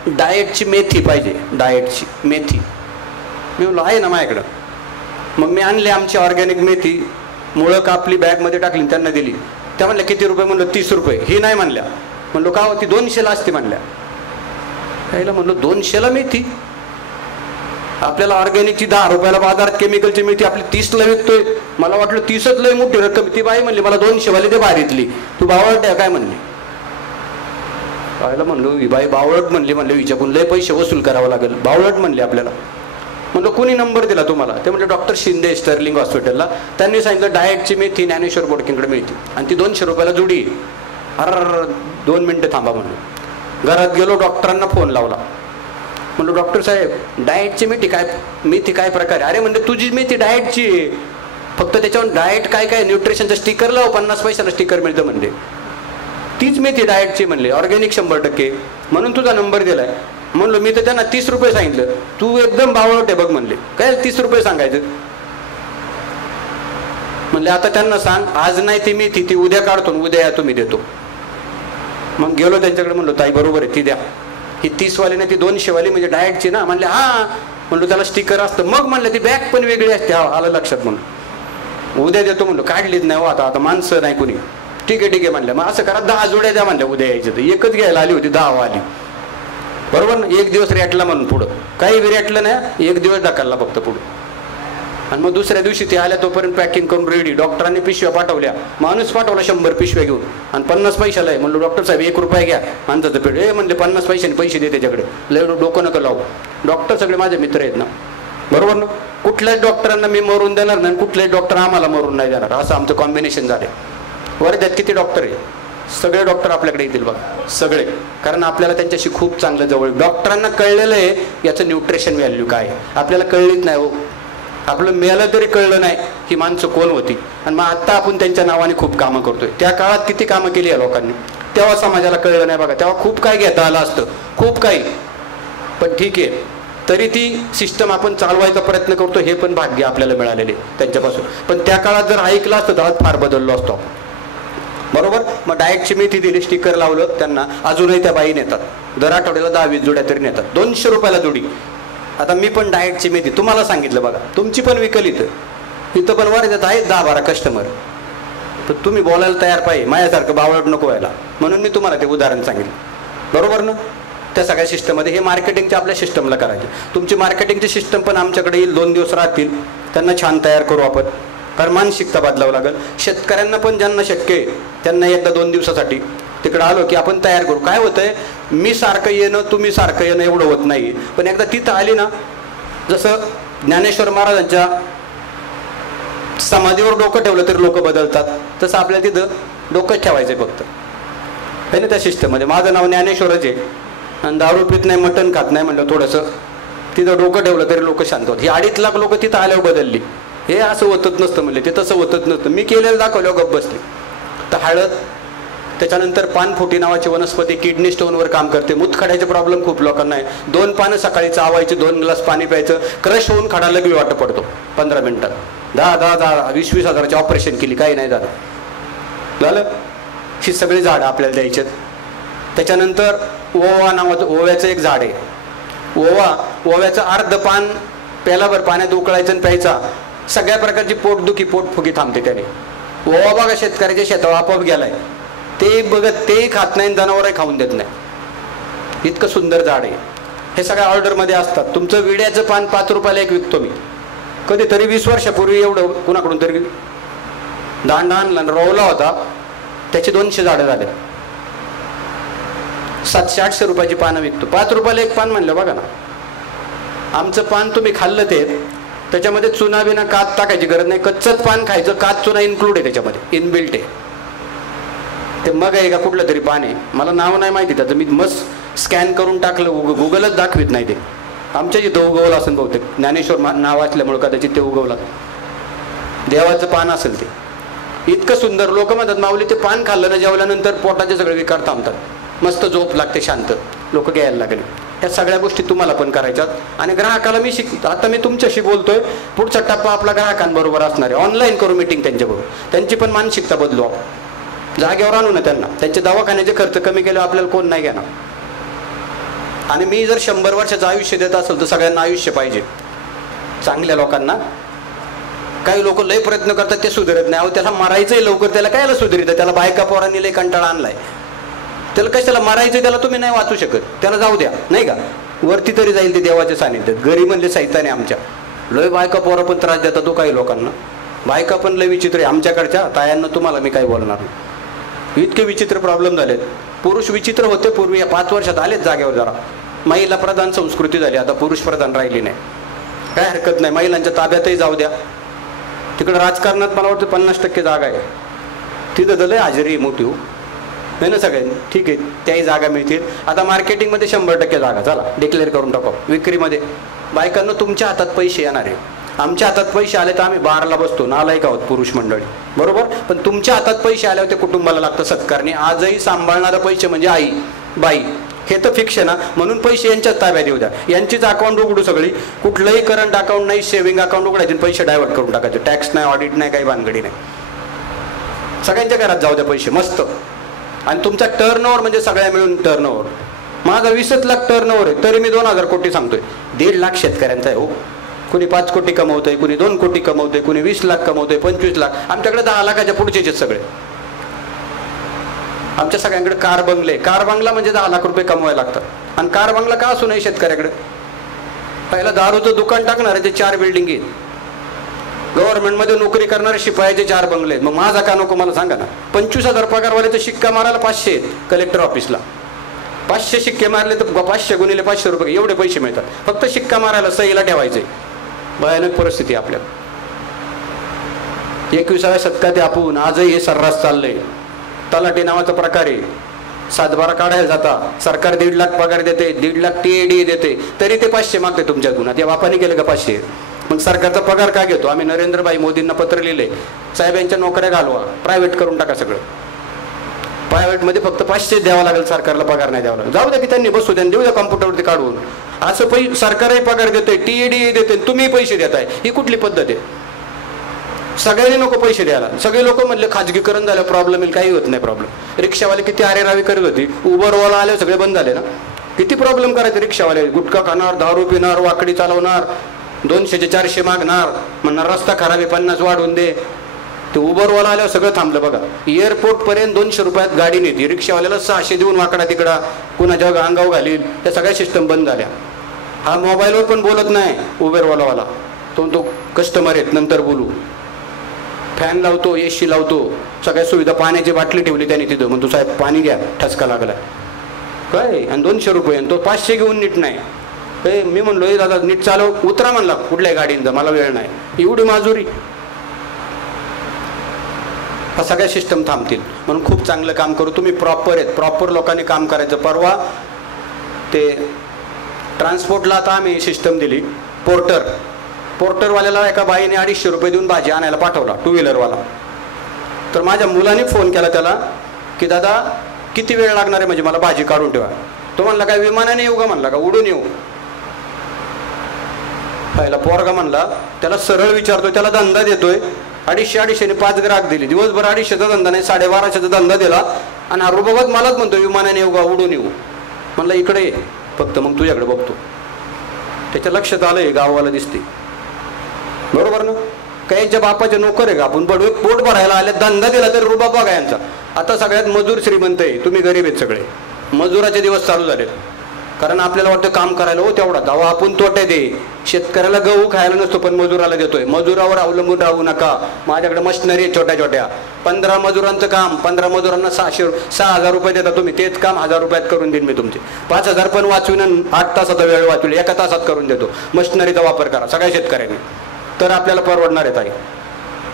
डाएटची मेथी पाहिजे, डाएटची मेथी. मी म्हणलो आहे ना माझ्याकडं. मग मी आणली आमची ऑर्गॅनिक मेथी, मुळं कापली, बॅगमध्ये टाकली, त्यांना दिली. त्या म्हणल्या किती रुपये? म्हणलं 30 रुपये. ही नाही म्हणल्या. म्हणलो का? ती 200ला असते म्हणल्या. यायला म्हणलो 200ला मेथी? आपल्याला ऑर्गॅनिकची 10 रुपयाला बाजारात केमिकलची मेथी आपली 30ला विकतोय. मला वाटलं 30च लय मोठी रक्कम. ती बाई म्हणली मला 200 वाली ते भारीतली. तू बावळट आहे काय म्हणली? बायला म्हणलो ही बाई बावळट म्हणली. म्हणले विचारून लय पैसे वसूल करावं लागेल, बावळट म्हणले आपल्याला. म्हणलं कोणी नंबर दिला तुम्हाला? ते म्हणजे डॉक्टर शिंदे स्टर्लिंग हॉस्पिटलला. त्यांनी सांगितलं डाएटची मेथी ज्ञानेश्वर बोडकेंकडे मिळते, आणि ती 200 रुपयाला जुडी. अरे 2 मिनिटं थांबा म्हणून. घरात गेलो, डॉक्टरांना फोन लावला. म्हणलो डॉक्टर साहेब डाएटची मेथी काय प्रकार आहे? अरे म्हणजे तुझी मेथी डाएटची आहे, फक्त त्याच्यावर डाएट काय न्यूट्रिशनचं स्टिकर लाव, 50 पैशाला स्टिकर मिळतं म्हणले. तीच मेथी डाएटची म्हणले, ऑर्गॅनिक 100%, म्हणून तुझा नंबर दिलाय. म्हणलो मी तर त्यांना 30 रुपये सांगितलं. तू एकदम बावळट आहे बघ म्हणले. काय 30 रुपये सांगायचं? म्हणले आता त्यांना सांग आज नाही ती मेथी, ती उद्या काढतो, उद्या या तुम्ही देतो. मग गेलो त्यांच्याकडे, म्हणलो ताई बरोबर आहे ती द्या. ही 30 वाली नाही ती 200 वाली म्हणजे डाएटची ना? म्हणले हा. म्हणलो त्याला स्टिकर असतं. मग म्हणलं ती बॅग पण वेगळी असते. हा आलं लक्षात. म्हणून उद्या देतो म्हणलो. काढलीच नाही हो आता माणसं नाही कोणी. ठीक आहे म्हणलं. मग असं करा 10 जोड्या द्या म्हणल्या उद्या यायचं. तर एकच घ्यायला आली होती 10 वाली. बरोबर ना? एक दिवस रेटला म्हणून पुढं काही रेटलं नाही, एक दिवस ढकलला फक्त पुढं. आणि मग दुसऱ्या दिवशी ते आल्या तोपर्यंत पॅकिंग करून रेडी. डॉक्टरांनी पिशव्या पाठवल्या, माणूस पाठवला 100 पिशव्या घेऊन, आणि 50 पैशाला आहे. म्हणलो डॉक्टर साहेब 1 रुपया घ्या माणसाचं पेट. हे म्हणले 50 पैशाने पैसे दे त्याच्याकडे, लय डोकं नका लावू. डॉक्टर सगळे माझे मित्र आहेत ना, बरोबर ना? कुठल्याच डॉक्टरांना मी मरून देणार नाही, कुठल्याच डॉक्टर आम्हाला मरून नाही देणार, असं आमचं कॉम्बिनेशन झालंय. वर्ध्यात किती डॉक्टर आहे? सगळे डॉक्टर आपल्याकडे येतील बघा, सगळे. कारण आपल्याला त्यांच्याशी खूप चांगलं जवळ. डॉक्टरांना कळलेलं आहे याचं न्यूट्रिशन व्हॅल्यू काय आहे. आपल्याला कळलीच नाही हो. आपलं मेलं तरी कळलं नाही ही माणसं कोण होती. आणि मग आता आपण त्यांच्या नावाने खूप कामं करतोय. त्या काळात किती कामं केली या लोकांनी, तेव्हा समाजाला कळलं नाही बघा. तेव्हा खूप काही घेता आलं असतं, खूप काही. पण ठीक आहे, तरी ती सिस्टम आपण चालवायचा प्रयत्न करतो, हे पण भाग्य आपल्याला मिळालेले त्यांच्यापासून. पण त्या काळात जर ऐकलं असतं तर फार बदललो असतो, बरोबर? मग डाएटची मेथी दिली, स्टिकर लावलं त्यांना. अजूनही त्या बाई नेतात, दर आठवड्याला 10-20 जोड्या तरी नेतात, 200 रुपयाला जोडी. आता मी पण डाएटची मेथी तुम्हाला सांगितलं बघा, तुमची पण विकल इथं. इथं पण वर्ध्यात आहेत 10-12 कस्टमर, पण तुम्ही बोलायला तयार पाहिजे, माझ्यासारखं बावळट नको व्हायला. म्हणून मी तुम्हाला ते उदाहरण सांगितलं, बरोबर ना. त्या सगळ्या सिस्टममध्ये हे मार्केटिंगच्या आपल्या सिस्टमला करायचे. तुमची मार्केटिंगची सिस्टम पण आमच्याकडे येईल, 2 दिवस राहतील, त्यांना छान तयार करू आपण. कारण मानसिकता बदलावं लागेल. शेतकऱ्यांना पण ज्यांना शक्य आहे त्यांना एकदा 2 दिवसासाठी तिकडे आलो की आपण तयार करू. काय होतंय, मी सारखं येणं तुम्ही सारखं येणं एवढं होत नाही, पण एकदा तिथं आली ना, जसं ज्ञानेश्वर महाराजांच्या समाधीवर डोकं ठेवलं तरी लोक बदलतात, तसं आपल्याला तिथं डोकंच ठेवायचं फक्त आहे ना. त्या सिस्टममध्ये माझं नाव ज्ञानेश्वरच आहे आणि दारू पित नाही, मटण खात नाही म्हणलं, थोडंसं तिथं डोकं ठेवलं तरी लोक शांत होत. ही 2.5 लाख लोक तिथं आल्यावर बदलली. हे असं होतच नसतं म्हणले, ते तसं होतच नसतं. मी केलेलं दाखवल्यावर गप्प बसली. तर हळद, त्याच्यानंतर पानफुटी नावाची वनस्पती किडनी स्टोनवर काम करते. मूतखड्याचे प्रॉब्लेम खूप लोकांना आहे. 2 पानं सकाळी चावायची, 2 ग्लास पाणी प्यायचं, क्रश होऊन खडा लगेच वाटत पडतो 15 मिनिटात. 10-20 हजाराची ऑपरेशन केली, काही नाही झालं. ही सगळी झाडं आपल्याला द्यायची. त्याच्यानंतर ओवा नावाचं, ओव्याचं एक झाड आहे. ओव्याचं अर्ध पान पेलाभर पाण्यात उकळायचं आणि प्यायचा. सगळ्या प्रकारची पोटदुखी पोटफुगी थांबते त्याने. ओवा बघा शेतकऱ्याच्या शेतावर आपोआप गेलाय, ते बघत ते खात नाही, जनावरही खाऊन देत नाही. इतकं सुंदर झाड आहे. हे सगळ्या ऑर्डरमध्ये असतात. तुमचं विड्याचं पान 5 रुपयाला एक विकतो मी. कधीतरी 20 वर्षापूर्वी एवढं कुणाकडून तरी दांडा आणला, रोवला होता, त्याची 200 झाडं झाले. 700-800 रुपयाची पानं विकतो. 5 रुपयाला एक पान म्हणलं बघा ना. आमचं पान तुम्ही खाल्लं ते, त्याच्यामध्ये चुना बिना कात टाकायची गरज नाही. कच्चंच पान खायचं, कात चुना इन्क्लूड आहे त्याच्यामध्ये, इनबिल्ट आहे. ते मग आहे का कुठलं तरी पान आहे, मला नाव नाही माहिती त्याचं. मी मस्त स्कॅन करून टाकलं, गुगलच दाखवित नाही ते. आमच्या जिथं उगवलं असेल बहुतेक, ज्ञानेश्वर नाव असल्यामुळे कदाचित ते उगवलं. देवाचं पान असेल ते. इतकं सुंदर. लोक म्हणतात माऊली ते पान खाल्लं ना जेवल्यानंतर पोटाचे सगळे विकार थांबतात, मस्त झोप लागते, शांत. लोक घ्यायला लागले. या सगळ्या गोष्टी तुम्हाला पण करायच्यात. आणि ग्राहकाला मी आता मी तुमच्याशी बोलतोय, पुढचा टप्पा आपला ग्राहकांबरोबर असणार आहे. ऑनलाईन करू मीटिंग त्यांच्याबरोबर, त्यांची पण मानसिकता बदलू आपण, जागेवर आणू ना त्यांना. त्यांचे दवाखान्याचे खर्च कमी केले आपल्याला कोण नाही घेणार. आणि मी जर 100 वर्षाचं आयुष्य देत असेल तर सगळ्यांना आयुष्य पाहिजे, चांगल्या लोकांना. काही लोक लय प्रयत्न करतात, ते सुधारत नाही. अहो त्याला मारायचंय लवकर, त्याला कायला सुधारित? त्याला बायका पोरांनी लय कंटाळा आणलाय, त्याला कशाला मारायचं? त्याला तुम्ही नाही वाचू शकत, त्याला जाऊ द्या, नाही का? वरती तरी जाईल ते देवाच्या सानिध्यात. घरी म्हणले सैताने आमच्या लय बायका पोरं पण त्रास देतात तो काही लोकांना. बायका पण लय विचित्र आहे आमच्याकडच्या. तायांना तुम्हाला मी काही बोलणार नाही, इतके विचित्र प्रॉब्लेम झालेत. पुरुष विचित्र होते पूर्वी, या 5 वर्षात आलेत जागेवर. जरा महिला प्रधान संस्कृती झाली, आता पुरुष प्रधान राहिली नाही. काय हरकत नाही, महिलांच्या ताब्यातही जाऊ द्या. तिकडं राजकारणात मला वाटतं 50% जागा आहे, तिथं तर लय हाजरी मोठी हो, नाही ना सगळ्यांनी. ठीक आहे, त्याही जागा मिळतील. आता मार्केटिंगमध्ये 100% जागा चला डिक्लेअर करून टाकू. विक्रीमध्ये बायकांना तुमच्या हातात पैसे येणार आहे. आमच्या हातात पैसे आले तर आम्ही बारला बसतो, नालायक आहोत पुरुष मंडळी, बरोबर. पण तुमच्या हातात पैसे आले होते कुटुंबाला लागतं सत्कारणे. आजही सांभाळणारं पैसे म्हणजे आई बाई, हे तर फिक्स आहे ना. म्हणून पैसे यांच्याच ताब्यात येऊ द्या. यांचीच अकाउंट उघडू सगळी. कुठलंही करंट अकाउंट नाही, सेव्हिंग अकाउंट उघडायचे, पैसे डायव्हर्ट करून टाकायचे. टॅक्स नाही, ऑडिट नाही, काही भानगडी नाही. सगळ्यांच्या घरात जाऊ द्या पैसे मस्त. आणि तुमचा टर्नओव्हर म्हणजे सगळ्या मिळून टर्नओव्हर. माझा 20 लाख टर्नओव्हर आहे, तरी मी 2000 कोटी सांगतोय. 1.5 लाख शेतकऱ्यांचा आहे हो. कुणी 5 कोटी कमवतंय, कुणी 2 कोटी कमवतंय, कुणी 20 लाख कमवतंय, 25 लाख. आमच्याकडे 10 लाखाच्या पुढचेच आहेत सगळे. आमच्या सगळ्यांकडे कार बंगले. कार बंगला म्हणजे 10 लाख रुपये कमवायला लागतात. आणि कार बंगला का असू नये शेतकऱ्याकडे? पहिला दारूचं दुकान टाकणार आहे ते 4 बिल्डिंग आहेत. गव्हर्नमेंटमध्ये नोकरी करणारे शिपायाचे 4 बंगले. मग माझा का नको मला सांगा ना. 25,000 पगारवाले तर शिक्का मारायला 500 आहेत कलेक्टर ऑफिसला. 500 शिक्के मारले तर 500 गुणिले 500 रुपये एवढे पैसे मिळतात. फक्त शिक्का मारायला, सहीला ठेवायचे. भयानक परिस्थिती आपल्या. 21व्या शतकात आपण आजही हे सर्रास चाललंय. तलाठी नावाचा प्रकार आहे. 7-12 काढायला जाता, सरकार 1.5 लाख पगार देते, 1.5 लाख TAD देते, तरी ते 500 मागते तुमच्या गुन्हा. त्या बापाने केलं का 500? मग सरकारचा पगार का घेतो? आम्ही नरेंद्रभाई मोदींना पत्र लिहिले, साहेब यांच्या नोकऱ्या घालवा, प्रायव्हेट करून टाका सगळं. प्रायव्हेटमध्ये फक्त 500 द्यावा लागेल सरकारला, पगार नाही द्यावा लागेल. जाऊ द्या की त्यांनी बसू द्या, देऊ द्या कॉम्प्युटरवरती काढून. असं सरकारही पगार देते, TAD देते, तुम्ही पैसे देताय. ही कुठली पद्धत आहे? सगळ्यांनी नको पैसे द्यायला. सगळे लोक म्हणले खाजगीकरण झालं प्रॉब्लेम येईल, काही होत नाही प्रॉब्लेम. रिक्षावाले किती आरेरावी करत होती, उबरवाला आले सगळे बंद झाले ना. किती प्रॉब्लेम करायचे रिक्षावाले? गुटखा खाणार, दारू पिणार, वाकडी चालवणार, 200चे 400 मागणार, म्हणणार रस्ता खराब आहे 50 वाढवून दे. ते उबरवाला आल्यावर सगळं थांबलं बघा. एअरपोर्ट पर्यंत 200 रुपयात गाडी नेते, रिक्षावाल्याला 600 देऊन वाकडा तिकडा कुणाच्या अंगावर घालील, त्या सगळ्या सिस्टम बंद झाल्या. हा मोबाईलवर पण बोलत नाही उबेरवालावाला, तो कस्टमर आहेत नंतर बोलू. फॅन लावतो, AC लावतो, सगळ्या सुविधा, पाण्याची बाटली ठेवली त्याने तिथं, म्हणतो साहेब पाणी घ्या, ठसका लागला काय, आणि 200 रुपये, आणि तो 500 घेऊन नीट नाही. मी म्हणलो दादा नीट चालव, उतरा म्हणला कुठल्याही गाडींचा, मला वेळ नाही. एवढी माजुरी, हा सगळ्या सिस्टम थांबतील. म्हणून खूप चांगलं काम करू. तुम्ही प्रॉपर आहेत, प्रॉपर लोकांनी काम करायचं. परवा ते ट्रान्सपोर्टला आता आम्ही सिस्टम दिली, पोर्टरवाल्याला एका बाईने 250 रुपये देऊन भाजी आणायला पाठवला, 2 व्हीलरवाला. तर माझ्या मुलाने फोन केला त्याला की दादा किती वेळ लागणार आहे, म्हणजे मला भाजी काढून ठेवा. तो म्हणला काय विमानाने येऊ का, म्हणला का उडून येऊ. पहिला पोरगा म्हणला, त्याला सरळ विचारतोय, त्याला धंदा देतोय, 250-250 5 ग्राहक दिली, दिवसभर 250चा धंदा नाही, 1250चा धंदा दिला, आणि हा रुबाबात मलाच म्हणतो विमानाने येऊ का, उडून येऊ. म्हणलं इकडे ये फक्त, मग तुझ्याकडे बघतो. त्याच्या लक्षात आलंय गावाला दिसते, बरोबर ना. काहींच्या बापाचे नोकर आहे का आपण, पोट भरायला आले, धंदा दिला तर रुबाब बघा यांचा. आता सगळ्यात मजूर श्रीमंत आहे, तुम्ही गरीब आहेत सगळे. मजुराचे दिवस चालू झाले, कारण आपल्याला वाटतं काम करायला हो तेवढा दावा, आपण तोटे दे. शेतकऱ्याला गहू खायला नसतो पण मजुराला देतोय. मजुरावर अवलंबून राहू नका. माझ्याकडे मशिनरी आहे छोट्या छोट्या, 15 मजुरांचं काम, 15 मजुरांना 6,000 रुपये देता तुम्ही, तेच काम 1000 रुपयात करून देईन मी तुमचे. 5000 पण वाचवीन, 8 तासाचा वेळ वाचविल, 1 तासात करून देतो. मशिनरीचा वापर करा सगळ्या शेतकऱ्यांनी, तर आपल्याला परवडणार आहे ताई.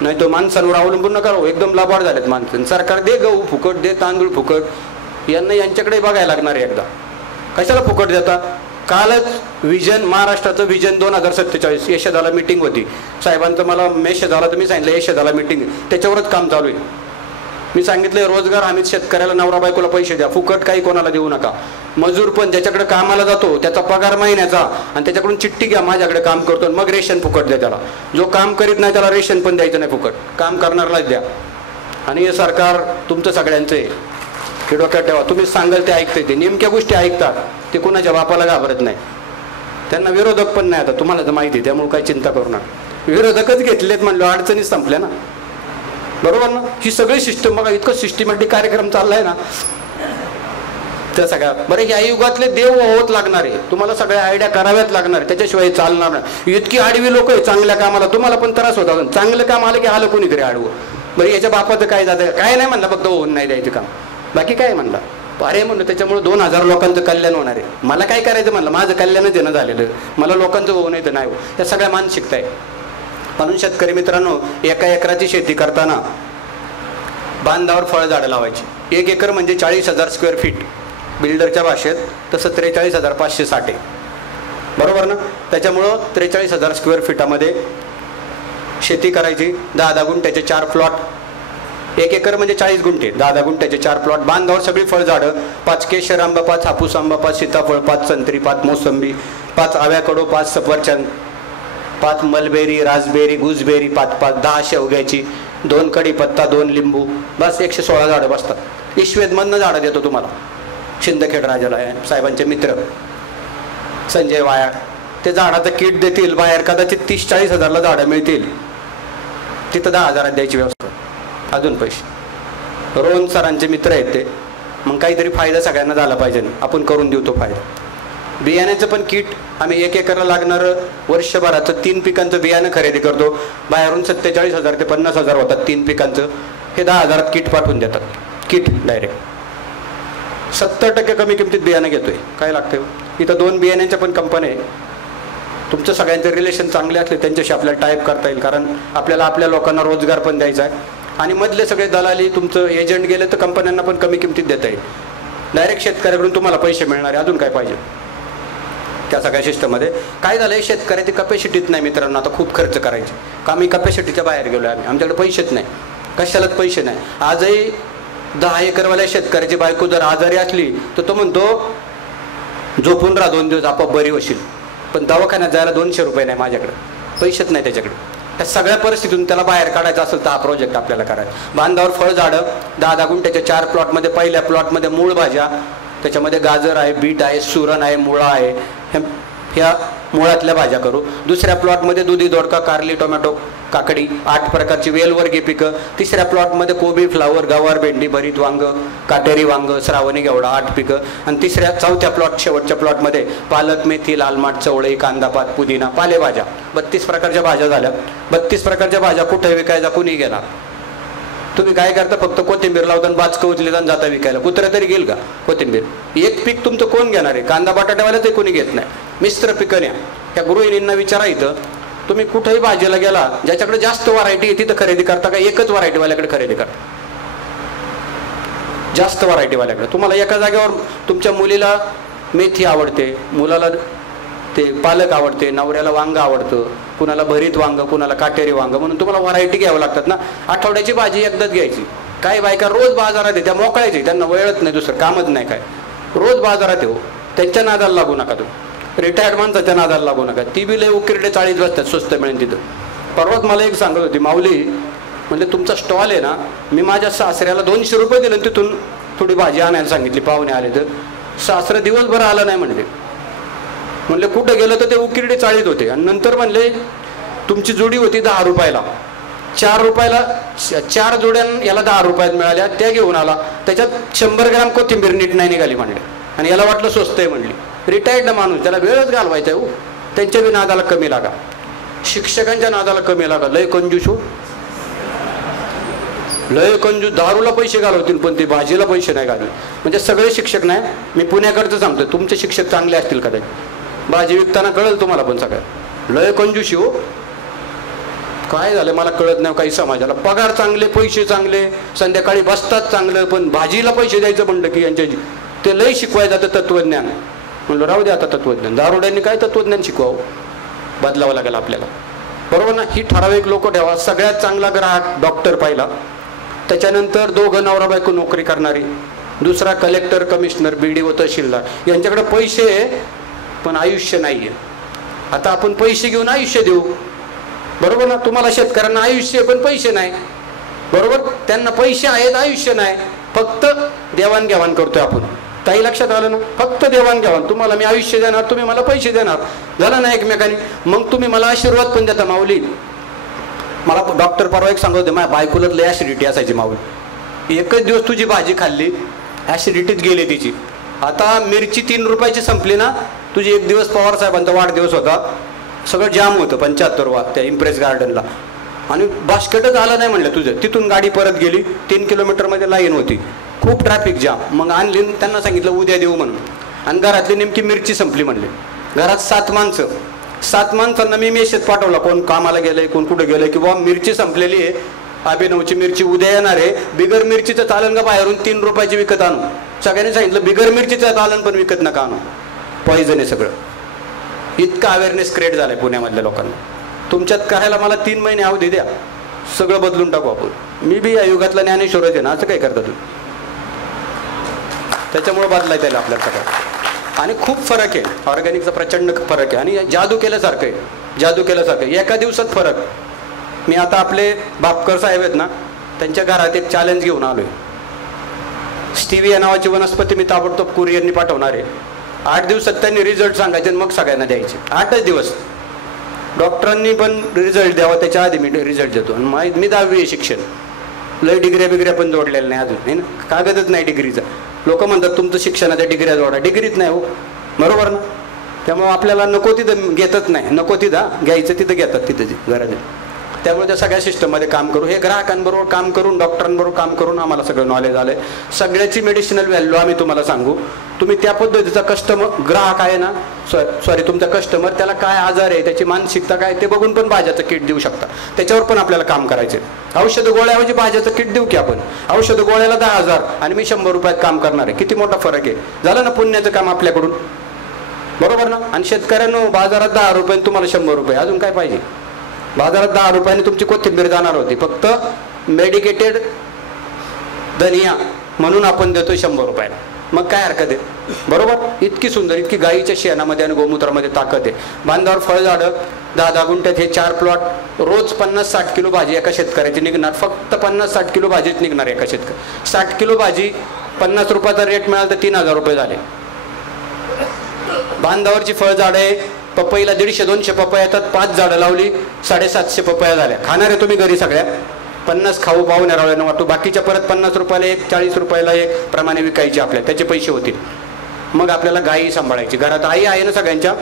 नाही तो माणसांवर अवलंबून नका राहू. एकदम लाभाड झालेत माणसं. सरकार दे गहू फुकट, दे तांदूळ फुकट, यांच्याकडे बघायला लागणार आहे एकदा. कशाला फुकट देता. कालच विजन, महाराष्ट्राचं विजन 2047 यशदाला मीटिंग होती साहेबांचं, मला मेसेज आला तर मी सांगितलं यशदाला मीटिंग, त्याच्यावरच काम चालू आहे. मी सांगितलं रोजगार हमीत शेतकऱ्याला, नवरा बायकोला पैसे द्या, फुकट काही कोणाला देऊ नका. मजूर पण ज्याच्याकडे कामाला जातो त्याचा पगार महिन्याचा, आणि त्याच्याकडून चिठ्ठी घ्या माझ्याकडे काम करतो, मग रेशन फुकट द्या त्याला. जो काम करीत नाही त्याला रेशन पण द्यायचं नाही फुकट, काम करणारलाच द्या. आणि हे सरकार तुमचं सगळ्यांचं आहे, हे डोक्यात ठेवा. तुम्ही सांगाल ते ऐकते, ते नेमक्या गोष्टी ऐकतात, ते कुणाच्या बापाला घाबरत नाही. त्यांना विरोधक पण नाही, आता तुम्हाला तर माहिती, त्यामुळे काही चिंता करू नका. विरोधकच घेतलेत म्हणलं, अडचणीत संपल्या ना, बरोबर ना. ही सगळी सिस्टम बघा, इतकं सिस्टमॅटिक कार्यक्रम चाललाय ना त्या सगळ्या. बरं या युगातले देव होत लागणार आहे, तुम्हाला सगळ्या आयडिया कराव्याच लागणार, त्याच्याशिवाय चालणार नाही. इतकी आडवी लोक आहे चांगल्या कामाला, तुम्हाला पण त्रास होता. चांगलं काम आलं की आलं कोणीतरी आडवं. बरं याच्या बापाचं काय जातं, काय नाही म्हणलं, फक्त होऊन नाही द्यायचं काम, बाकी काय म्हणलं. अरे म्हणलं त्याच्यामुळे 2000 लोकांचं कल्याण होणार आहे. मला काय करायचं म्हणलं, माझं कल्याणच येणं झालेलं, मला लोकांचं होऊ नये तर नाही हो. त्या सगळ्या मानसिकता आहे. म्हणून शेतकरी मित्रांनो, 1 एकराची शेती करताना बांधावर फळझाडं लावायची. 1 एकर म्हणजे 40,000 स्क्वेअर फीट बिल्डरच्या भाषेत, तसं 43,560 आहे, बरोबर ना. त्याच्यामुळं 43,000 स्क्वेअर फीटामध्ये शेती करायची. 10-10 गुंठ्याचे 4 प्लॉट, 1 एकर म्हणजे 40 गुंठे, 10-10 गुंठ्याचे 4 प्लॉट. बांधावर सगळी फळझाडं, 5 केशर आंबा, 5 हापूस आंबा, 5 सीताफळ, 5 संत्री, 5 मोसंबी, 5 आव्याकडो, 5 सफरचंद, 5 मलबेरी, रासबेरी, गुजबेरी, 5 10 शेवग्याची, 2 कढीपत्ता, 2 लिंबू, बस 116 झाडं बसतात. ईश्वेदमधनं झाडं देतो तुम्हाला. शिंदखेड राजाला साहेबांचे मित्र संजय वाया, ते झाडाचं किट देतील बाहेर, कदाचित 30-40 हजारला झाडं मिळतील, तिथं 10,000 द्यायची व्यवस्था, अजून पैसे. रोहन सरांचे मित्र आहेत ते, मग काहीतरी फायदा सगळ्यांना झाला पाहिजे, आपण करून देऊ तो फायदा. बियाण्याचं पण किट आम्ही 1 एकरला लागणारं वर्षभराचं 3 पिकांचं बियाणं खरेदी करतो. बाहेरून 47,000 ते 50,000 होतात 3 पिकांचं, हे 10,000 किट पाठवून देतात. किट डायरेक्ट 70% कमी किमतीत बियाणं घेतोय. काय लागतं इथं 2 बियाण्याच्या पण कंपन्या आहे. तुमचं सगळ्यांचे रिलेशन चांगले असले त्यांच्याशी आपल्याला टाईप करता येईल, कारण आपल्याला आपल्या लोकांना रोजगार पण द्यायचा आहे. आणि मधले सगळे दलाली तुमचं एजंट गेले तर कंपन्यांना पण कमी किमतीत देता येईल. डायरेक्ट शेतकऱ्याकडून तुम्हाला पैसे मिळणार आहे, अजून काय पाहिजे. त्या सगळ्या सिस्टममध्ये काय झालंय, शेतकऱ्याची कपॅसिटीच नाही मित्रांनो. आता खूप खर्च करायचे, का मी कपॅसिटीच्या बाहेर गेलो आहे, आमच्याकडे पैसेच नाही, कशालाच पैसे नाही. आजही 10 एकरवाल्या शेतकऱ्याची बायको जर आजारी असली तर तो म्हणतो झोपून राहा 2 दिवस, आपोआप बरी होशील. पण दवाखान्यात जायला 200 रुपये नाही माझ्याकडे, पैसेच नाही त्याच्याकडे. त्या सगळ्या परिस्थितीतून त्याला बाहेर काढायचं असेल तर हा प्रोजेक्ट आपल्याला करायचा. बांधावर फळझाडं 10-10 गुंठ्याच्या 4 प्लॉटमध्ये, पहिल्या प्लॉटमध्ये मूळ भाज्या, त्याच्यामध्ये गाजर आहे, बीट आहे, सुरण आहे, मुळा आहे, ह्या मुळातल्या भाज्या करू. दुसऱ्या प्लॉटमध्ये दुधी दोडका, कारली, टोमॅटो, काकडी, 8 प्रकारची वेलवर्गीय पिकं. तिसऱ्या प्लॉटमध्ये कोबी, फ्लावर, गवार, भेंडी, भरीत वांग, काटेरी वांग, श्रावणी घेवडा, 8 पिकं. आणि चौथ्या प्लॉट, शेवटच्या प्लॉटमध्ये पालक, मेथी, लाल माठ, चवळी, कांदापात, पुदिना, पालेभाज्या. 32 प्रकारच्या भाज्या झाल्या. 32 प्रकारच्या भाज्या कुठे विकायचा, कुणी गेला? तुम्ही काय करता? फक्त कोथिंबीर लावता, बाचकं उचलीता आणि जाता विकायला. कुत्रा तरी घेईल का कोथिंबीर? एक पीक तुमचं कोण घेणार आहे? कांदा बटाट्यावाला ते कोणी घेत नाही. मिश्र पिकं न्या. त्या गृहिणींना विचारा, इथं तुम्ही कुठेही भाजीला गेला, ज्याच्याकडे जास्त व्हरायटी आहे तिथं खरेदी करता का एकच व्हरायटीवाल्याकडे खरेदी करता? जास्त व्हरायटीवाल्याकडे. तुम्हाला एका जागेवर तुमच्या मुलीला मेथी आवडते, मुलाला ते पालक आवडते, नवऱ्याला वांग आवडतं, कुणाला भरीत वांग, कुणाला काटेरी वांग, म्हणून तुम्हाला व्हरायटी घ्यावं लागतात ना. आठवड्याची भाजी एकदाच घ्यायची. काही बायका रोज बाजारात आहे, त्या मोकळायची, त्यांना वेळच नाही, दुसरं कामच नाही काय, रोज बाजारात येऊ. त्यांच्या नादाला लागू नका. तुम्ही रिटायर्ड माणसाच्या नादाला लागू नका. ती बी लय उकिरडे 40 बसतात, स्वस्त मिळेल तिथं. परवाच मला एक सांगत होती, माऊली म्हणजे तुमचा स्टॉल आहे ना, मी माझ्या सासऱ्याला 200 रुपये दिले, तिथून थोडी भाजी आणायला सांगितली, पाहुणे आले तर सासरं दिवसभर आला नाही म्हणले कुठं गेलं तर ते उकिरडे 40 होते. आणि नंतर म्हणले तुमची जोडी होती 10 रुपयाला, 4 रुपयाला 4 जोड्या याला 10 रुपयात मिळाल्या, त्या घेऊन आला. त्याच्यात 100 ग्राम कोथिंबीर नीट नाही निघाली म्हणले, आणि याला वाटलं स्वस्त आहे म्हणली. रिटायर्ड माणूस, त्याला वेळच घालवायचा आहे. त्यांच्या बी नादाला कमी लागा, शिक्षकांच्या नादाला कमी लागा. लय कंजूस हो, लय कंजूस. दारूला पैसे घालवतील पण ते भाजीला पैसे नाही घालवतील. म्हणजे सगळे शिक्षक नाही, मी पुण्याकडचं सांगतो, तुमचे शिक्षक चांगले असतील कदाचित, भाजी विकताना कळेल तुम्हाला, पण सगळ्यात लय कंजूशी हो. काय झालं मला कळत नाही काही समाजाला. पगार चांगले, पैसे चांगले, संध्याकाळी बसतात चांगलं, पण भाजीला पैसे द्यायचं म्हणलं की यांच्या ते लय शिकवायचं जातं तत्वज्ञान. म्हणलं राहू दे आता तत्वज्ञान. दारुड्यांनी काय तत्वज्ञान शिकवावं, बदलावं लागेल आपल्याला, बरोबर ना. ही ठराविक लोक ठेवा. सगळ्यात चांगला ग्राहक डॉक्टर पाहिला, त्याच्यानंतर 2 नवरा बायको नोकरी करणारी, दुसरा कलेक्टर, कमिशनर, BDO, तहसीलदार. यांच्याकडे पैसे पण आयुष्य नाहीये. आता आपण पैसे घेऊन आयुष्य देऊ, बरोबर ना. तुम्हाला शेतकऱ्यांना आयुष्य पण पैसे नाही, बरोबर. त्यांना पैसे आहेत, आयुष्य नाही. फक्त देवाणघेवाण करतोय आपण. काही लक्षात आलं ना? फक्त देवाणघेवाण. तुम्हाला मी आयुष्य देणार, तुम्ही मला पैसे देणार, झालं ना एकमेकांनी. मग तुम्ही मला आशीर्वाद पण देता. माऊली मला डॉक्टर परवा एक सांगत होते, माझ्या बायकोला लय ॲसिडिटी असायची. माऊली एकच दिवस तुझी भाजी खाल्ली, ॲसिडिटीत गेली तिची. आता मिरची 3 रुपयाची संपली ना, तुझी एक दिवस पवार साहेबांचा वाढदिवस होता, सगळं जाम होतं 75 त्या इम्प्रेस गार्डनला, आणि बास्केटच आलं नाही म्हणलं तुझं. तिथून गाडी परत गेली, 3 किलोमीटरमध्ये लाईन होती, खूप ट्रॅफिक जाम. मग आणली, त्यांना सांगितलं उद्या देऊ म्हणून. आणि घरातली नेमकी मिरची संपली म्हणले. घरात 7 माणसं, 7 माणसांना मी मेसेज पाठवला, कोण कामाला गेलंय, कोण कुठे गेलंय, की बाबा मिरची संपलेली आहे, अभिनवची मिरची उद्या येणार आहे. बिगर मिरचीचं चालन का बाहेरून 3 रुपयाची विकत आणू? सगळ्यांनी सांगितलं बिगर मिरचीचं चालन, पण विकत नका आणू, पॉइझन आहे सगळं. इतका अवेअरनेस क्रिएट झालाय पुण्यामधल्या लोकांना. तुमच्यात करायला मला 3 महिने अवधी द्या, सगळं बदलून टाकू आपण. मी बी या युगातला ज्ञानेश्वरच आहे ना, असं काय करता तुम्ही? त्याच्यामुळे बदलायचं आहे आपल्याला सगळं. आणि खूप फरक आहे, ऑर्गॅनिकचा प्रचंड फरक आहे. आणि जादू केल्यासारखं आहे, जादू केल्यासारखं आहे. एका दिवसात फरक. मी आता आपले बापकर साहेब आहेत ना, त्यांच्या घरात एक चॅलेंज घेऊन आलोय. स्टिविया नावाची वनस्पती मी ताबडतोब कुरिअरनी पाठवणार आहे. 8 दिवसात त्यांनी रिझल्ट सांगायचे, मग सगळ्यांना द्यायचे. 8च दिवस. डॉक्टरांनी पण रिझल्ट द्यावा, त्याच्या आधी मी रिझल्ट देतो. आणि मी 10वी आहे शिक्षण, लय डिग्र्या बिग्र्या पण जोडलेल्या नाही अजून, आहे ना, कागदच नाही डिग्रीचा. लोक म्हणतात तुमचं शिक्षणाच्या डिग्र्या जोडा, डिग्रीच नाही हो, बरोबर ना. त्यामुळे आपल्याला नको तिथं घेतच नाही, नको तिथं घ्यायचं तिथं घेतात, तिथं गरज आहे. त्यामुळे त्या सगळ्या सिस्टममध्ये काम करू, हे ग्राहकांबरोबर काम करून, डॉक्टरांबरोबर काम करून आम्हाला सगळं नॉलेज आलंय. सगळ्याची मेडिसिनल व्हॅल्यू आम्ही तुम्हाला सांगू. तुम्ही त्या पद्धतीचा कस्टमर, ग्राहक आहे ना, सॉरी तुमचा कस्टमर, त्याला काय आजार आहे, त्याची मानसिकता काय, ते बघून पण भाज्याचं किट देऊ शकता. त्याच्यावर पण आपल्याला काम करायचे. औषध गोळ्याऐवजी भाज्याचं किट देऊ की आपण. औषध गोळ्याला 10,000 आणि मी 100 रुपयात काम करणार आहे. किती मोठा फरक आहे. झालं ना पुण्याचं काम आपल्याकडून, बरोबर ना. आणि शेतकऱ्यांनो, बाजारात 10 रुपये, तुम्हाला 100 रुपये, अजून काय पाहिजे. बाजारात 10 रुपयाने तुमची कोथिंबीर जाणार होती, फक्त मेडिकेटेड धनिया म्हणून आपण देतो 100 रुपयाला. मग काय हरकत आहे, बरोबर. इतकी सुंदर, इतकी गाईच्या शेणामध्ये आणि गोमूत्रामध्ये ताकद आहे. बांधावर फळझाडं, 10-10 गुंठ्यात हे 4 प्लॉट, रोज 50-60 किलो भाजी एका शेतकऱ्याची निघणार. फक्त 50-60 किलो भाजीच निघणार एका शेतकरी. 60 किलो भाजी 50 रुपयाचा रेट मिळाला तर 3,000 रुपये झाले. बांधावरची फळझाडं आहे, पपईला 150-200 पपया येतात, 5 झाडं लावली, 750 पपया झाल्या. खाणार आहे तुम्ही घरी सगळ्या, 50 खाऊ पाहुण्या रावळ्यांना वाटतो, बाकीच्या परत 50 रुपयाला एक, 40 रुपयाला एक प्रमाणे विकायचे आपल्या, त्याचे पैसे होतील. मग आपल्याला गायी सांभाळायची. घरात आई आहे ना सगळ्यांच्या,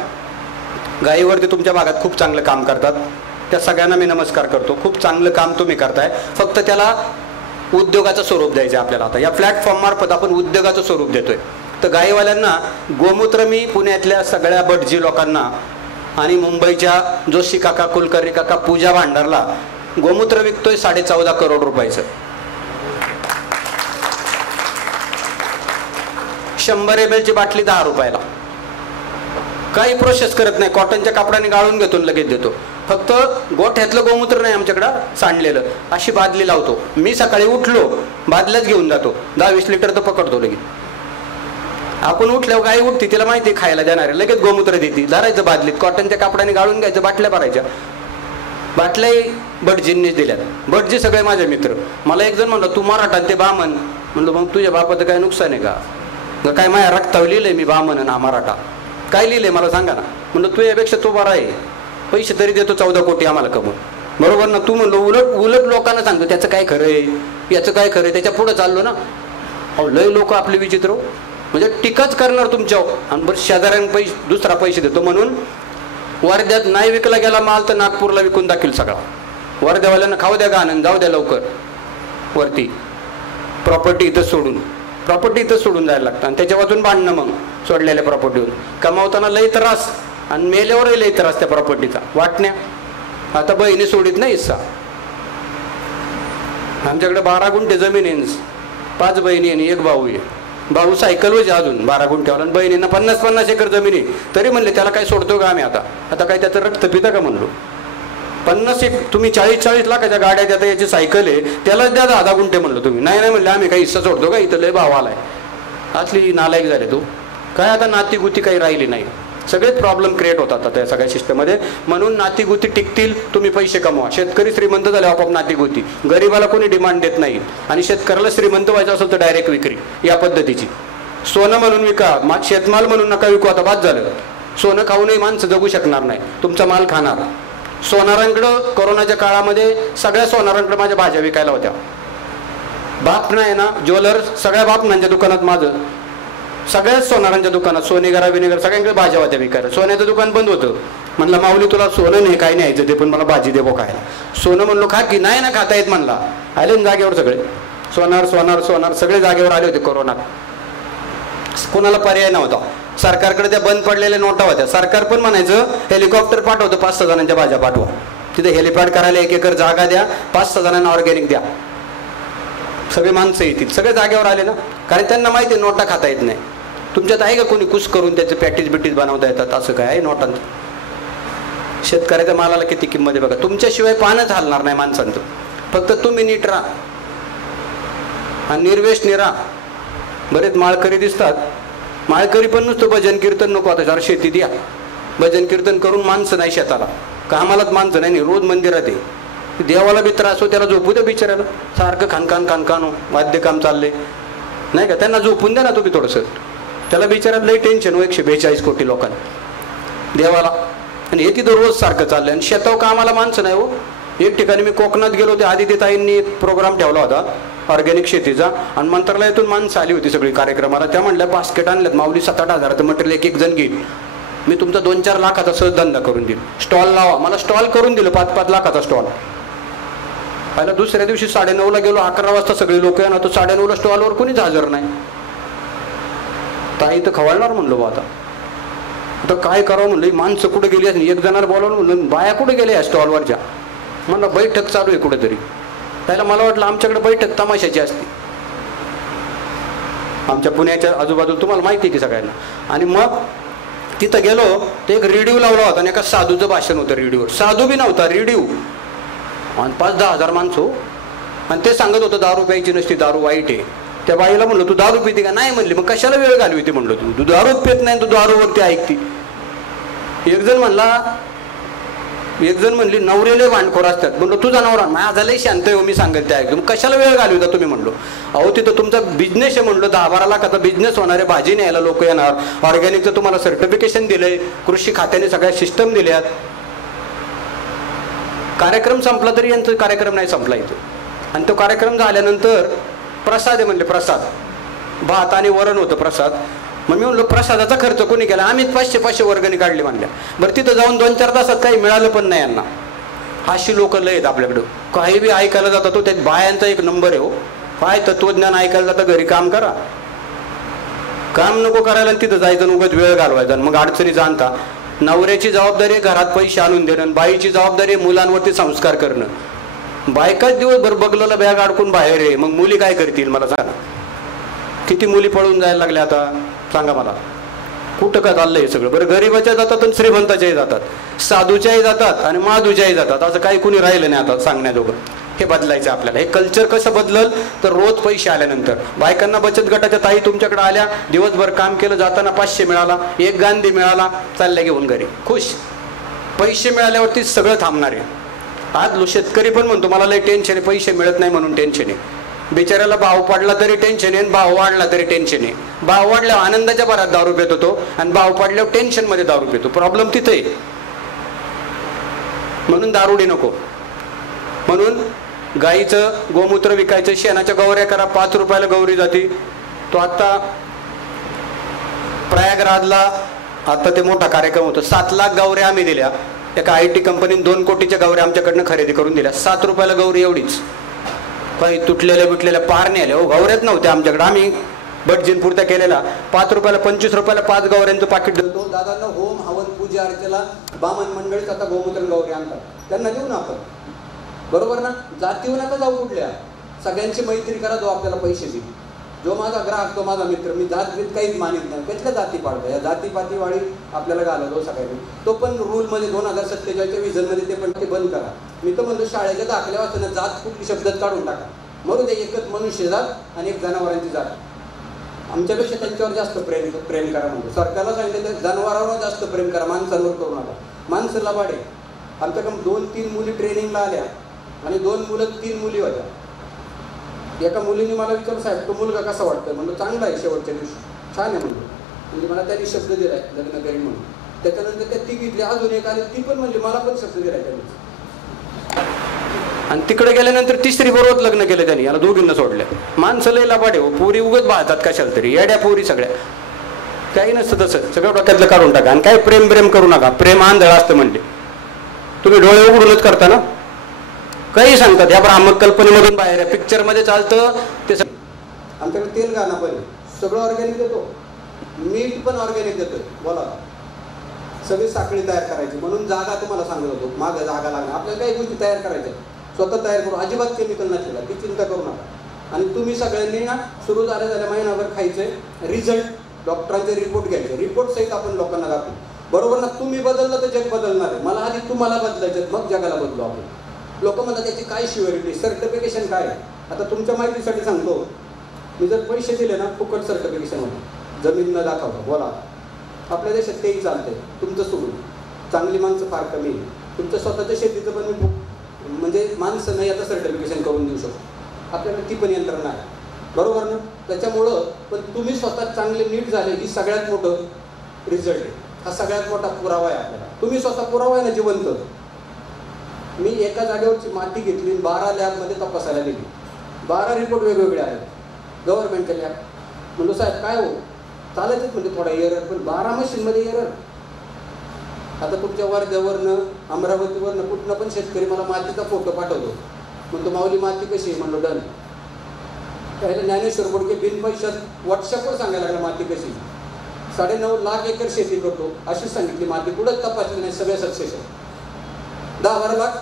गायीवरती तुमच्या भागात खूप चांगलं काम करतात, त्या सगळ्यांना मी नमस्कार करतो. खूप चांगलं काम तुम्ही करताय, फक्त त्याला उद्योगाचं स्वरूप द्यायचं आपल्याला. आता या प्लॅटफॉर्म मार्फत आपण उद्योगाचं स्वरूप देतोय. तर गायीवाल्यांना गोमूत्र मी पुण्यातल्या सगळ्या भटजी लोकांना आणि मुंबईच्या जोशी काका, कुलकर्णी काका, पूजा भांडारला गोमूत्र विकतोय 14.5 करोड रुपयाचं. 100 ml ची बाटली 10 रुपयाला. काही प्रोसेस करत नाही, कॉटनच्या कापडाने गाळून घेतो, लगेच देतो. फक्त गोठ्यातलं गोमूत्र नाही आमच्याकडं सांडलेलं, अशी बादली लावतो. मी सकाळी उठलो बादल्याच घेऊन जातो, 10-20 लिटर तर पकडतो लगेच. आपण उठल्यावर गाय उठते, तिला माहिती आहे खायला देणार आहे, लगेच गोमूत्र देते, धरायचं बादलीत, कॉटनच्या कापडाने गाळून घ्यायचं, बाटल्या भरायच्या. बाटल्याही भटजींनीच दिल्यात. भटजी सगळे माझे मित्र. मला एक जण म्हणलं तू मराठा ते बामण. म्हणलं मग तुझ्या बापाचं काय नुकसान आहे का? काय माझ्या रक्तावर लिहिलंय मी बामण आणि हा मराठा? काय लिहिलंय मला सांगा ना. म्हणलं तू यापेक्षा तो बरा आहे, पैसे तरी देतो 14 कोटी आम्हाला कमवून, बरोबर ना? तू म्हणलो उलट लोकांना सांगतो त्याचं काय खरं आहे, याचं काय खरं आहे, त्याच्या पुढे चाललो ना. अहो लय लोक आपले विचित्र, म्हणजे टीकाच करणार तुमच्यावर. आणि बरं शेजाऱ्यानं दुसरा पैसे देतो म्हणून वर्ध्यात नाही विकला गेला माल तर नागपूरला विकून दाखील सगळा. वर्ध्यावाल्यांना खाऊ द्या गाणं, जाऊ द्या लवकर वरती. प्रॉपर्टी इथंच सोडून जायला लागतं आणि त्याच्या वाचून भांडणं. मग सोडलेल्या प्रॉपर्टीवर कमावताना लई त्रास आणि मेल्यावरही लई त्रास त्या प्रॉपर्टीचा वाटण्या. आता बहिणी सोडित नाही हिस्सा. आमच्याकडे 12 गुंठे जमीन आहे, 5 बहिणी आणि 1 भाऊ आहे. भाऊ सायकलवर अजून 12 गुंठ्यावर, आणि बहिणींना 50-50 एकर जमीन आहे. तरी म्हणले त्याला काय सोडतो का आम्ही? आता काय त्याचं रक्त पिता का म्हणलो? 50 तुम्ही 40-40 लाखाच्या गाड्या देता, याची सायकल आहे, त्यालाच द्या 10 गुंठे म्हणलो तुम्ही. नाही म्हणले आम्ही काही हिस्सा सोडतो का? इथं लय भाव आलाय. असली नालायक झाले तू. काय आता नातीगुती काही राहिली नाही, सगळेच प्रॉब्लेम क्रिएट होतात आता या सगळ्या सिस्टममध्ये. म्हणून नातीगुती टिकतील, तुम्ही पैसे कमवा. शेतकरी श्रीमंत झाले आपोआप नातीगुती. गरीबाला कोणी डिमांड देत नाही. आणि शेतकऱ्याला श्रीमंत व्हायचं असेल तर डायरेक्ट विक्री या पद्धतीची. सोनं म्हणून विका, शेतमाल म्हणून नका विकू. आता बाद झालं. सोनं खाऊनही माणसं जगू शकणार नाही, तुमचा माल खाणार. सोनारांकडं कोरोनाच्या काळामध्ये सगळ्या सोनारांकडे माझ्या भाज्या विकायला होत्या. बाप नाही ना ज्वेलर्स, सगळ्या बापनांच्या दुकानात माझं, सगळ्याच सोनारांच्या दुकानात सोनेगरा विनेगर सगळ्यांकडे भाज्या होत्या विकायला. सोन्याचं दुकान बंद होतं. म्हणलं माऊली तुला सोनं नाही काय न्यायचं ते, पण मला भाजी देवो खायला. सोनं म्हणलो खा की. नाही ना खाता येत म्हणला. आले ना जागेवर सगळे सोनार सगळे जागेवर आले होते कोरोनात. कोणाला पर्याय नव्हता. सरकारकडे त्या बंद पडलेल्या नोटा होत्या. सरकार पण म्हणायचं हेलिकॉप्टर पाठवतं, 5-6 जणांच्या भाज्या पाठवा, तिथे हेलिपॅड करायला 1 एकर जागा द्या, 5-6 जणांना ऑर्गॅनिक द्या, सगळे माणसं येतील. सगळे जागेवर आले ना, कारण त्यांना माहिती आहे नोटा खाता येत नाही. तुमच्यात आहे का कोणी कुस करून त्याचे पॅटीज बनवता येतात? असं काय आहे नोटांचं? शेतकऱ्याच्या मालाला किती किंमत आहे बघा. तुमच्याशिवाय पानच हलणार नाही माणसांचं. फक्त तुम्ही नीट राहा आणि निर्वेशनी राहा. बरेच माळकरी दिसतात, माळकरी पण नुसतं भजन कीर्तन नको. आता जरा शेती द्या, भजन कीर्तन करून माणसं नाही शेताला, कामालाच माणसं नाही. रोज मंदिरात आहे, देवाला बी त्रास हो, त्याला झोपू द्या बिचारायला. सारखं खानखान वाद्य काम चालले नाही का, त्यांना झोपून द्या ना तुम्ही थोडंसं. त्याला बिचारायला लई टेन्शन हो 142 कोटी लोकांना देवाला. आणि हे तिथं रोज सारखं चाललंय आणि शेताव कामाला माणसं नाही हो. एक ठिकाणी मी कोकणात गेलो होते, आदिती ताईंनी एक प्रोग्राम ठेवला होता ऑर्गॅनिक शेतीचा, आणि मंत्रालयातून माणसं आली होती सगळी कार्यक्रमाला. त्या म्हणल्या बास्केट आणल्यात माऊली, 7-8 हजाराचं मटेरियल एक जण घेईल, मी तुमचा 2-4 लाखाचा सहज धंदा करून देईल, स्टॉल लावा. मला स्टॉल करून दिलं, 5-5 लाखाचा स्टॉल. पहिला दुसऱ्या दिवशी 9:30ला गेलो, 11 वाजता सगळे लोक येणार, तो 9:30ला स्टॉलवर कोणीच हजर नाही. ताई तर खवळणार म्हणलो बा. आता काय करावं म्हणलं, माणसं कुठे गेली असं. एक जणाला बोलावलं म्हणलं, बाया कुठे गेल्या स्टॉलवरच्या? म्हणलं बैठक चालू आहे कुठेतरी. त्याला मला वाटलं आमच्याकडे बैठक तमाशाची असते, आमच्या पुण्याच्या आजूबाजूला, तुम्हाला माहिती आहे की सगळ्यांना. आणि मग तिथं गेलो तर एक रेडिओ लावला होता आणि एका साधूचं भाषण होतं रेडिओवर. साधू बी नव्हता, रेडिओ. आणि 5-10 हजार माणसं, आणि ते सांगत होतं दारू प्यायची नसती, दारू वाईट आहे. त्या बाईला म्हणलं तू दारू पिते का? नाही म्हणली. मग कशाला वेळ घालवी ते म्हणलं, तू दारूच पित नाही, तू दारूवरती ऐकती. एक जण म्हणला एक जण म्हणली नवरेले भांडखोर असतात. म्हणलो तुझा नवरा माझा लय शांत आहे, मी सांगेल त्या एकदम कशाला वेळ घालवता तुम्ही. म्हणलो अहो तिथं तुमचा बिझनेस आहे. म्हणलो 10-12 लाखाचा बिझनेस होणार आहे, भाजी न्यायला लोक येणार, ऑर्गॅनिकचं तुम्हाला सर्टिफिकेशन दिलंय, कृषी खात्याने सगळ्या सिस्टम दिल्यात. कार्यक्रम संपला तरी यांचा कार्यक्रम नाही संपला इथं. आणि तो कार्यक्रम झाल्यानंतर प्रसाद आहे म्हणले, प्रसाद भात आणि वरण होतं प्रसाद. मग मी म्हणलो प्रसादाचा खर्च कोणी केला, आम्हीच 500 वर्गणी काढली म्हणल्या. बरं तिथं जाऊन 2-4 तासात काही मिळालं पण नाही यांना. अशी लोक लय आहेत आपल्याकडं, काही बी ऐकायला जातात. तो त्यात बायांचा एक नंबर आहे हो, काय तत्वज्ञान ऐकायला जातं. घरी काम करा, काम नको करायला आणि तिथं जायचं उगाच वेळ घालवायचा मग अडचणी जाणता. नवऱ्याची जबाबदारी आहे घरात पैसे आणून देणं, बाईची जबाबदारी आहे मुलांवरती संस्कार करणं. बायकाच दिवसभर बगलेला बॅग अडकून बाहेर आहे, मग मुली काय करतील मला सांगा. किती मुली पळून जायला लागल्या आता सांगा मला, कुठं काय चाललंय हे सगळं. बरं गरिबाच्या जातात आणि श्रीमंताच्याही जातात, साधूच्याही जातात आणि माधूच्याही जातात. असं काही कुणी राहिलं नाही आता सांगण्याजोगं. हे बदलायचं आपल्याला. हे कल्चर कसं बदलल तर रोज पैसे आल्यानंतर बायकांना बचत गटाच्या ताई तुमच्याकडे आल्या, दिवसभर काम केलं, जाताना 500 मिळाला, 1 गांधी मिळाला, चालल्या घेऊन घरी खुश. पैसे मिळाल्यावरती सगळं थांबणार आहे. आज शेतकरी पण म्हणतो मला लय टेन्शन आहे, पैसे मिळत नाही म्हणून टेन्शन आहे. बिचाऱ्याला भाव पडला तरी टेन्शन आहे, भाव वाढला तरी टेन्शन आहे. भाव वाढल्यावर आनंदाच्या भरात दारू पित होतो आणि भाव पडल्यावर टेन्शन मध्ये दारू पितो. प्रॉब्लेम तिथे आहे. म्हणून दारुडी नको. म्हणून गाईचं गोमूत्र विकायचं, शेणाच्या गौऱ्या करा, 5 रुपयाला गौरी जाती. तो आता प्रयागराजला आता ते मोठा कार्यक्रम होतो, 7 लाख गौऱ्या आम्ही दिल्या. एका IT कंपनीने 2 कोटीच्या गौऱ्या आमच्याकडनं खरेदी करून दिल्या. 7 रुपयाला गौरी एवढीच. काही तुटलेल्या बिटलेल्या पार नाही आल्या हो, गौऱ्याच नव्हत्या आमच्याकडे. आम्ही बटजीन पुरत्या केलेला 5 रुपयाला 25 रुपयाला 5 गौऱ्यांचं पाकिट देतो. दादांना होम हवन पूजा अर्चेला बामन मंडळीच आता गोमूत्र गौरी आणतात, त्यांना देऊ ना आपण. बरोबर ना. जातीवर नका जाऊ कुठल्या, सगळ्यांची मैत्री करा. जो आपल्याला पैसे देईल, जो माझा ग्राहक तो माझा मित्र. मी जातभेद काहीच मानित नाही. कसल्या जाती पाडतो, या जातीपातीवाडी आपल्याला घालवतो सगळ्यांनी. तो पण रूलमध्ये 2047च्या विजनमध्ये ते पण ते बंद करा. मी तर म्हणतो शाळेच्या दाखल्या वाचताना जात कुठली शब्दात काढून टाका. मरू दे, एकच मनुष्य जात आणि एक जनावरांची जात. आमच्यापेक्षा त्यांच्यावर जास्त प्रेम करा म्हणतो. सरकारला सांगितलं तर जनावरांवर जास्त प्रेम करा, माणसांवर करू नका. माणसाला वाढे. आमच्याकडे 2-3 मुली ट्रेनिंगला आल्या आणि 2 मुलं 3 मुली होत्या. एका मुलीने मला विचारलं साहेब तो मुलगा कसा वाटतोय. म्हणलं चांगला आहे, शेवटच्या दिवशी छान आहे म्हणलं. म्हणजे मला त्यांनी शब्द दिलाय लग्न करीन म्हणून. त्याच्यानंतर त्या तिघीतली अजून एक आली, ती पण म्हणजे मला पण शब्द दिलाय त्यांनी. आणि तिकडे गेल्यानंतर 3री बरोबर लग्न केलं त्यांनी, याला दोघींना सोडल्या. माणसं लय लबाडे हो, पोरी उगत बाळतात कशाला तरी, येड्या पोरी सगळ्या. काही नसतं तसं, सगळं डोक्यातलं काढून टाका. आणि काय प्रेम करू नका, प्रेम आंधळ असतं म्हणले. तुम्ही डोळे उघडूनच करता ना, काही सांगतात या ब्राह्मक कल्पनेमधून बाहेर आहे. पिक्चरमध्ये चालतं ते. आमच्याकडे तेल घालणं पण सगळं ऑर्गॅनिक देतो, मीठ पण ऑर्गॅनिक देतो. बोला, सगळी साखळी तयार करायची. म्हणून जागा तुम्हाला सांगत होतो, मागं जागा लागणार. आपल्याला काही गोष्टी तयार करायच्या, स्वतः तयार करू. अजिबात केमिकल नसलेला, ती चिंता करू नका. आणि तुम्ही सगळ्यांनी ना सुरू झाल्या महिनाभर खायचंय. रिझल्ट डॉक्टरांचे रिपोर्ट घ्यायचे, रिपोर्ट सहित आपण लोकांना दाखवू. बरोबर ना. तुम्ही बदललं तर जग बदलणार आहे. मला आधी तुम्हाला बदलायचं, मग जगाला बदलू आपण. लोक म्हणतात त्याची काय शिव्हरिटी, सर्टिफिकेशन काय. आता तुमच्या माहितीसाठी सांगतो, मी जर पैसे दिले ना फुकट सर्टिफिकेशन होतं, जमीन न दाखवता. बोला, आपल्या देशात तेही चालतंय. तुमचं सोडून चांगली माणसं फार कमी आहे. तुमचं स्वतःच्या शेतीचं पण मी म्हणजे माणसं नाही आता सर्टिफिकेशन करून देऊ शकतो. आपल्याकडे ती पण यंत्रणा आहे. बरोबर ना. त्याच्यामुळं पण तुम्ही स्वतः चांगले नीट झाले ही सगळ्यात मोठं रिझल्ट आहे. हा सगळ्यात मोठा पुरावा आहे आपल्याला. तुम्ही स्वतः पुरावा आहे ना जिवंत. मी एका जागेवरची माती घेतली, 12 लॅबमध्ये तपासायला गेली. 12 रिपोर्ट वेगवेगळे आहेत गव्हर्नमेंटच्या लॅब. म्हणलो साहेब काय हो चालायचंच म्हणजे थोडा एरर, पण 12 मशीनमध्ये एरर. आता तुमच्या वर्ध्यावरनं अमरावतीवरनं कुठनं पण शेतकरी मला मातीचा फोटो पाठवतो. म्हणतो माऊली माती कशी आहे. म्हणलो डन. त्याला ज्ञानेश्वर बोडके बिन पैशात व्हॉट्सअपवर सांगायला लागला माती कशी. 9.5 लाख एकर शेती करतो अशी सांगितली माती. कुठंच तपासली नाही, सगळे सक्सेस आहे. 10-12 लाख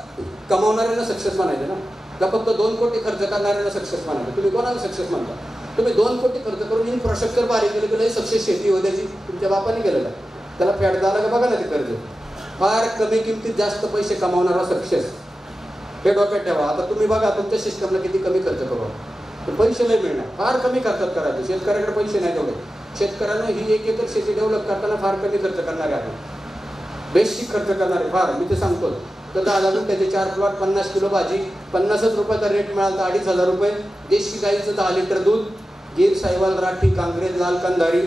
कमावणाऱ्यांना सक्सेस म्हणायचं ना, का फक्त 2 कोटी खर्च करणाऱ्यांना सक्सेस म्हणायचं. तुम्ही कोणाला सक्सेस म्हणता. तुम्ही 2 कोटी खर्च करून इन्फ्रास्ट्रक्चर बारीक केलं की सक्सेस शेती होत्याची तुमच्या बापाने केलेलं आहे. त्याला फॅट झाला का बघा ना ते कर्ज. फार कमी किमतीत जास्त पैसे कमावणारा सक्सेस, हे डोक्यात ठेवा. आता तुम्ही बघा तुमच्या सिस्टमला किती कमी खर्च करू, तर पैसे नाही मिळणार. फार कमी खर्चात करायचे. शेतकऱ्याकडे पैसे नाही तेवढे. शेतकऱ्यांना ही 1 एकर शेती डेव्हलप करताना फार कमी खर्च करणारे आहे, बेसिक खर्च करणारे फार. मी ते सांगतो तर 10 गुंठ्याचे 4 प्लॉट, 50 किलो भाजी, 50च रुपयाचा रेट मिळाला तर 2,500 रुपये. देशी गाईचं 10 लिटर दूध, गिर, साहिवाल, राठी, कांग्रेज, लाल कंधारी,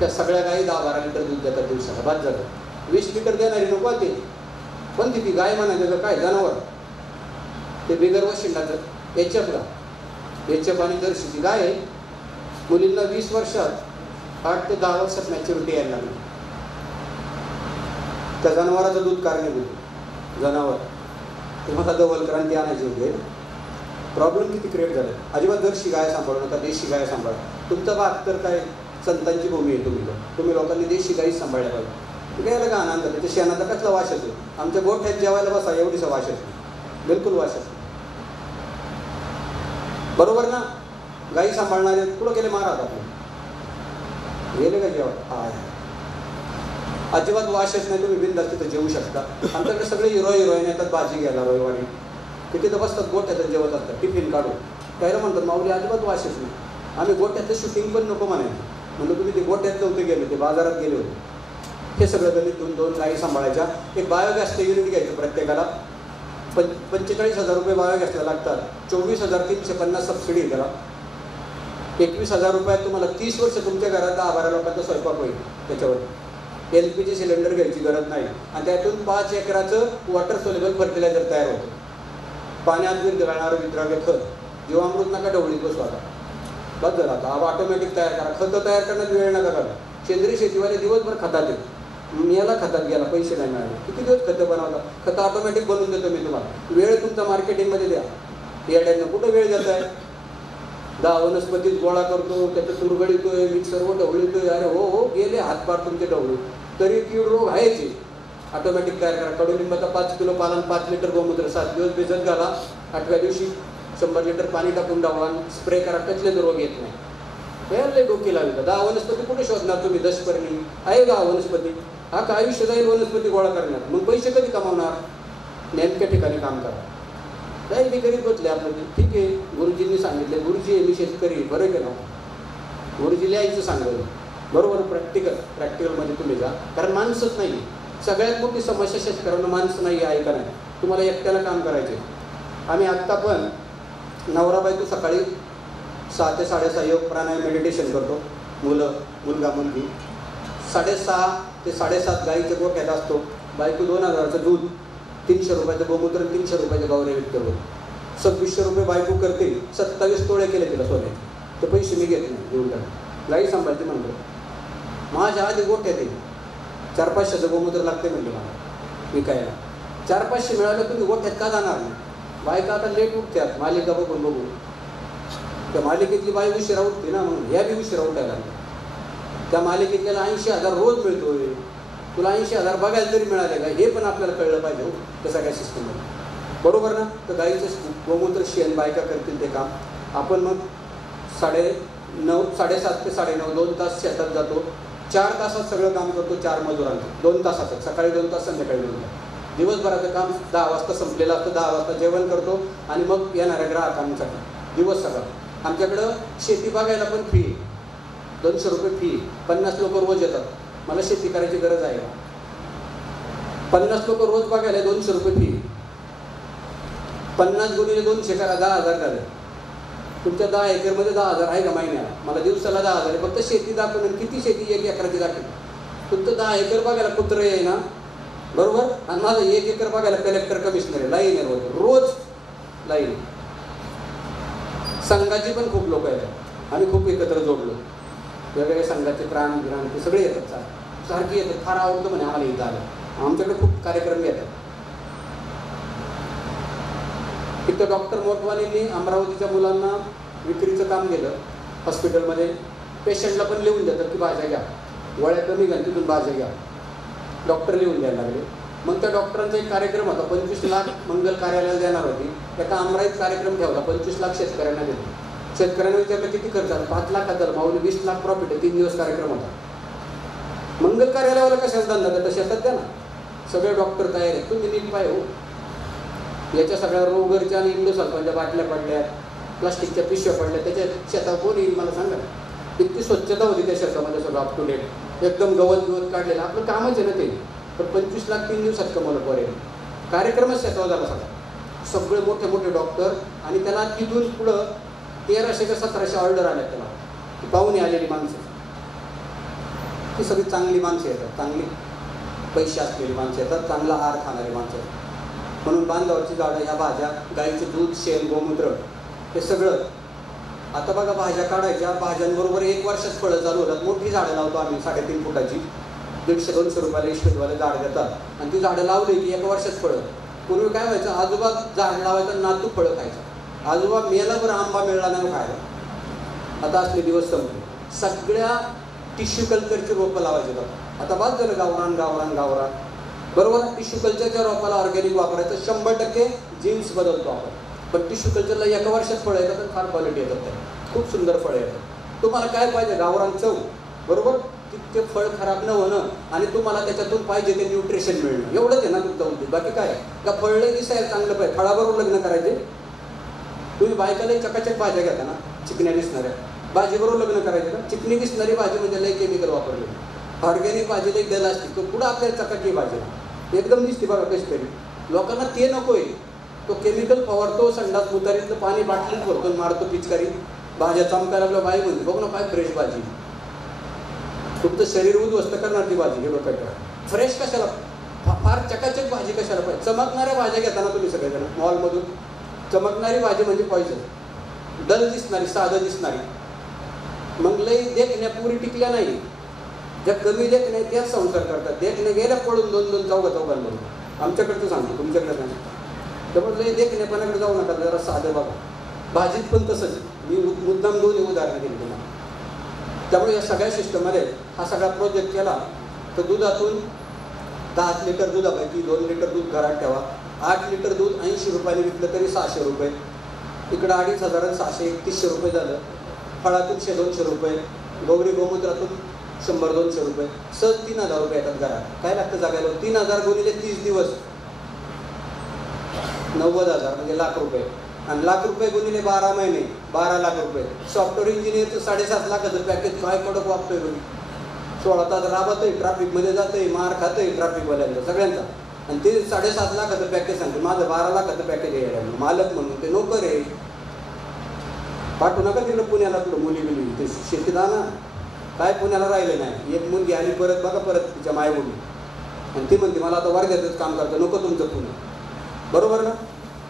त्या सगळ्या गाई 10-12 लिटर दूध देतात दिवसाला. बाद झालं. 20 लिटर देणारी नको ते. पण ती गाय म्हणायचं काय जनावर, ते बिगर वशिंडाचं एचएफ आणि जर्सीची गाय आहे. मुलींना 20 वर्षात 8 ते 10 वर्षात मॅच्युरिटी यायला लागली. त्या जनावराचं दूध कारणीभूत जनावर. तुम्हाला डबल क्रांती आणायची होते. प्रॉब्लेम किती क्रिएट झाले. अजिबात जर्सी गाय सांभाळू नका, देशी गाय सांभाळा. तुमचा भाग तर काय संतांची भूमी आहे. तुम्ही लोकांनी देशी गाईच सांभाळल्या पाहिजे. गायला का आनंद झाला. त्या शेणाचा कसला वास येतो. आमच्या गोठ्यात जेवायला बसा एवढीसा वास येतो, बिलकुल वास येतो. बरोबर ना. गाई सांभाळणारे कुठं गेले महाराज आपले गेले का जेव्हा अजिबात वास येत नाही. तुम्ही बिनधास्त तिथं जेवू शकता. आमच्याकडे सगळे हिरोईन येतात भाजी घ्यायला रविवारी. ते तिथं बसतात गोठ्यात जेवत असतात टिफिन काढून. त्याला म्हणतात माऊली अजिबात वास येत नाही. आम्ही गोठ्यातलं शूटिंग पण नको म्हणायचं. म्हणून तुम्ही ते गोठ्यात नव्हते गेले, ते बाजारात गेले होते. हे सगळं गणित 2 गाई सांभाळायच्या. एक बायोगॅसचं युनिट घ्यायचं प्रत्येकाला. 45,000 रुपये बायोगॅसला लागतात. 24,350 सबसिडी त्याला. 21,000 रुपयात तुम्हाला 30 वर्ष तुमच्या घरात 10-12 लोकांचा स्वयंपाक होईल. त्याच्यावर LPG सिलेंडर घ्यायची गरज नाही. आणि त्यातून 5 एकराचं वॉटर सोल्युबल फर्टिलायझर तयार होतं. पाण्यात विरघळणारं विद्राव्य खत. जीवामृत नका ढवळीत बसू आता. बस झाला आता. ऑटोमॅटिक तयार करा. खतं तयार करण्यात वेळ नका करा. सेंद्रिय शेतीवाले दिवसभर खतात येत. याला खतात गेला, पैसे नाही मिळाले. किती दिवस खतं बनवता. खतं ऑटोमॅटिक बनवून देतो मी तुम्हाला. वेळ तुमचा मार्केटिंगमध्ये द्या. येड्यांना कुठं वेळ जात आहे. 10 वनस्पतीत गोळा करतो, त्याचं तुरगळीतोय, मिक्सरवर ढवळीतोय. अरे हो गेले हातपार तुमचे ढवळू. तरी कीड रोग आहेच. ऑटोमॅटिक तयार करा. कडुलिंबाचा 5 किलो पालन, 5 लिटर गोमूत्र 7 दिवस भिजत घाला. 8व्या दिवशी 100 लिटर पाणी टाकून डावा स्प्रे करा. कसलेच रोग येत नाही. हे डोके लावली. 10 वनस्पती कुठे शोधणार तुम्ही. दशपर्णी आहे 10 वनस्पती. हा का आयुष्य जाईल वनस्पती गोळा करण्यात. मग पैसे कधी कमावणार. नेमक्या ठिकाणी काम करा. नाही मी गरीब बसले आपलं ठीक आहे. गुरुजींनी सांगितले. गुरुजी मी शेतकरी बरं केलं. गुरुजी लिहायचं सांगलं बरोबर. प्रॅक्टिकलमध्ये तुम्ही जा. कारण माणसंच नाही. सगळ्यात मोठी समस्या शेतकऱ्यांना माणसं नाही आहे का नाही. तुम्हाला एकट्याला काम करायचे. आम्ही आत्ता पण नवरा बायको सकाळी 6 ते 6:30 योग प्राणायाम मेडिटेशन करतो. मुलगा मुलगी 6:30 ते 7:30 गाईच्या गोठ्यात असतो. बायको 2,000चं दूध, 300 रुपयाचं गोमूत्र, 300 रुपयाचे गौरे विकतो. 2600 रुपये बायको करते. 27 तोळे केले तिला सोन्याचे. ते पैसे मी घेत नाही देऊन टाक. गाई सांभाळते म्हणतो. माझ्या आधी गोठ्यात येईल 400-500चं गोमूत्र लागते म्हणले मला विकायला. 400-500 मिळालं तुम्ही गोठ्यात का जाणार नाही. बायका आता लेट उठतात मालिका बघून. त्या मालिकेतली बाई उशिरा उठते ना, म्हणून ह्या बी उशिरा उठायला. त्या मालिकेत त्याला 80,000 रोज मिळतोय. तुला 80,000 बघायला तरी मिळाले का हे पण आपल्याला कळलं पाहिजे. हो त्या सगळ्या सिस्टममध्ये बरोबर ना. तर गाईचं गोमूत्र शेण बायका करतील ते काम. आपण मग 7:30 ते 9:30 2 तास शेतात जातो. 4 तासात सगळं काम करतो. 4 मजुरांचं 2 तासाचं. सकाळी 2 तास, संध्याकाळी 2 तास. दिवसभराचं काम 10 वाजता संपलेलं असतं. 10 वाजता जेवण करतो आणि मग येणाऱ्या ग्राहकांसाठी दिवस सगळा. आमच्याकडं शेती बघायला पण फी आहे. 200 रुपये फी. 50 लोक रोज येतात. मला शेती करायची गरज आहे का. 50 लोक रोज बघायला 200 रुपये फी. 50 गुणिले 200 करा 10,000 झाले. तुमच्या 10 एकरमध्ये 10,000 आहे का महिन्याला. मला दिवसाला 10,000 आहे. फक्त शेती दाखवून. किती शेती 1 एकराची दाखवली. तुमचं 10 एकर बघायला कुत्र आहे ना बरोबर. आणि माझं 1 एकर बघायला कलेक्टर कमिशनर आहे. लाईन आहे रोज लाईन. संघाची पण खूप लोक आहेत. आम्ही खूप एकत्र जोडलो. वेगवेगळ्या संघाचे प्राण विराण ते सगळे येतात. सारखी येतात. फार आवडतं म्हणे आम्हाला इथं आलं. आमच्याकडे खूप कार्यक्रम येतात. तिथं डॉक्टर मोटवानींनी अमरावतीच्या मुलांना विक्रीचं काम केलं हॉस्पिटलमध्ये. पेशंटला पण लिहून देतात की भाज्या घ्या. वळ्या कमी घ्या तिथून भाज्या घ्या. डॉक्टर लिहून द्यायला लागले. मग त्या डॉक्टरांचा एक कार्यक्रम होता. 25 लाख मंगल कार्यालयाला देणार होती. एका अमराईत कार्यक्रम ठेवला. 25 लाख शेतकऱ्यांना दिले. शेतकऱ्यांना विचारलं किती खर्च आला. 5 लाख झालं. माऊली 20 लाख प्रॉफिट आहे. 3 दिवस कार्यक्रम होता. मंगल कार्यालयाला कशाला धंदा देता. शेतात द्या ना. सगळे डॉक्टर तयार आहेत. तुम्ही नीट पाय हो. याच्या सगळ्या रोगरच्या आणि इंडोसल्फानच्या बाटल्या पडल्या, प्लास्टिकच्या पिशव्या पडल्या. त्याच्या शेतात कोण येईल मला सांगा. इतकी स्वच्छता होती त्या शेतामध्ये सगळं अप टू डेट. एकदम गवत काढलेलं. आपलं कामच आहे ना ते. पण 25 लाख 3 दिवसात कमवलं पडेल. कार्यक्रमच त्याचा झाला सगळे मोठे मोठे डॉक्टर, आणि त्याला तिथून पुढं 1300 का 1700 ऑर्डर आल्या त्याला, ती पाहुणे आलेली माणसं, ती सगळी चांगली माणसं येतात, चांगली पैसे असलेली माणसं येतात, चांगला आहार खाणारी माणसं येतात. म्हणून बांधावरची झाडं, ह्या भाज्या, गाईचं दूध, शेण, गोमूत्र, हे सगळं. आता बघा भाज्या काढायच्या, भाज्यांबरोबर 1 वर्षात फळं चालू होतात. मोठी झाडं लावतो आम्ही 3.5 फुटाची, 150-200 रुपयाला इस्टेटवाले झाड देतात, आणि ती झाडं लावली की 1 वर्षात फळं. पूर्वी काय व्हायचं, आजोबा झाड लावायचं, नातू फळं खायचं. आजोबा मेला बरं आंबा मिळाला नाही खायला. आता असले दिवस संपले. सगळ्या टिश्यू कल्चरची रोपं लावायची जातात. आता बाद झालं गावरान गावरान गावरान, बरोबर. टिश्यू कल्चरच्या रोपाला ऑर्गॅनिक वापरायचं, 100% जीन्स बदलतो आपण. पण टिश्यू कल्चरला 1 वर्षात फळं येतात, फार क्वालिटी येतात, त्या खूप सुंदर फळं येतात. तुम्हाला काय पाहिजे, गावरान चव, बरोबर, ते फळ खराब न होणं, आणि तुम्हाला त्याच्यातून पाहिजे ते न्यूट्रिशन मिळणं, एवढंच आहे ना तुमचा उद्देश. बाकी काय का फळं दिसायला चांगलं पाहिजे, फळाबरोबर लग्न करायचे. तुम्ही बायकालाही चकाचक भाज्या घेता ना, चिकण्या दिसणाऱ्या, भाजीबरोबर लग्न करायचं का? चिकनी दिसणारी भाजी म्हणजे लई केमिकल वापरले. ऑर्गॅनिक भाजी लई डल असते, तो पुढं आपल्याला चकाकी भाजी एकदम दिसते बघा कशी तरी. लोकांना ते नको आहे, तो केमिकल फवारतो, संडास मुतारीतलं पाणी बाटलीत भरतो, मारतो पिचकारी, भाज्या चमकायला लागल्या, बाई म्हणते बघ ना काय फ्रेश भाजी. तुमचं शरीर उद्ध्वस्त करणार ती भाजी, हे डोक्यात ठेवा. फ्रेश कशाला, फार चकाचक भाजी कशाला पाहिजे. चमकणाऱ्या भाज्या घेताना तुम्ही सगळेजण मॉलमधून, चमकणारी भाजी म्हणजे पॉइझन, डल दिसणारी, साधं दिसणारी. मग लई देखण्या पुरी टिकल्या नाही, ज्या कमी देखण्या त्याच संसार करतात. देखण्या गेल्या पडून 2-2 चौघांबरोबर. आमच्याकडचं सांगतो, तुमच्याकडे नाही. त्यामुळे लई देखण्यापणाकडे जाऊ नका, जरा साधं बघा. भाजीत पण तसंच, मी मुद्दाम 2 उदाहरणं दिली तुम्हाला. त्यामुळे या सगळ्या सिस्टममध्ये हा सगळा प्रोजेक्ट केला तर दुधातून 10 लिटर दुधापैकी 2 लिटर दूध घरात ठेवा. 8 लिटर दूध 80 रुपयाने विकलं तरी 600 रुपये. इकडं 2,500 आणि 600 3100 रुपये झालं. फळातून 100-200 रुपये, गौरी गोमूत्रातून 100-200 रुपये, सहज 3,000 रुपये येतात घरात. काय लागतं जगायला? 3,000 गुणिले 30 दिवस 90,000 म्हणजे लाख रुपये, आणि लाख रुपये गुणिले 12 महिने 12 लाख रुपये. सॉफ्टवेअर इंजिनियरचं 7.5 लाखाचं पॅकेज काय कडक वापतोय बघी. 16 तास राबतोय, ट्रॅफिकमध्ये जातोय, मार खातोय ट्रॅफिकवाल्यांचा सगळ्यांचा, आणि ते 7.5 लाखाचं पॅकेज सांगतो. माझं 12 लाखाचं पॅकेज आहे मालक म्हणून, ते नोकर आहे. पाठवू नका तिकडं पुण्याला, कुठं मुली बिली ते शेतीत आणा. काय पुण्याला राहिलं नाही. एक मुलगी आली परत बघा, परत तिच्या मायबोली, आणि ती म्हणते मला आता वर्ध्यातच काम करतं, नको तुमचं पुणे, बरोबर ना.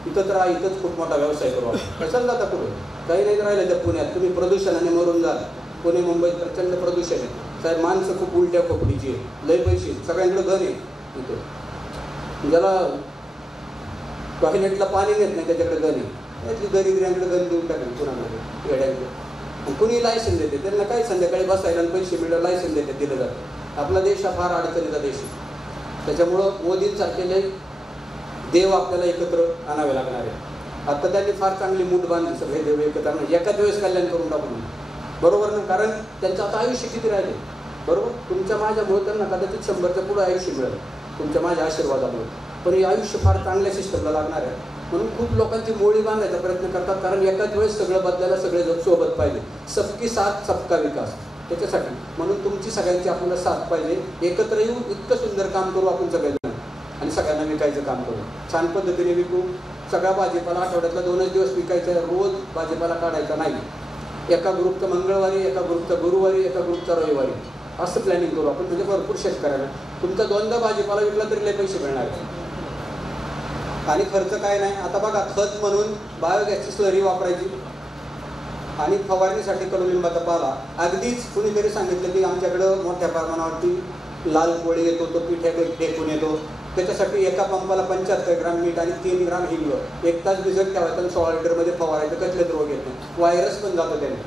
इथंच राहा, इथंच खूप मोठा व्यवसाय करू. कशाला जाता पुढे? काही नाही राहिलं त्या पुण्यात. तुम्ही प्रदूषणाने मरून जाल. पुणे मुंबईत प्रचंड प्रदूषण आहे साहेब. माणसं खूप उलट्या खोपडीची आहे, लय पैसे, सगळ्यांकडे घर आहे. इथं ज्याला टॉयलेटला पाणी नेत नाही त्याच्याकडे घर आहे. त्यातली दरिद्र्यांकडे घर देऊन टाकली पुण्यामध्ये येड्यांकडे. कुणी लायसन देते त्यांना, काही संध्याकाळी बसायला आणि पैसे मिळायला लायसन देते, दिलं जातं. आपला देश हा फार अडचणीचा देश आहे. त्याच्यामुळं मोदींसारखे लय देव आपल्याला एकत्र आणावे लागणार आहे. आता त्यांनी फार चांगली मूठ बांधली, सगळे देव एकत्र आणले, एकाच वेळेस कल्याण करून टाकून, बरोबर ना. कारण त्यांचं आता आयुष्य किती राहिले, बरोबर. तुमच्या माझ्यामुळे त्यांना कदाचित 100च्या पुढं आयुष्य मिळेल, तुमच्या माझ्या आशीर्वादामुळे. पण हे आयुष्य फार चांगल्या सिस्टमला लागणार आहे. म्हणून खूप लोकांची मोळी बांधायचा प्रयत्न करतात, कारण एकाच वेळेस सगळं बदलायला सगळे जण सोबत पाहिजे. सबकी साथ सबका विकास, त्याच्यासाठी. म्हणून तुमची सगळ्यांची आपल्याला साथ पाहिजे. एकत्र येऊन इतकं सुंदर काम करू आपण सगळेजण, आणि सगळ्यांना विकायचं काम करू, छान पद्धतीने विकू. सगळा भाजीपाला आठवड्यातला 2च दिवस विकायचा, रोज भाजीपाला काढायचा नाही. एका ग्रुपचं मंगळवारी, एका ग्रुपचं गुरुवारी, एका ग्रुपचा रविवारी, असं प्लॅनिंग करू आपण. म्हणजे भरपूर शेतकऱ्याला तुमचा 2दा भाजीपाला विकला तरी लय पैसे मिळणार आहे, आणि खर्च काय नाही. आता बघा, खत म्हणून बायोगॅसची स्लरी वापरायची, आणि फवारणीसाठी कडुलिंबाचा पाला. अगदीच कुणीतरी सांगितलं की आमच्याकडं मोठ्या प्रमाणावरती लाल कोळी येतो, तो पिठ्या फेकून येतो. त्याच्यासाठी एका पंपाला 75 ग्राम मीठ आणि 3 ग्राम हिंग 1 तास भिजत ठेवायचं, आणि 16 लिटरमध्ये फवारायचं. कसलेच रोग येत नाही, व्हायरस पण जातो त्याने.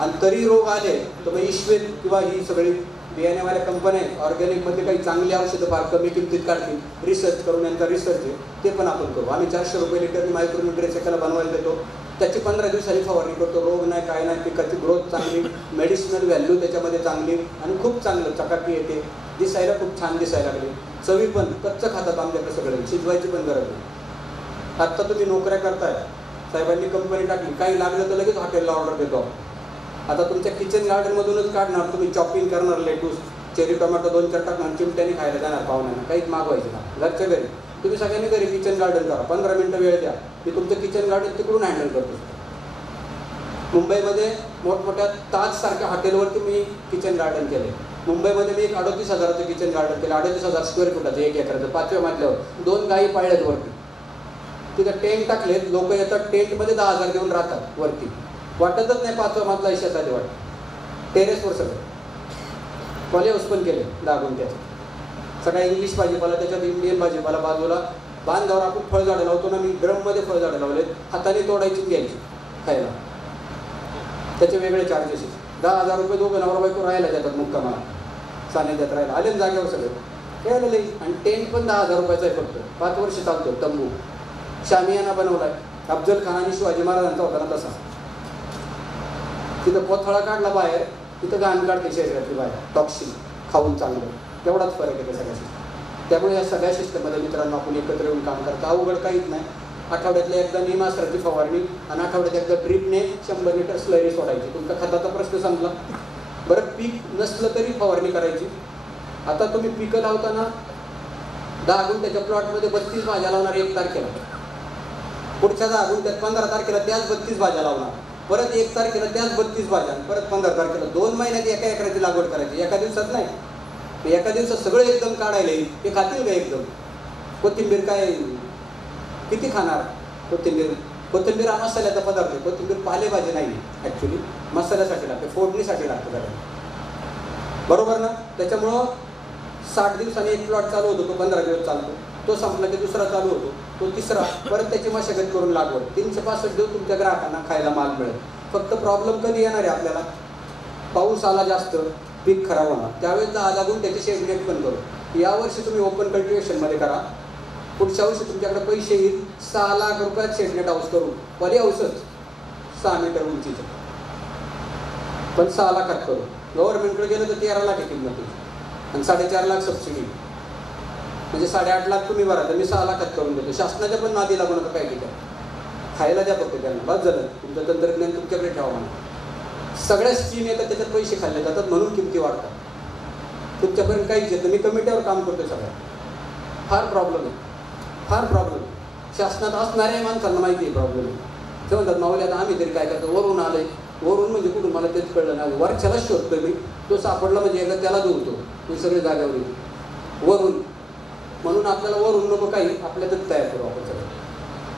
आणि तरी रोग आले तर मग ईश्वेत किंवा ही सगळी बियाण्यावाल्या कंपन्या आहेत, ऑर्गॅनिकमध्ये काही चांगली औषधं फार कमी किमतीत काढतील, रिसर्च करून. यांचा रिसर्च आहे ते पण आपण करू. आम्ही 400 रुपये लिटरनी मायक्रोन्यूट्रिएंट्स एकाला बनवायला देतो. त्याची 15 दिवसांनी फवारणी करतो. रोग नाही, काय नाही, पिकाची ग्रोथ चांगली, मेडिसिनल व्हॅल्यू त्याच्यामध्ये चांगली, आणि खूप चांगलं चकाकी येते. दिसायला खूप छान दिसायला लागले. चवी पण कच्चं खातात आमच्याकडे सगळे, शिजवायची पण गरज नाही. आत्ता तुम्ही नोकऱ्या करताय, साहेबांनी कंपनी टाकली, काही लागलं तर लगेच हॉटेलला ऑर्डर देतो. आता तुमच्या किचन गार्डनमधूनच काढणार, तुम्ही चॉपिंग करणार, लेटूस चेरी टोमॅटो 2-4 टाकणार, चिमट्याने खायला जाणार पाहुण्यांना, काहीच मागवायचं ना, घरच्या घरी. तुम्ही सगळ्यांनी घरी किचन गार्डन करा, 15 मिनिटं वेळ द्या, मी तुमचं किचन गार्डन तिकडून हँडल करतो. मुंबईमध्ये मोठमोठ्या ताजसारख्या हॉटेलवरती मी किचन गार्डन केले. मुंबईमध्ये मी एक 38,000चं किचन गार्डन केलं, 38,000 स्क्वेअर फुटाचं, 1 एकराचं, 5व्या मजल्यावर 2 गायी पाळल्यात वरती. तिथं टेंट टाकलेत, लोक येतात टेंटमध्ये 10,000 देऊन राहतात वरती. वाटतच नाही 5वा मजला ऐशात आधी वाटत. टेरेसवर सगळं पॉली हाऊस पण केले 10 गुंठ्याचं. सगळा इंग्लिश भाजीपाला, त्याच्यात इंडियन भाजीपाला, बाजूला बांधावर आपण फळझाडं लावतो ना, मी ड्रममध्ये फळझाडं लावलेत, हाताने तोडायची घ्यायची खायला. त्याचे वेगळे चार्जेस. 10,000 रुपये दोघं नवरा बायको राहायला जातात मुक्कामाला, सानिध्यात राहायला आले जागेवर सगळं खेळायला लई. आणि टेंट पण 10,000 रुपयाचा आहे फक्त, 5 वर्ष चालतो. तंबू शामियाना बनवलाय, अफजल खान आणि शिवाजी महाराजांचा होता ना तसा. तिथं कोथळा काढला बाहेर, तिथं घाण काढते शरीरातली बाहेर, टॉक्सिन खाऊन चांगलं. तेवढाच फरक आहे त्या सगळ्या शिस्त. त्यामुळे या सगळ्या शिस्तमध्ये मित्रांनो आपण एकत्र येऊन काम करतो. अवघड काहीच नाही. आठवड्यातल्या एकदा निमास्त्राची फवारणी आणि आठवड्यात एकदा ड्रिपने 100 लिटर स्लरी सोडायची. तुमचा खताचा प्रश्न संपला. बरं, पीक नसलं तरी फवारणी करायची. आता तुम्ही पिकं लावताना 10 गुंठ्याच्या प्लॉटमध्ये 32 भाज्या लावणार 1 तारखेला. पुढच्या 10 गुंठ्यात 15 तारखेला त्याच 32 भाज्या लावणार, परत 1 तारखेला त्याच 32 भाज्या, परत 15 तारखेला 2 महिन्यात एका एकराची लागवड करायची. एका दिवसात नाही, एका दिवसात सगळं एकदम काढायला येईल. ते खातील का एकदम? कोथिंबीर काय किती खाणार? कोथिंबीर हा मसाल्याचा पदार्थ आहे. कोथिंबीर पालेभाजी नाही, ॲक्च्युली मसाल्यासाठी लागते, फोडणीसाठी लागते सगळ्यांना, बरोबर ना? त्याच्यामुळं 60 दिवसांनी 1 प्लॉट चालू होतो, तो 15 दिवस चालतो. तो संपला की दुसरा चालू होतो, तो तिसरा, परत त्याची मशागत करून लागवड. 365 दिवस तुमच्या ग्राहकांना खायला माल मिळेल. फक्त प्रॉब्लेम कधी येणार आहे आपल्याला? पाऊस आला जास्त, पीक खराब होणार. त्यावेळेस 10 गुंठ्याची शेडनेट पण करू. यावर्षी तुम्ही ओपन कल्टिवेशनमध्ये करा, पुढच्या वर्षी तुमच्याकडे पैसे येईल 6 लाख रुपयात शेडनेट हाऊस करून. पॉली हाऊसच 6 मीटर उंचीचं, पण 6 लाखात करू. गव्हर्नमेंटकडे गेलं तर 13 लाख आहे किंमत आणि 4.5 लाख सबसिडी, म्हणजे 8.5 लाख तुम्ही भरा, तर मी 6 लाखात करून देतो. शासनाच्या पण नादी लागू नका काय केलं, खायला द्या फक्त त्यांना, बस झालं. तुमचं तंत्रज्ञान तुमच्याकडे ठेवा म्हणा. सगळ्या स्कीम येतात, त्याच्यात पैसे खाल्ले जातात, म्हणून किमती वाढतात. तुमच्यापर्यंत काहीच येतं. मी कमिटीवर काम करतोय सगळ्या. फार प्रॉब्लेम आहे, फार प्रॉब्लेम. शासनात असणाऱ्या माणसांना माहिती आहे प्रॉब्लेम आहे. ते म्हणतात माऊली आता आम्ही तरी काय करतो, वरून आलंय. वरून म्हणजे कुठून मला तेच कळलं नाही. वरच्यालाच शोधतोय मी, तो सापडला म्हणजे एकदा त्याला जोडतो. मी सगळे जागेवर येतो वरून. म्हणून आपल्याला वरून नको, काही आपल्यातच तयार करू आपण सगळं.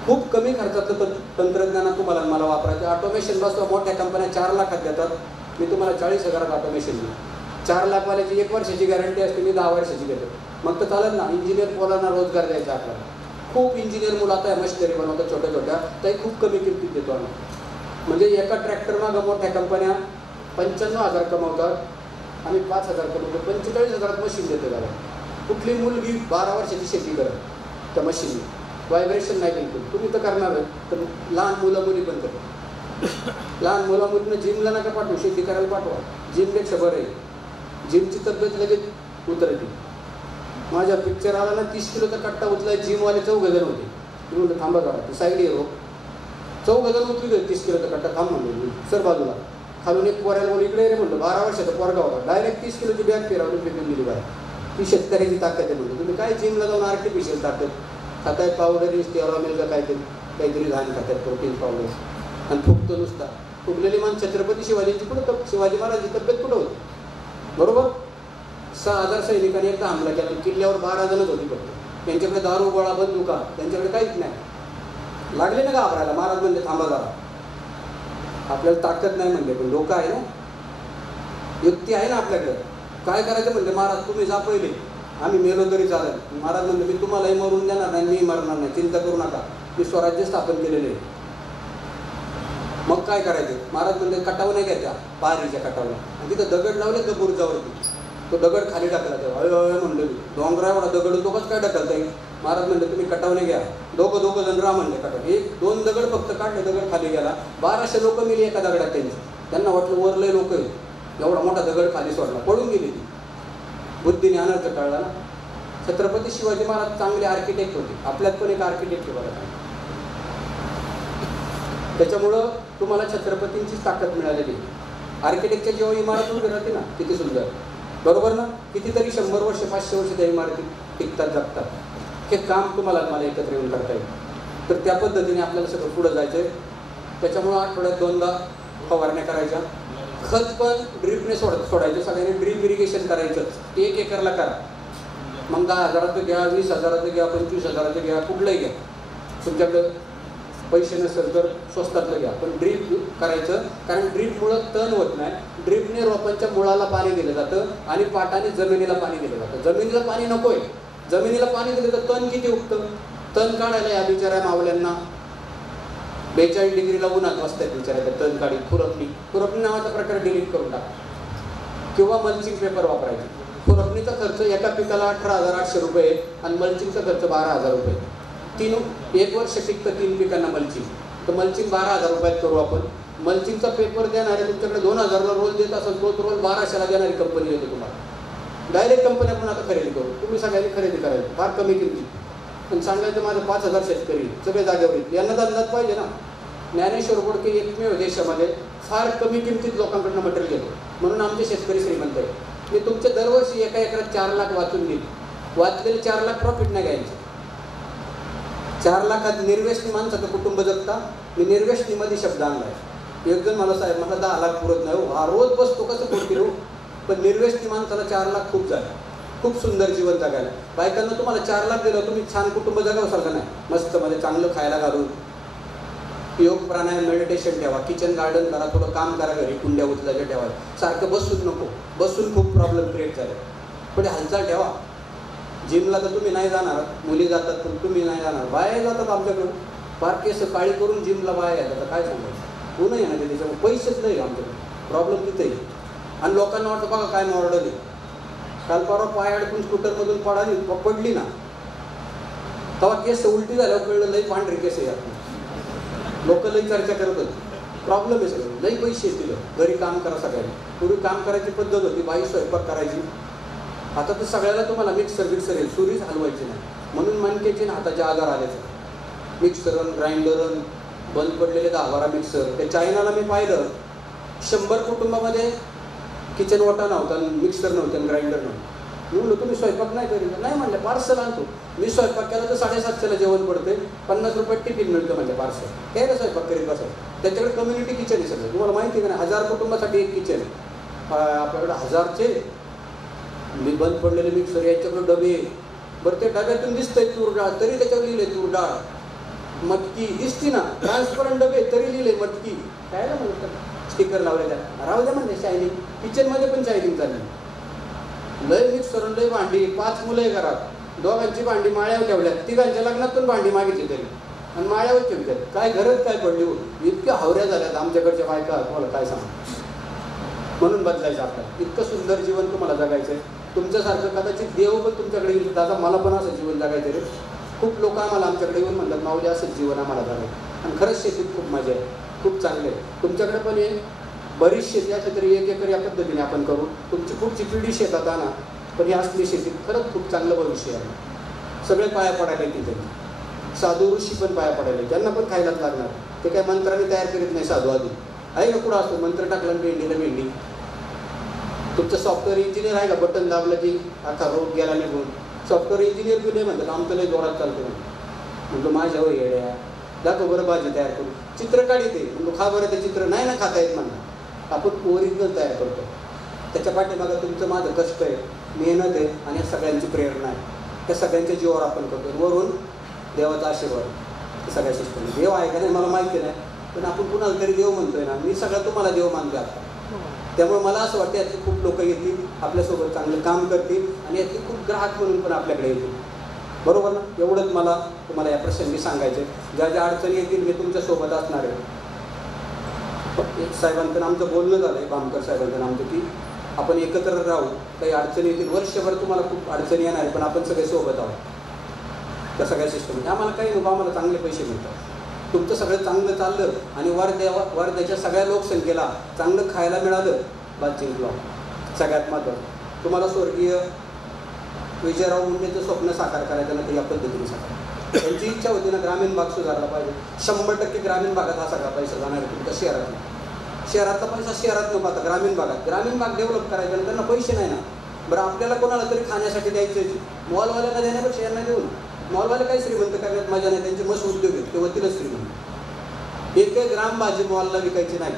खूप कमी खर्चातलं तंत्रज्ञान तुम्हाला मला वापरायचं. ऑटोमेशन बसवा, मोठ्या कंपन्या 4 लाखात देतात, मी तुम्हाला 40,000 ऑटोमेशन देईल. 4 लाखवाल्याची 1 वर्षाची गॅरंटी असते, मी 10 वर्षाची देतो. मग तर चालत ना. इंजिनियर पोरांना रोजगार द्यायचा आपल्याला. खूप इंजिनियर मुलं आता मशिनरी बनवतात छोट्या छोट्या, त्याही खूप कमी किमतीत देतो आम्ही. म्हणजे एका ट्रॅक्टर मागं मोठ्या कंपन्या 95,000 कमवतात, आम्ही 5,000 कमवतो. 45,000 मशीन देतो त्याला. कुठली मुलगी 12 वर्षाची शेती करत त्या मशीनने, व्हायब्रेशन नाही बिलकुल. तुम्ही तर करणार आहे, तर लहान मुलं मुली पण करतात. लहान मुला मुलींना जिमला नका पाठवू, शेती करायला पाठवा. जिमपेक्षा बरं आहे. जिमची तब्येत लगेच उतरते. माझ्या पिक्चर आला ना, 30 किलोचा कट्टा उचलाय, जिमवाले 4 जण होते. मी म्हणलं थांबा काढा, साईड हिरो 4 जण उचली 30 किलोचा कट्टा. थांब म्हणलं सर बाजूला. खालून एक पोऱ्याला बोल इकडे रे म्हणलं, 12 वर्षाचा पोरगा होता. डायरेक्ट 30 किलोची बॅग फिरवली, फेकून दिली बाहेर. ती शेतकऱ्याची ताकद आहे म्हणलं. तुम्ही काय जिमला जाऊन आर्टिफिशियल ताकद खाताय, पावडर स्टेरॉमिल का काहीतरी घाण खातात, प्रोटीन पावडर, आणि फुगतो नुसता. फुगलेली मान छत्रपती शिवाजींची कुठं, शिवाजी महाराजांची तब्येत कुठं होती, बरोबर? 6,000 सैनिकांनी एकदा हमला केला, किल्ल्यावर 12 जणच होती फक्त. त्यांच्याकडे दारू गोळा बंदुका, त्यांच्याकडे काहीच नाही. लागले ना घाबरायला. महाराज म्हणले थांबा जरा, आपल्याला ताकद नाही म्हणले, पण लोक आहे ना, युक्ती आहे ना आपल्याकडे. काय करायचं म्हणले, महाराज तुम्ही जा पहिले, आम्ही मेलो तरी चालेल. महाराज म्हणले मी तुम्हालाही मरून देणार नाही, मी मरणार नाही, चिंता करू नका, मी स्वराज्य स्थापन केलेले आहे. मग काय करायचं? महाराज म्हणले कटाव नाही घ्यायचा, पारीच्या कटावला, आणि तिथं दगड लावले तर बुरजावरती. तो दगड खाली टाकला, तर म्हणलं डोंगरा एवढा दगड तो कसं काय टाकलता येईल? महाराज म्हणले तुम्ही कटावने घ्या, दोघं जण राहा म्हणले कटाव. 1-2 दगड फक्त काढले, दगड खाली गेला. 1200 लोक मिली एका दगडात त्यांची. त्यांना वाटलं वरलंय लोक आहे, एवढा मोठा दगड खाली सोडला, पळून गेली ती. बुद्धीने अनर्थ कळला ना. छत्रपती शिवाजी महाराज चांगले आर्किटेक्ट होते. आपल्यात पण एक आर्किटेक्ट आहे बघा. त्याच्यामुळं तुम्हाला छत्रपतींचीच ताकद मिळालेली. आर्किटेक्टच्या जेव्हा इमारत उभी राहते ना, किती सुंदर, बरोबर ना? कितीतरी 100 वर्ष 500 वर्ष त्या इमारती टिकतात, जगतात. हे काम तुम्हाला मला एकत्र येऊन करता येईल. तर त्या पद्धतीने आपल्याला सगळं पुढं जायचं आहे. त्याच्यामुळं आठवड्यात 2दा फवारण्या करायच्या. खत पण ड्रीपने सोडायचं. सगळ्यांनी ड्रीप इरिगेशन करायचंच. 1 एकरला करा. मग 10,000चं घ्या, 20,000चं घ्या, 25,000चं घ्या, कुठलंही घ्या. तुमच्याकडं पैसे नसेल तर स्वस्तातलं घ्या, पण ड्रीप करायचं. कारण ड्रीपमुळं तण होत नाही. ड्रीपने रोपांच्या मुळाला पाणी दिलं जातं आणि पाटाने जमिनीला पाणी दिलं जातं. जमिनीला पाणी नकोय, जमिनीला पाणी दिलं तर तण किती उगतं. तण काढायला या बिचाऱ्या मावल्यांना 42 डिग्रीला उन्हात वाजतात बिचाऱ्या तण काढी. खुरपणी नावाचा प्रकार डिलीट करून टाका किंवा मल्चिंग पेपर वापरायचे. खुरपणीचा खर्च एका पिकाला 18,800 रुपये आणि मल्चिंगचा खर्च 12,000 रुपये. 1 वर्ष टिकतं 3 पिकांना मल्चिंग. तर मल्चिंग 12,000 रुपयात करू आपण. मल्चिंगचा पेपर देणारे तुमच्याकडे 2,000ला रोल देत असेल, तोच रोल 1200ला देणारी कंपनी देते तुम्हाला. डायरेक्ट कंपनी आपण आता खरेदी करू. तुम्ही सगळ्यांनी खरेदी करायची फार कमी किमतीत. पण सांगायचं माझं 5,000 शेतकरी सगळे जागेवर येतील. यांना अंदाज पाहिजे ना. ज्ञानेश्वर बोडके एकमेव देशामध्ये फार कमी किमतीत लोकांकडनं मटेरियल घेतो, म्हणून आमचे शेतकरी श्रीमंत आहे. मी तुमच्या दरवर्षी एका एकरात 4 लाख वाचून देईल. वाचलेले 4 लाख प्रॉफिट नाही घ्यायचं. 4 लाखात निर्व्यसनी माणसाचं कुटुंब जगता. मी निर्व्यसनीमध्ये शब्द आणलाय. एक जण मला साहेब मला 10 लाख पुरत नाही हो, हा रोज बसतो कसं पुरतील हो. पण निर्व्यसनी माणसाला 4 लाख खूप झाले. खूप सुंदर जीवन जगायला. बायकांना तुम्हाला 4 लाख दिलं, तुम्ही छान कुटुंब जगावसाल का नाही. मस्त मध्ये चांगलं खायला घालून, योग प्राणायाम मेडिटेशन ठेवा, किचन गार्डन करा, थोडं काम करा, घरी कुंड्या उचलायच्या ठेवा. सारखं बसून नको. बसून खूप प्रॉब्लेम क्रिएट झाले. थोडी हालचाल ठेवा. जिमला तर तुम्ही नाही जाणार, मुली जातात पण तुम्ही नाही जाणार. बाया जातात आमच्याकडून फार केस काळी करून जिमला बाया येतात. काय सांगायचं, ऊन आहे ना ते, त्याच्यामुळे पैसेच नाही आमच्याकडे. प्रॉब्लेम तिथे. आणि लोकांना वाटतं बघा काय मॉडल आहे. काल परवा पाय अडकून स्कूटरमधून पडली ना, तेव्हा केस उलटी झाल्यावर कळलं लई पांढरी केस आहे. लोक लई चर्चा करत होती. प्रॉब्लेम आहे सगळं. लई पैसे येतील. घरी काम करा सगळ्यांनी. पूर्वी काम करायची पद्धत होती, बाई स्वयंपाक करायची. आता तर सगळ्याला तुम्हाला मिक्सर येईल, सुरीच हलवायची नाही. म्हणून मणक्याचे ना हाताचे आजार आले. मिक्सरन ग्राइंडरन बंद पडलेले 10-12 मिक्सर. त्या चायनाला मी पाहिलं 100 कुटुंबामध्ये किचन ओटा नव्हता, मिक्सर नव्हतं, ग्राइंडर नव्हतं. मी म्हणलो तुम्ही स्वयंपाक नाही करीत. नाही म्हणले पार्सल आणतो. मी स्वयंपाक केला तर 750ला जेवण पडते, 50 रुपयात टिफिन मिळतं म्हणजे पार्सल. काय ना स्वयंपाक करीत बसायचं. त्याच्याकडे कम्युनिटी किचन आहे सगळं. तुम्हाला माहिती आहे का नाही, 1000 कुटुंबासाठी एक किचन आहे. आपल्याकडे 1000चे बंद पडलेले मिक्सर, याच्याकडे डबे. बरं ते डब्यातून दिसतंय तूर डाळ, तरी त्याच्यावर लिहिले तूर डाळ. मटकी दिसती ना, ट्रान्सपरंट डबे, तरी लिहिले मटकी. काय ना म्हणतात स्टिकर लावले त्या. राहू द्या म्हणजे शायनिंग. किचनमध्ये पण शायनिंग झाली. लय मिक्सर, लय भांडी. 5 मुलं आहे घरात. दोघांची भांडी माळ्यावर ठेवल्यात. 3घांच्या लग्नात पण भांडी मागितली तरी आणि माळ्यावर ठेवतात. काय गरज काय पडली हो. इतक्या हावऱ्या झाल्यात आमच्याकडच्या बायका, तुम्हाला काय सांगा. म्हणून बदलायचं आपल्याला. इतकं सुंदर जीवन तुम्हाला जगायचं आहे. तुमच्यासारखं कदाचित देव पण तुमच्याकडे येईल. दादा मला पण असं जीवन जगायचं रे. खूप लोक आम्हाला आमच्याकडे येऊन म्हणतात माऊली असंच जीवन आम्हाला जगायचं. आणि खरंच शेतीत खूप मजा आहे, खूप चांगले आहे. तुमच्याकडे पण आहे बरीच शेती असली तरी 1 एकर या पद्धतीने आपण करू. तुमची पुढची पिढी शेतात आणा. पण ही असली शेतीत खरंच खूप चांगलं भविष्य आहे. सगळे पाया पडायला तिथे. साधू ऋषी पण पाया पडायला, त्यांना पण खायलाच लागणार. ते काय मंत्राने तयार करीत नाही साधू आधी. आहे का पुढं असतो मंत्र टाकला भेंडीला भेंडी. तुमचं सॉफ्टवेअर इंजिनियर आहे का, बटन दाबलं की अख्खा रोग गेला निघून. सॉफ्टवेअर इंजिनियर बी नाही म्हणतात आमचं लय जोरात चालतो. म्हणतो माझ्यावर येड्या दाखव बरं भाजी तयार करू. चित्र काढते म्हणतो खा बरं ते चित्र. नाही ना खाता येत म्हणा. आपण ओरिजिनल तयार करतो. त्याच्या पाठीमागं तुमचं माझं कष्ट आहे, मेहनत आहे आणि सगळ्यांची प्रेरणा आहे. त्या सगळ्यांच्या जीवावर आपण करतो. वरून देवाचा आशीर्वाद सगळ्या सिस्टम. देव आहे का नाही मला माहिती नाही, पण आपण कुणाला तरी देव म्हणतोय ना. मी सगळं तुम्हाला देव मानतो आता. त्यामुळे मला असं वाटतं यातली खूप लोक येतील, आपल्यासोबत चांगलं काम करतील आणि यातली खूप ग्राहक म्हणून पण आपल्याकडे येतील. बरोबर ना. एवढंच मला तुम्हाला या प्रसंगी सांगायचं आहे. ज्या ज्या अडचणी येतील मी तुमच्यासोबत असणार आहे. साहेबांचं आमचं बोलणं झालं आहे, बामकर साहेबांचं आमचं, की आपण एकत्र राहू. काही अडचणी येतील, वर्षभर तुम्हाला खूप अडचणी येणार आहे, पण आपण सगळे सोबत आहोत त्या सगळ्या सिस्टममध्ये. आम्हाला काही नको, आम्हाला चांगले पैसे मिळतात. तुमचं सगळं चांगलं चाललं आणि वर्ध्याच्या सगळ्या लोकसंख्येला चांगलं खायला मिळालं, बात जिंकलो. सगळ्यात महत्त्वाचं तुम्हाला स्वर्गीय विजयराव मुंडेचं स्वप्न साकार करायचं ना, ते या पद्धतीने साकार. त्यांची इच्छा होती ना ग्रामीण भाग सुधारला पाहिजे. 100% ग्रामीण भागात हा सगळा पैसा जाणार आहे तुमच्या शहरात. शहरातला पैसा शहरात नको. आता ग्रामीण भाग डेव्हलप करायचा, त्यांना पैसे नाही ना. बरं आपल्याला कोणाला तरी खाण्यासाठी द्यायचं, मॉलवाल्याला देण्यापेक्षा यांना देऊन मॉलवाले काही श्रीमंत करण्यात मजा नाही, त्यांचे मस्त उद्योग आहेत, ते वतीलच श्रीमंत. एक ग्राम भाजी मॉलला विकायची नाही.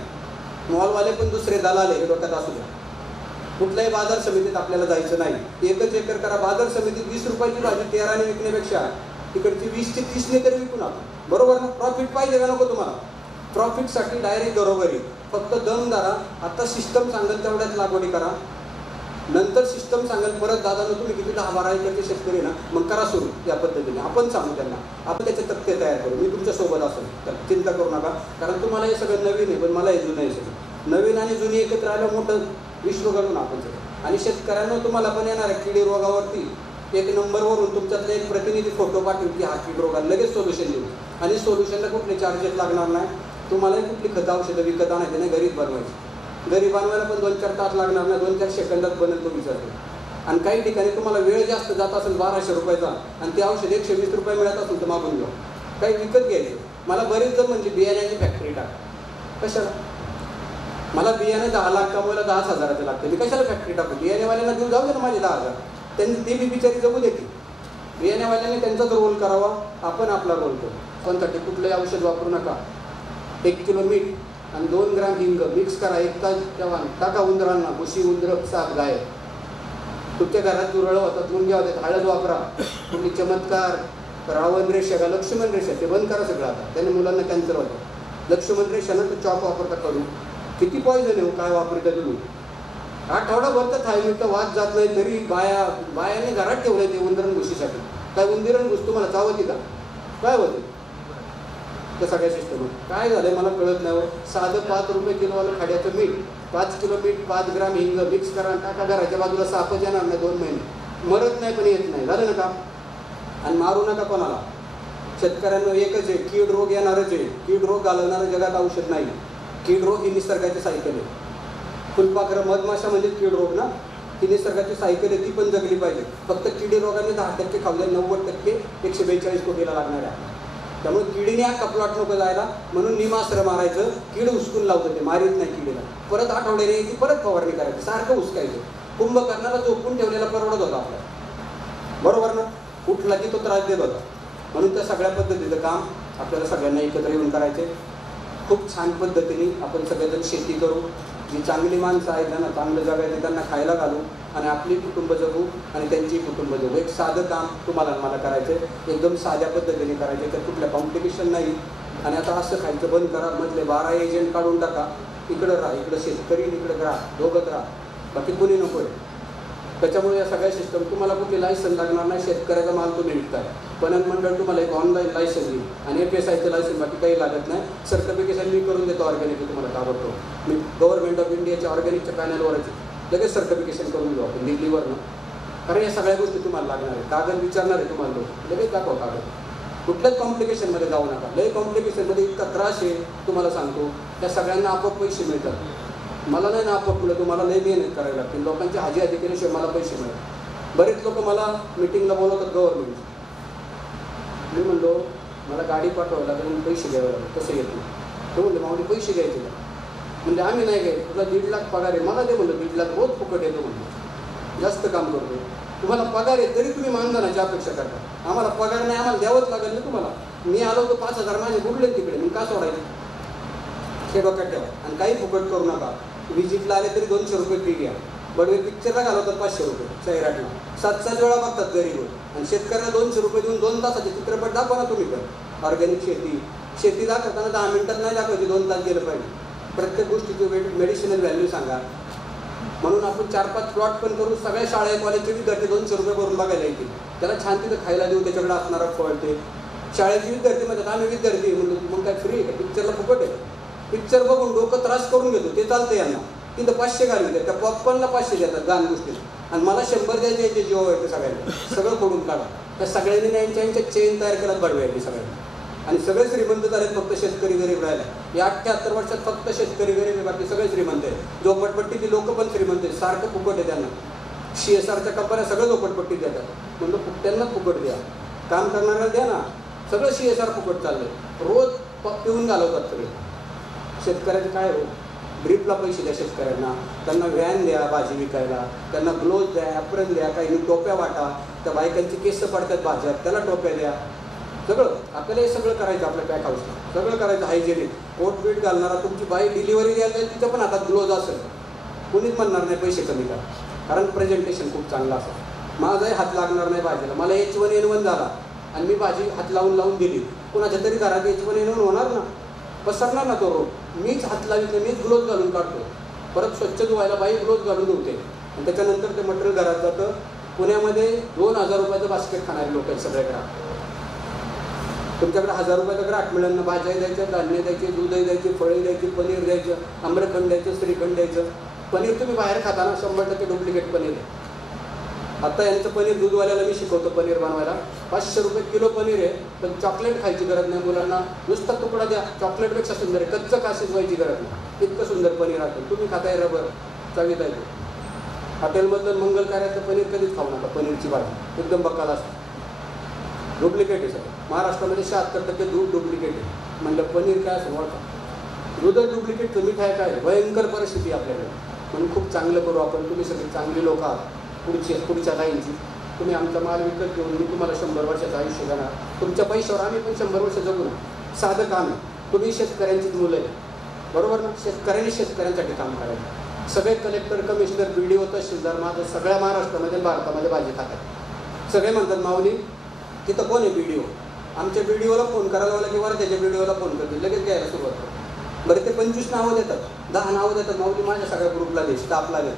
मॉलवाले पण दुसरे दलाल आहे, डोक्यात असू द्या. कुठल्याही बाजार समितीत आपल्याला जायचं नाही. एकच एकर करा. बाजार समितीत 20 रुपयाची भाजी 13ने विकण्यापेक्षा तिकडची 20ची 30ने तरी विकून आपण. बरोबर ना? प्रॉफिट पाहिजे का नको तुम्हाला? प्रॉफिटसाठी डायरेक्ट बरोबरी. फक्त दम धरा. आता सिस्टम सांगेल तेवढ्याच लागवडी करा. नंतर सिस्टम सांगेल परत दादानं तुम्ही किती 10-12 एकरचे शेतकरी ना, मग करा सुरू या पद्धतीने. आपण सांगू त्यांना, आपण त्याचे तक्ते तयार करू. मी तुमच्यासोबत असेल, तर चिंता करू नका. कारण तुम्हाला हे सगळं नवीन आहे, पण मला हे जुनं आहे सगळं. नवीन आणि जुनी एकत्र आलं मोठं विश्व घडून आपण सगळं. आणि शेतकऱ्यांना तुम्हाला पण येणार आहे किडी रोगावरती एक नंबरवरून तुमच्यातले एक प्रतिनिधी फोटो पाठवून की हा कीड रोगाला लगेच सोल्युशन देऊ. आणि सोल्युशनला कुठले चार्जेस लागणार नाही. तुम्हालाही कुठली खतं औषधं विकत आणायची नाही, घरीच बनवायची. घरी बनवायला पण 2-4 तास लागणार नाही, 2-4 सेकंदात बनेल तो विचारतो. आणि काही ठिकाणी तुम्हाला वेळ जास्त जात असेल 1200 रुपयाचा आणि ते औषध 120 रुपये मिळत असेल तर मागून घ्या. काही विकत घ्यायचं. मला बरेच जण म्हणजे बियाण्याची फॅक्टरी टाक. कशाला? मला बियाणे 10 लाख कमवायला 10 हजाराचे लागते. मी कशाला फॅक्टरी टाकू? बियाणेवाल्यांना देऊ जाऊ दे ना माझे 10,000. त्यांनी ते बी बिचारी जगू देते. बियाणेवाल्यांनी त्यांचाच रोल करावा, आपण आपला रोल करू. कोणसाठी? कुठलंही औषध वापरू नका. 1 किलो मीठ आणि 2 ग्राम हिंग मिक्स करा. 1 तास ठेवा. टाका उंदरांना. मुशी, उंदर, साप, गाय. तुमच्या घरात दुरळं होतात, मुंग्या होतात, हळद वापरा. कुठली चमत्कार, रावण रेषा का लक्ष्मण रेषा, ते बंद करा सगळं आता. त्याने मुलांना कॅन्सर होतं. लक्ष्मण रेषानं तो चॉक वापरता करू. किती पॉइझन आहे काय वापरता तुम्ही? आठवडाभर तर थायमिटचा वाद जात नाही तरी बायाने घरात ठेवलं ते उंदरण घुशीसाठी. काय उंदरण घुस तुम्हाला चावती का? काय होते त्या सगळ्या सिस्टम? काय झालंय मला कळत नाही. साधं 5 रुपये किलोवालं खाड्याचं मीठ, 5 किलो मीठ, 5 ग्राम हिंग मिक्स करा, टाका. घराच्या बाजूला सापच येणार नाही 2 महिने. मरत नाही पण येत नाही. झालं ना का? आणि मारू नका कोणाला. शेतकऱ्यांना एकच आहे, कीड रोग येणारच आहे. कीड रोग घालवणारं जगात औषध नाही. कीड रोग ही निसर्गाची सायकल आहे. फुलपाखरं, मधमाशा म्हणजे कीड रोग ना, ही निसर्गाची सायकल आहे, ती पण जगली पाहिजे. फक्त किडी रोगाने 10% खाल्ले, 90% 142 कोटीला लागणार आहे. त्यामुळे किडीने हा कपलाट नको जायला म्हणून निमास्त्र मारायचं. कीड उचकून लावतं, ते मारीत नाही किडीला. परत आठवड्याने यायची, परत फवारणी करायची, सारखं उचकायचं. कुंभकर्णाला झोपून ठेवलेला परवडत होता आपल्याला. बरोबर ना? कुठला की तो त्रास देत होता. म्हणून त्या सगळ्या पद्धतीचं काम आपल्याला सगळ्यांना एकत्र येऊन करायचे. खूप छान पद्धतीने आपण सगळेजण शेती करू. जी चांगली माणसं आहेत त्यांना चांगलं जगायचं, त्यांना खायला घालू आणि आपली कुटुंब जगू आणि त्यांची कुटुंब जगू. एक साधं काम तुम्हाला मला करायचं आहे, एकदम साध्या पद्धतीने करायचं. तर कुठल्या कॉम्प्लिकेशन नाही. आणि आता असं खायचं बंद करा. म्हटले 12 एजंट काढून टाका. इकडं राहा, इकडं शेतकरी, इकडं राहा, दोघंच राहा, बाकी कोणी नको आहे. त्याच्यामुळे या सगळ्या सिस्टम तुम्हाला कुठली लायसन लागणार नाही. शेतकऱ्याचा माल तुम्ही विकताय. पणन मंडळ तुम्हाला एक ऑनलाईन लायसन देईल आणि FSIचं लायसन, बाकी काही लागत नाही. सर्टिफिकेशन मी करून देतो ऑर्गॅनिक तुम्हाला ताबडतोब. मी गव्हर्नमेंट ऑफ इंडियाच्या ऑर्गॅनिकच्या पॅनलवरच लगेच सर्टिफिकेशन करून देऊ आपण दिल्लीवरनं. कारण या सगळ्या गोष्टी तुम्हाला लागणार आहे. कागद विचारणार आहे तुम्हाला लोक, लगेच दाखवा कागद. कुठल्याच कॉम्प्लिकेशनमध्ये जाऊ नका. लय कॉम्प्लिकेशनमध्ये इतका त्रास आहे तुम्हाला सांगतो. त्या सगळ्यांना आपोआप पैसे मिळतात. मला नाही ना आपोआप मिळत, तुम्हाला लय मेहनत करावी लागते. लोकांची हाजी केल्याशिवाय मला पैसे मिळतात. बरेच लोक मला मिटिंगला बोलवतात गव्हर्नमेंट. मी म्हणलो मला गाडी पाठवावं लागेल म्हणून पैसे घ्यावे लागेल, कसं येत नाही. ते म्हणले मावली पैसे घ्यायचे का? म्हणजे आम्ही नाही घ्यायचं, तुला 1.5 लाख पगार आहे. मला ते म्हणलं 1.5 लाख रोज फुकट येतो म्हणलं. जास्त काम करतो. तुम्हाला पगार आहे तरी तुम्ही मानधनाची अपेक्षा करता. आम्हाला पगार नाही, आम्हाला द्यावंच लागेल ना तुम्हाला. मी आलो तर 5,000 माझे बुडले तिकडे, मी का सोडायचे? हे डोक्यात ठेवा. आणि काही फुकट करू नका. विजिटला आले तरी 200 रुपये फी घ्या. बडवे पिक्चरला घालवतात 500 रुपये सैराटला. 7-7 वेळा बघतात गरीब. आणि शेतकऱ्याला 200 रुपये देऊन 2 तासाचे चित्रपट दाखवा ना तुम्ही. पण ऑर्गॅनिक शेती दाखवताना 10 मिनिटात नाही दाखवायची, 2 तास गेलं पाहिजे. प्रत्येक गोष्टीची मेडिसिनल व्हॅल्यू सांगा. म्हणून आपण 4-5 प्लॉट पण करू. सगळ्या शाळा कॉलेजचे विद्यार्थी 200 रुपये भरून बघायला येतील. त्याला छान तिथं खायला देऊ, त्याच्याकडे असणारा फळ. ते शाळेचे विद्यार्थी म्हणतात आम्ही विद्यार्थी म्हणून मग काय फ्री आहे का? पिक्चरला फुकट आहे. पिक्चर बघून डोकं त्रास करून घेतो ते चालतं यांना. तिथं 500 घालून त्या पॉपकॉर्नला 500 देतात गाण गोष्टीत. आणि मला 100 द्यायचे याचे जीव येते सगळ्यांना. सगळं फोडून काढा. त्या सगळ्यांनी यांच्या चेन तयार केल्यात बडव्याची सगळ्यांनी. आणि सगळे श्रीमंत झालेत, फक्त शेतकरी गरीब राहिला. या 78 वर्षात फक्त शेतकरी गरीब आहे, बाकी सगळे श्रीमंत आहे. झोपडपट्टीची लोक पण श्रीमंत आहेत. सारखं फुकट आहे त्यांना. CSRच्या कंपन्या सगळं झोपडपट्टीत देतात. म्हणून त्यांना फुकट द्या, काम करणाऱ्याला द्या ना. सगळं CSR फुकट चाललंय. रोज पिऊन घालवतात सगळे. शेतकऱ्याचं काय हो? ड्रिपला पैसे द्या शेतकऱ्यांना, त्यांना व्हॅन द्या भाजी विकायला, त्यांना ग्लोव्ज द्या, ॲप्रन द्या, काही टोप्या वाटा, त्या बायकांची केस पडतात भाज्यात त्याला टोप्या द्या. सगळं आपल्याला हे सगळं करायचं. आपल्या पॅक हाऊसला सगळं करायचं हायजेनिक. कोट बीट घालणारा तुमची बाई डिलिव्हरी द्यायला जाईल तिथं पण हातात ग्लोव्ज असेल, कोणीच म्हणणार नाही पैसे कमी करा, कारण प्रेझेंटेशन खूप चांगलं असेल. माझाही हात लागणार नाही भाजीला. मला H1N1 झाला आणि मी भाजी हात लावून दिली, कुणाच्या तरी घरात H1N1 होणार ना, पसरणार ना तो रोग. मीच हात लावित, मीच ग्लोव्ज घालून काढतो. परत स्वच्छ धुवायला बाई ग्लोव्ज घालून धुवते आणि त्याच्यानंतर ते मटेरियल घरात जातं. पुण्यामध्ये 2000 रुपयाचं बास्केट खाणारे लोक आहेत सगळे ग्राहक. तुमच्याकडे 1000 रुपयाचं ग्राहक मिळेल ना. भाज्या द्यायच्या, धान्य द्यायचे, दूधही द्यायची, फळे द्यायची, पनीर द्यायचं, आम्रखंड द्यायचं, श्रीखंड द्यायचं. पनीर तुम्ही बाहेर खाताना 100% डुप्लिकेट पनीर आहे. आता यांचं पनीर दूधवाल्याला मी शिकवतो पनीर बनवायला. 500 रुपये किलो पनीर आहे, पण चॉकलेट खायची गरज नाही मुलांना. नुसता तुकडा द्या, चॉकलेटपेक्षा सुंदर आहे. कच्चं का शिजवायची गरज नाही, इतकं सुंदर पनीर असेल. तुम्ही खाताय रबर, चवीत आहे. हॉटेलमधलं मंगल कार्याचं पनीर कधीच खाऊ नका. पनीरची भाजी एकदम बकाल असते, डुप्लिकेट आहे सगळं. महाराष्ट्रामध्ये 76% दूध डुप्लिकेट आहे. म्हणलं पनीर काय असं ओळखा, दूधच डुप्लिकेटचं. मिठाई काय, भयंकर परिस्थिती आपल्याकडे. म्हणून खूप चांगलं करू आपण. तुम्ही सगळे चांगली लोक आहात पुढच्या लाईनची. तुम्ही आमचा माल विकत घेऊन मी तुम्हाला 100 वर्षाचं आयुष्य देणार. तुमच्या पैशावर आम्ही पण 100 वर्ष जगू ना. साधं काम आहे. तुम्ही शेतकऱ्यांचीच मुलं आहे, बरोबर ना. शेतकऱ्यांनी शेतकऱ्यांसाठी काम करायचं. सगळे कलेक्टर, कमिशनर, BDO, तहसीलदार माझं सगळ्या महाराष्ट्रामध्ये भारतामध्ये भाजी खातात. सगळे म्हणतात माऊली तिथं कोण आहे BDO. आमच्या BDOला फोन करायला लावला की त्याच्या BDOला फोन करते, लगेच घ्यायला सुरुवात करतो. बरं ते 25 नावं देतात, 10 नावं देतात. माऊली माझ्या सगळ्या ग्रुपला दे, स्टाफला दे.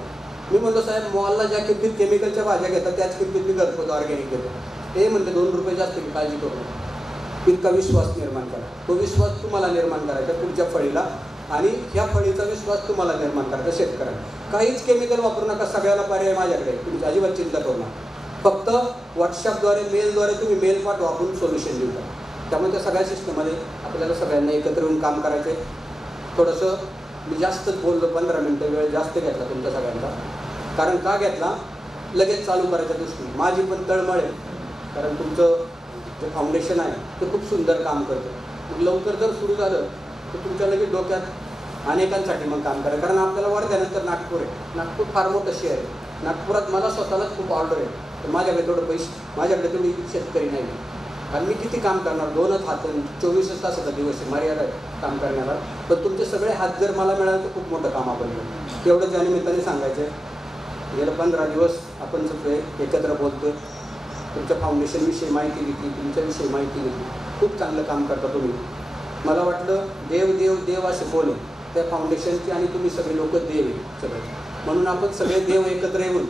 मी म्हणतो साहेब मॉलला ज्या किमतीत केमिकलच्या भाज्या घेतात त्याच किमतीत मी घरपोच ऑर्गॅनिक देतो. ते म्हणते 2 रुपये जास्त मी काळजी करू नका. इतका विश्वास निर्माण करा. तो विश्वास तुम्हाला निर्माण करायचा पुढच्या फळीला, आणि ह्या फळीचा विश्वास तुम्हाला निर्माण करायचा शेतकऱ्यांना. काहीच केमिकल वापरू नका. सगळ्याला पर्याय माझ्याकडे, तुम्ही अजिबात चिंता करू नका. फक्त व्हॉट्सअपद्वारे, मेलद्वारे तुम्ही मेल पाठवा, आपण सोल्युशन देऊ का. त्यामुळे त्या सगळ्या सिस्टममध्ये आपल्याला सगळ्यांना एकत्र येऊन काम करायचं आहे. थोडंसं मी जास्तच बोललो, 15 मिनटं वेळ जास्त घेतला तुमच्या सगळ्यांचा. कारण का घेतला, लगेच चालू करायच्या दृष्टीने. माझी पण तळमळ आहे, कारण तुमचं जे फाउंडेशन आहे ते खूप सुंदर काम करतं. मग लवकर जर सुरू झालं तर तुमच्या लगेच डोक्यात अनेकांसाठी मग काम करा. कारण आपल्याला वर्ध्यानंतर नागपूर आहे. नागपूर फार मोठं शहर आहे. नागपुरात मला स्वतःलाच खूप ऑर्डर आहे, तर माझ्याकडे तेवढं पैसे, माझ्याकडे तेवढी शेतकरी नाही. आणि मी किती काम करणार, 2च हात, 24 तासाचा दिवस आहे, मर्यादा आहे काम करण्याला. पण तुमचे सगळे हात जर मला मिळाले तर खूप मोठं काम आपण करू. एवढं त्या निमित्ताने सांगायचं आहे. गेलं 15 दिवस आपण सगळे एकत्र बोलतोय. तुमच्या फाउंडेशनविषयी माहिती घेतली, तुमच्याविषयी माहिती घेतली. खूप चांगलं काम करता तुम्ही. मला वाटलं देव देव देव असे बोले त्या फाउंडेशनची, आणि तुम्ही सगळे लोक देव आहे सगळे. म्हणून आपण सगळे देव एकत्र येऊन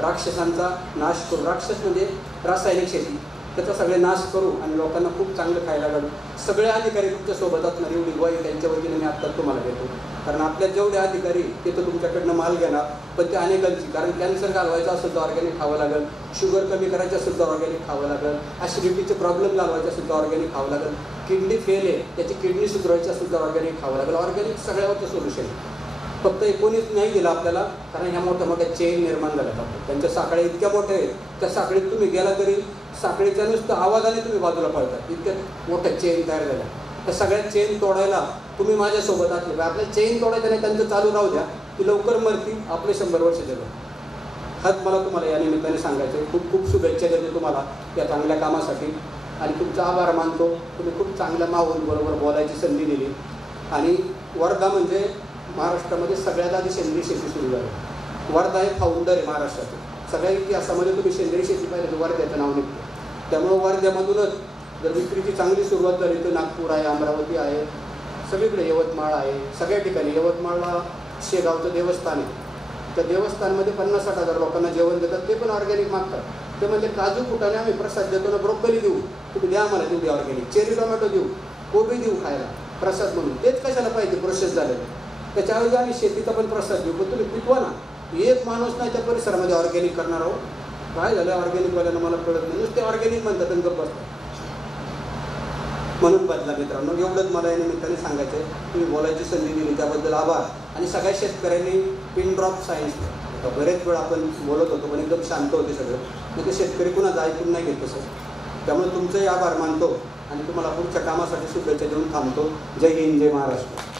राक्षसांचा नाश करू. राक्षस म्हणजे रासायनिक शेती, त्याचा सगळे नाश करू आणि लोकांना खूप चांगलं खायला घालू. सगळे अधिकारी तुमच्यासोबत असणार एवढी ग्वाही त्यांच्या वतीने मी आत्ता तुम्हाला देतो. कारण आपल्या जेवढे अधिकारी ते तर तुमच्याकडनं माल घेणार, पण ते अनेकांची. कारण कॅन्सर घालवायचा असेल तर ऑर्गॅनिक खावं लागेल, शुगर कमी करायचं असेल तर ऑर्गॅनिक खावं लागेल, ॲसिडिटीचे प्रॉब्लेम घालवायचे असेल तर ऑर्गॅनिक खावं लागेल, किडनी फेल आहे त्याची किडनी सुधारायची असेल तर ऑर्गॅनिक खावं लागेल. ऑर्गॅनिक सगळ्यावरचं सोल्युशन. फक्त कोणीच नाही दिलं आपल्याला, कारण ह्या मोठ्या मोठ्या चेन निर्माण झाल्यात आपल्या. त्यांच्या साखळ्या इतक्या मोठ्या आहेत, त्या साखळीत तुम्ही गेला तरी साखळीच्या नुसतं आवाजाने तुम्ही बाजूला पळतात. इतक्या मोठ्या चेन तयार झाल्या. त्या सगळ्या चेन तोडायला तुम्ही माझ्यासोबत असले. आपल्या चेन तोडायच्या नाही, त्यांचं चालू राहू द्या, ती लवकर मरतील, आपले 100 वर्ष जगल. हाच मला तुम्हाला या निमित्ताने सांगायचं आहे. खूप खूप शुभेच्छा देतो तुम्हाला या चांगल्या कामासाठी, आणि तुमचा आभार मानतो. तुम्ही खूप चांगल्या माहोलबरोबर बोलायची संधी दिली. आणि वर्धा म्हणजे महाराष्ट्रामध्ये सगळ्यात आधी सेंद्रिय शेती सुरू झाली. वर्धा हे फाउंडर आहे महाराष्ट्राचे. सगळ्या इतिहासामध्ये तुम्ही सेंद्रिय शेती पाहिजे तर वर्ध्याचं नाव निघतं. त्यामुळं वर्ध्यामधूनच जर विक्रीची चांगली सुरुवात झाली तर नागपूर आहे, अमरावती आहे, सगळीकडे यवतमाळ आहे, सगळ्या ठिकाणी. यवतमाळला शेगावचं देवस्थान आहे. त्या देवस्थानमध्ये 50-60 हजार लोकांना जेवण देतात, ते पण ऑर्गॅनिक मागतात. ते म्हणजे काजू फुटाने आम्ही प्रसाद देतो ना, ब्रोकोली देऊ, तुम्ही द्या आम्हाला तेवढी ऑर्गॅनिक, चेरी टोमॅटो देऊ, कोबी देऊ खायला प्रसाद म्हणून. तेच कशाला पाहिजे प्रोसेस झालेलं. त्याच्याऐवजी आम्ही शेतीचा पण प्रसाद देऊ, पण तुम्ही पिकवा ना. एक माणूस नाही त्या परिसरामध्ये ऑर्गॅनिक करणार आहोत. काय झालं ऑर्गॅनिकवाल्यांना मला कळत नाही, नुसते ऑर्गॅनिक म्हणतात आणि गप्प बसतात. म्हणून बदला मित्रांनो, एवढंच मला या निमित्ताने सांगायचं आहे. तुम्ही बोलायची संधी दिली त्याबद्दल आभार. आणि सगळ्या शेतकऱ्यांनी पिन ड्रॉप सायन्स, बरेच वेळ आपण बोलत होतो पण एकदम शांत होते सगळं, म्हणजे शेतकरी कुणाचं ऐकून नाही घेत तसं. त्यामुळे तुमचंही आभार मानतो आणि तुम्हाला पुढच्या कामासाठी शुभेच्छा देऊन थांबतो. जय हिंद, जय महाराष्ट्र.